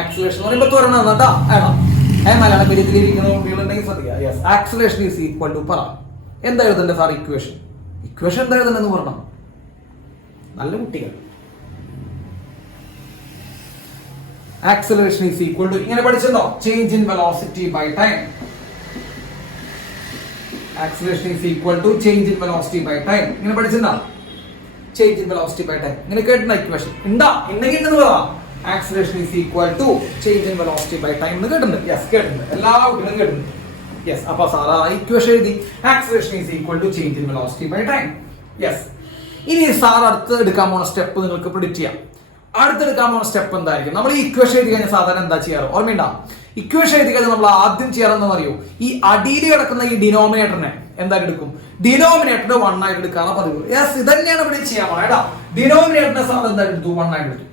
acceleration എന്ന് പറയുമ്പോൾ ത്വരണം കേട്ടോ. മലയാളം മീഡിയത്തിൽ ഇരിക്കുന്ന കുട്ടികളുണ്ടെങ്കിൽ ശ്രദ്ധിക്കുക. Yes, acceleration is equal to പറ. എന്താ എഴുതണ്ടേ സാർ? ഇക്വേഷൻ എന്താ എഴുതണ്ടെന്ന് പറയണം. നല്ല കുട്ടികൾ. ആക്സലറേഷൻ ഈസ് ഈക്വൽ ടു ഇങ്ങനെ പഠിച്ചിട്ടുണ്ടോ? Change in velocity by time. Acceleration is equal to change in velocity by time. ഇങ്ങനെ പഠിച്ചിട്ടുണ്ടോ? Change in velocity by time ഇങ്ങനെ കേട്ടിട്ടുണ്ടോ? ഇക്വേഷൻ ഉണ്ടെങ്കിൽ എന്ന് പറ. Acceleration is equal to change in velocity by time എന്ന് കേട്ടിട്ടുണ്ട്. യെസ്, കേട്ടിട്ടുണ്ട്. എല്ലാ കുട്ടികളും കേട്ടിട്ടുണ്ട്. യെസ്. അപ്പൊ സാർ ആ ഇക്വേഷൻ എഴുതി. Acceleration is equal to change in velocity by time. Yes. ഇനി സാർ അടുത്ത് എടുക്കാൻ പോണ സ്റ്റെപ്പ് നിങ്ങൾക്ക് പ്രിഡിക്റ്റ് ചെയ്യാം. അടുത്തെടുക്കാൻ പോണ സ്റ്റെപ്പ് എന്തായിരിക്കും? നമ്മൾ ഈ ഇക്വേഷൻ എഴുതി കഴിഞ്ഞാൽ സാധാരണ എന്താ ചെയ്യാറ്? ഓർമ്മയുണ്ടോ? ഇക്വേഷൻ എഴുതി കഴിഞ്ഞാൽ നമ്മൾ ആദ്യം ചെയ്യാറെന്ന് അറിയോ? ഈ അടിയിൽ കിടക്കുന്ന ഈ ഡിനോമിനേറ്ററിനെ എന്തായിട്ട് എടുക്കും? ഡിനോമിനേറ്ററിനെ 1 ആയിട്ട് എടുക്കാനാണ് പതിവ്. യെസ്, ഇത് തന്നെയാണ് ഇവിടെ ചെയ്യാൻ പോണേടാ. ഡിനോമിനേറ്ററിനെ സാർ എന്തായിട്ട് എടുത്തു? 1 ആയിട്ട് എടുത്തു.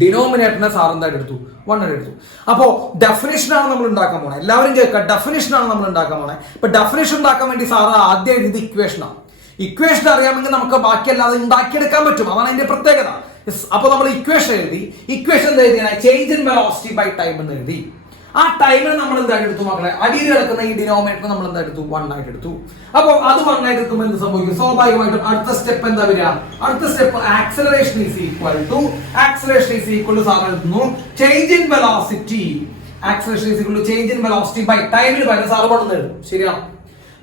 ഡിനോമിനേറ്ററിനെ സാർ എന്തായിട്ട് എടുത്തു? 1 ആയിട്ട് എടുത്തു. അപ്പോ ഡെഫിനേഷനാണ് നമ്മൾ ഉണ്ടാക്കാൻ പോണേ. എല്ലാവരും കേൾക്കുക, ഡെഫിനേഷനാണ് നമ്മൾ ഉണ്ടാക്കാൻ പോണേ. ഇപ്പൊ ഡെഫിനേഷൻ ഉണ്ടാക്കാൻ വേണ്ടി സാർ ആദ്യം എഴുതി ഇക്വേഷനാണ്. ഇക്വേഷൻ അറിയാമെങ്കിൽ നമുക്ക് ബാക്കിയല്ലാതെ ഉണ്ടാക്കിയെടുക്കാൻ പറ്റും. അതാണ് അതിന്റെ പ്രത്യേകത. അപ്പൊ നമ്മൾ ഇക്വേഷൻ എഴുതി. ഇക്വേഷൻ എന്താ എഴുതിയ? Change in velocity by time എന്ന് എഴുതി. ആ ടൈമിന് നമ്മൾ എന്തായിട്ട് എടുത്തു മക്കളെ? അടിയിൽ കിടക്കുന്ന ഈ ഡിനോമിനേറ്റർ നമ്മൾ എന്തായിട്ട് 1 ആയിട്ട് എടുത്തു. അപ്പൊ അത് 1 ആയിട്ട് എടുക്കുമ്പോൾ എന്ത് സംഭവിക്കും? സ്വാഭാവികമായിട്ടും അടുത്ത സ്റ്റെപ്പ് എന്താ വരിക? അടുത്ത step acceleration is equal to sir എഴുതുന്നു change in velocity. Acceleration is equal to change in velocity by ടൈമിന് പകരം സാർ 1 എന്ന് എഴുതും. ശരിയാണ്?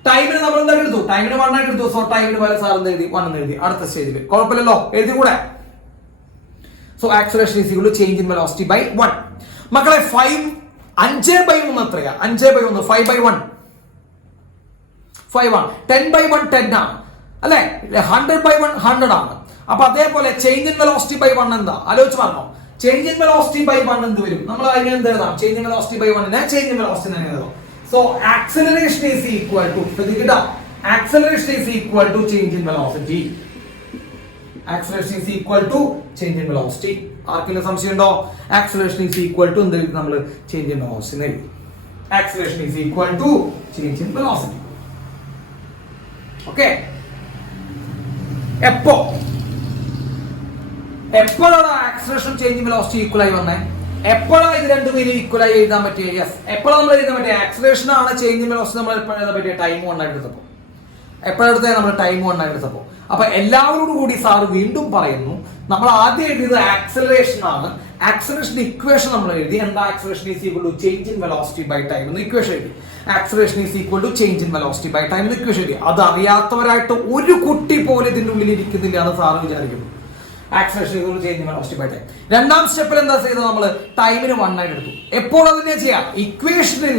ടൈമിന് നമ്മൾ എന്തായിട്ട് എടുത്തു? ടൈമിന് 1 ആയിട്ട് എടുത്തു. സോ ടൈമിന് പകരം സാർ എന്ത് എഴുതി? 1 എന്ന് എഴുതി. അടുത്ത സ്റ്റേജിൽ കുഴപ്പമില്ലല്ലോ, എഴുതി കൂടെ. So acceleration is equal to change in velocity by 1. മക്കളെ 5/1 എത്രയാ? 5/1 5/1 5 ആണ്. 10/1 10 ആണ് അല്ലെ? 100/1 100 ആണ്. അപ്പൊ അതേപോലെ ചേഞ്ച് ഇൻ വെലോസിറ്റി ബൈ 1 എന്താ? ആലോചിച്ച് പറഞ്ഞോ. ചേഞ്ച് ഇൻ വെലോസിറ്റി ബൈ 1 എന്ത് വരും? നമ്മൾ അതിനെ എന്ത് എഴുതാം? ചേഞ്ച് ഇൻ വെലോസിറ്റി ബൈ 1 നെ ചേഞ്ച് ഇൻ വെലോസിറ്റി തന്നെ എഴുതാം. So acceleration is equal to, ശ്രദ്ധിക്കട്ടോ, acceleration is equal to change in velocity. Acceleration is equal to change in velocity. ആർക്കെങ്കിലും സംശയം ഉണ്ടോ? ആക്സിലറേഷൻ ഈസ് ഈക്വൽ ടു എന്ത് എഴുതി? നമ്മൾ ചേഞ്ച് ഇൻ വെലോസിറ്റി എഴുതി. Acceleration is equal to change in velocity. Okay. എപ്പോഴാണ് acceleration change in velocity equal ആയി വന്നേ? എപ്പോഴാണ് ഇത് രണ്ടും ഈക്വൽ ആയി എഴുതാൻ പറ്റിയ? യെസ്, എപ്പോഴാണ് നമ്മൾ എഴുതാൻ പറ്റിയ? ആക്സിലറേഷൻ ആണ് ചേഞ്ച് ഇൻ വെലോസിറ്റി നമ്മൾ എപ്പോഴും എഴുതാൻ പറ്റിയ? ടൈം 1 ആയിട്ട് എടുത്തപ്പോൾ. എപ്പോഴെടുത്തേ? നമ്മൾ ടൈം 1 ആയിട്ട് എടുത്തപ്പോൾ. അപ്പൊ എല്ലാവരോടും കൂടി സാറ് വീണ്ടും പറയുന്നു, നമ്മൾ ആദ്യം എഴുതിയത് ആക്സിലറേഷൻ ആണ്. ആക്സിലറേഷൻ ഇക്വേഷൻ നമ്മൾ എഴുതി. എന്താ? Acceleration is equal to change in velocity by time എന്ന് ഇക്വേഷൻ എഴുതി. Acceleration is equal to change in velocity by time എന്ന് ഇക്വേഷൻ എഴുതി. അത് അറിയാത്തവരായിട്ട് ഒരു കുട്ടി പോലെ ഇതിന്റെ ഉള്ളിൽ ഇരിക്കുന്നില്ല എന്ന് സാറ് വിചാരിക്കുന്നു. Acceleration equal to change in velocity by time. രണ്ടാം സ്റ്റെപ്പിൽ എന്താ ചെയ്തത്? നമ്മൾ ടൈമിന് 1 ആയിട്ട് എടുത്തു. എപ്പോൾ അതിനെ ചെയ്യാം? ഇക്വേഷനിൽ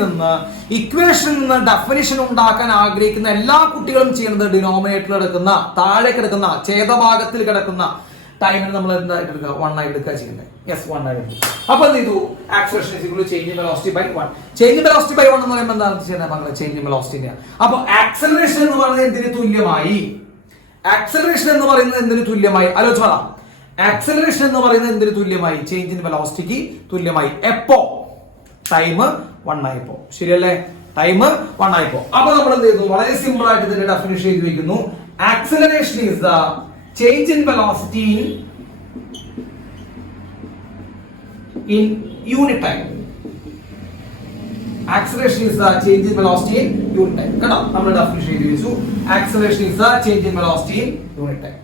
നിന്ന് ഡെഫിനിഷൻ ഉണ്ടാക്കാൻ ആഗ്രഹിക്കുന്ന എല്ലാ കുട്ടികളും ചെയ്യുന്നത് ഡിനോമിനേറ്ററിൽ കിടക്കുന്ന, താഴെ കിടക്കുന്ന, ഛേദഭാഗത്തിൽ കിടക്കുന്ന ടൈമിന് നമ്മൾ എന്തായിട്ട് എടുക്കുക? 1 ആയിട്ട് എടുക്കുക ചെയ്യുന്നത്. യെസ്, 1 ആയിട്ട് എടുക്കും. അപ്പൊ എന്ത് ചെയ്തു? Acceleration is equal to change in velocity by 1. Change in velocity by 1 എന്ന് പറയുമ്പോൾ എന്താണ് ചെയ്യുന്നത് മക്കളെ? Change in velocity. അപ്പൊ ആക്സിലറേഷൻ എന്ന് പറയുന്നത് എന്തിന് തുല്യമായി? ആക്സിലറേഷൻ എന്ന് പറയുന്നത് എന്തിന് തുല്യമായി? ആലോചിച്ച് പറ. ആക്സിലറേഷൻ എന്ന് പറയുന്നത് എന്തിന് തുല്യമായി? ചേഞ്ച് ഇൻ വെലോസിറ്റിക്ക് തുല്യമായി. എപ്പോ? ടൈം 1 ആയപ്പോ. ശരിയല്ലേ? ടൈം 1 ആയപ്പോ. അപ്പൊ നമ്മൾ എന്ത് ചെയ്തു? വളരെ സിമ്പിൾ ആയിട്ട് ഇതിന്റെ ഡെഫിനിഷൻ എഴുതി വെക്കുന്നു. Acceleration is the change in velocity in unit time. Acceleration is the change in velocity in unit time. കേട്ടോ, നമ്മൾ ഡെഫിനിഷൻ എഴുതി വെച്ചു. Acceleration is the change in velocity in unit time.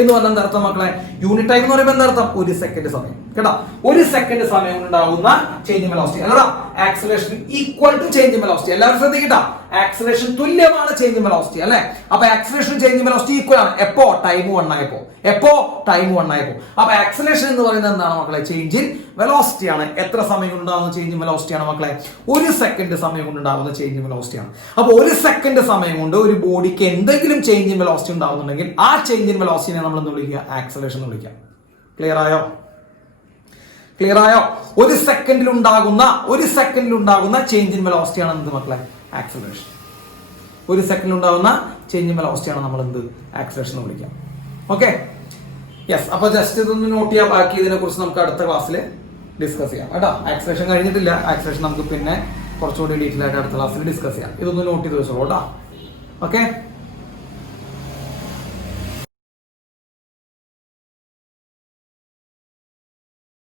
എന്ന് പറഞ്ഞാൽ എന്താ അർത്ഥം മക്കളെ? യൂണിറ്റ് ടൈം എന്ന് പറയുമ്പോൾ എന്താ അർത്ഥം? 1 സെക്കൻഡ് സമയം. കേട്ടോ, 1 സെക്കൻഡ് സമയം ഉണ്ടാകുന്ന ചേഞ്ച് ഇൻ വെലോസിറ്റി. അല്ലടാ, acceleration equal to change in velocity. എല്ലാവരും ശ്രദ്ധിക്കട്ടോ, ആക്സിലറേഷൻ തുല്യമാണ് ചേഞ്ച് ഇൻ വെലോസിറ്റി. അല്ലെ? അപ്പൊ acceleration change in velocity equal ആണ്. എപ്പോ? ടൈം 1 ആയപ്പോ. എപ്പോ? ടൈം 1 ആയപ്പോ. അപ്പൊ ആക്സിലറേഷൻ എന്ന് പറയുന്നത് എന്താണ് മക്കളെ? ചേഞ്ച് ഇൻ വെലോസിറ്റി ആണ്. എത്ര സമയം കൊണ്ടുണ്ടാകുന്ന ചേഞ്ച് ഇൻ വെലോസിറ്റി ആണ് മക്കളെ? 1 സെക്കൻഡ് സമയം കൊണ്ടുണ്ടാകുന്ന ചേഞ്ച് ഇൻ വെലോസിറ്റി ആണ്. അപ്പൊ 1 സെക്കൻഡ് സമയം കൊണ്ട് ഒരു ബോഡിക്ക് എന്തെങ്കിലും ചേഞ്ച് ഇൻ വെലോസിറ്റി ഉണ്ടാകുന്നുണ്ടെങ്കിൽ ആ ചേഞ്ച് ഇൻ വെലോസിറ്റിനെ നമ്മൾ എന്ത് വിളിക്കുക? ആക്സിലറേഷൻ എന്ന് വിളിക്കാം. ക്ലിയർ ആയോ? ക്ലിയർ ആയോ? 1 സെക്കൻഡിൽ ഉണ്ടാകുന്ന ചേഞ്ച് ഇൻ വെലോസിറ്റി ആണ് എന്ത് മക്കളെ? ആക്സിലറേഷൻ. 1 സെക്കൻഡിൽ ഉണ്ടാകുന്ന ചേഞ്ച് ഇൻ വെലോസിറ്റി ആണ് നമ്മൾ എന്ത്? ആക്സിലറേഷൻ എന്ന് വിളിക്കാം. Okay, yes. അപ്പൊ ജസ്റ്റ് ഇതൊന്ന് നോട്ട് ചെയ്യാം. ബാക്കി ഇതിനെ കുറിച്ച് നമുക്ക് അടുത്ത ക്ലാസ്സിൽ ഡിസ്കസ് ചെയ്യാം കേട്ടോ. ആക്സിലറേഷൻ കഴിഞ്ഞിട്ടില്ല. ആക്സിലറേഷൻ നമുക്ക് പിന്നെ കുറച്ചുകൂടി ഡീറ്റെയിൽ ആയിട്ട് അടുത്ത ക്ലാസ്സിൽ ഡിസ്കസ് ചെയ്യാം. ഇതൊന്ന് നോട്ട് ചെയ്ത് വെച്ചോളൂ കേട്ടോ. ഓക്കെ.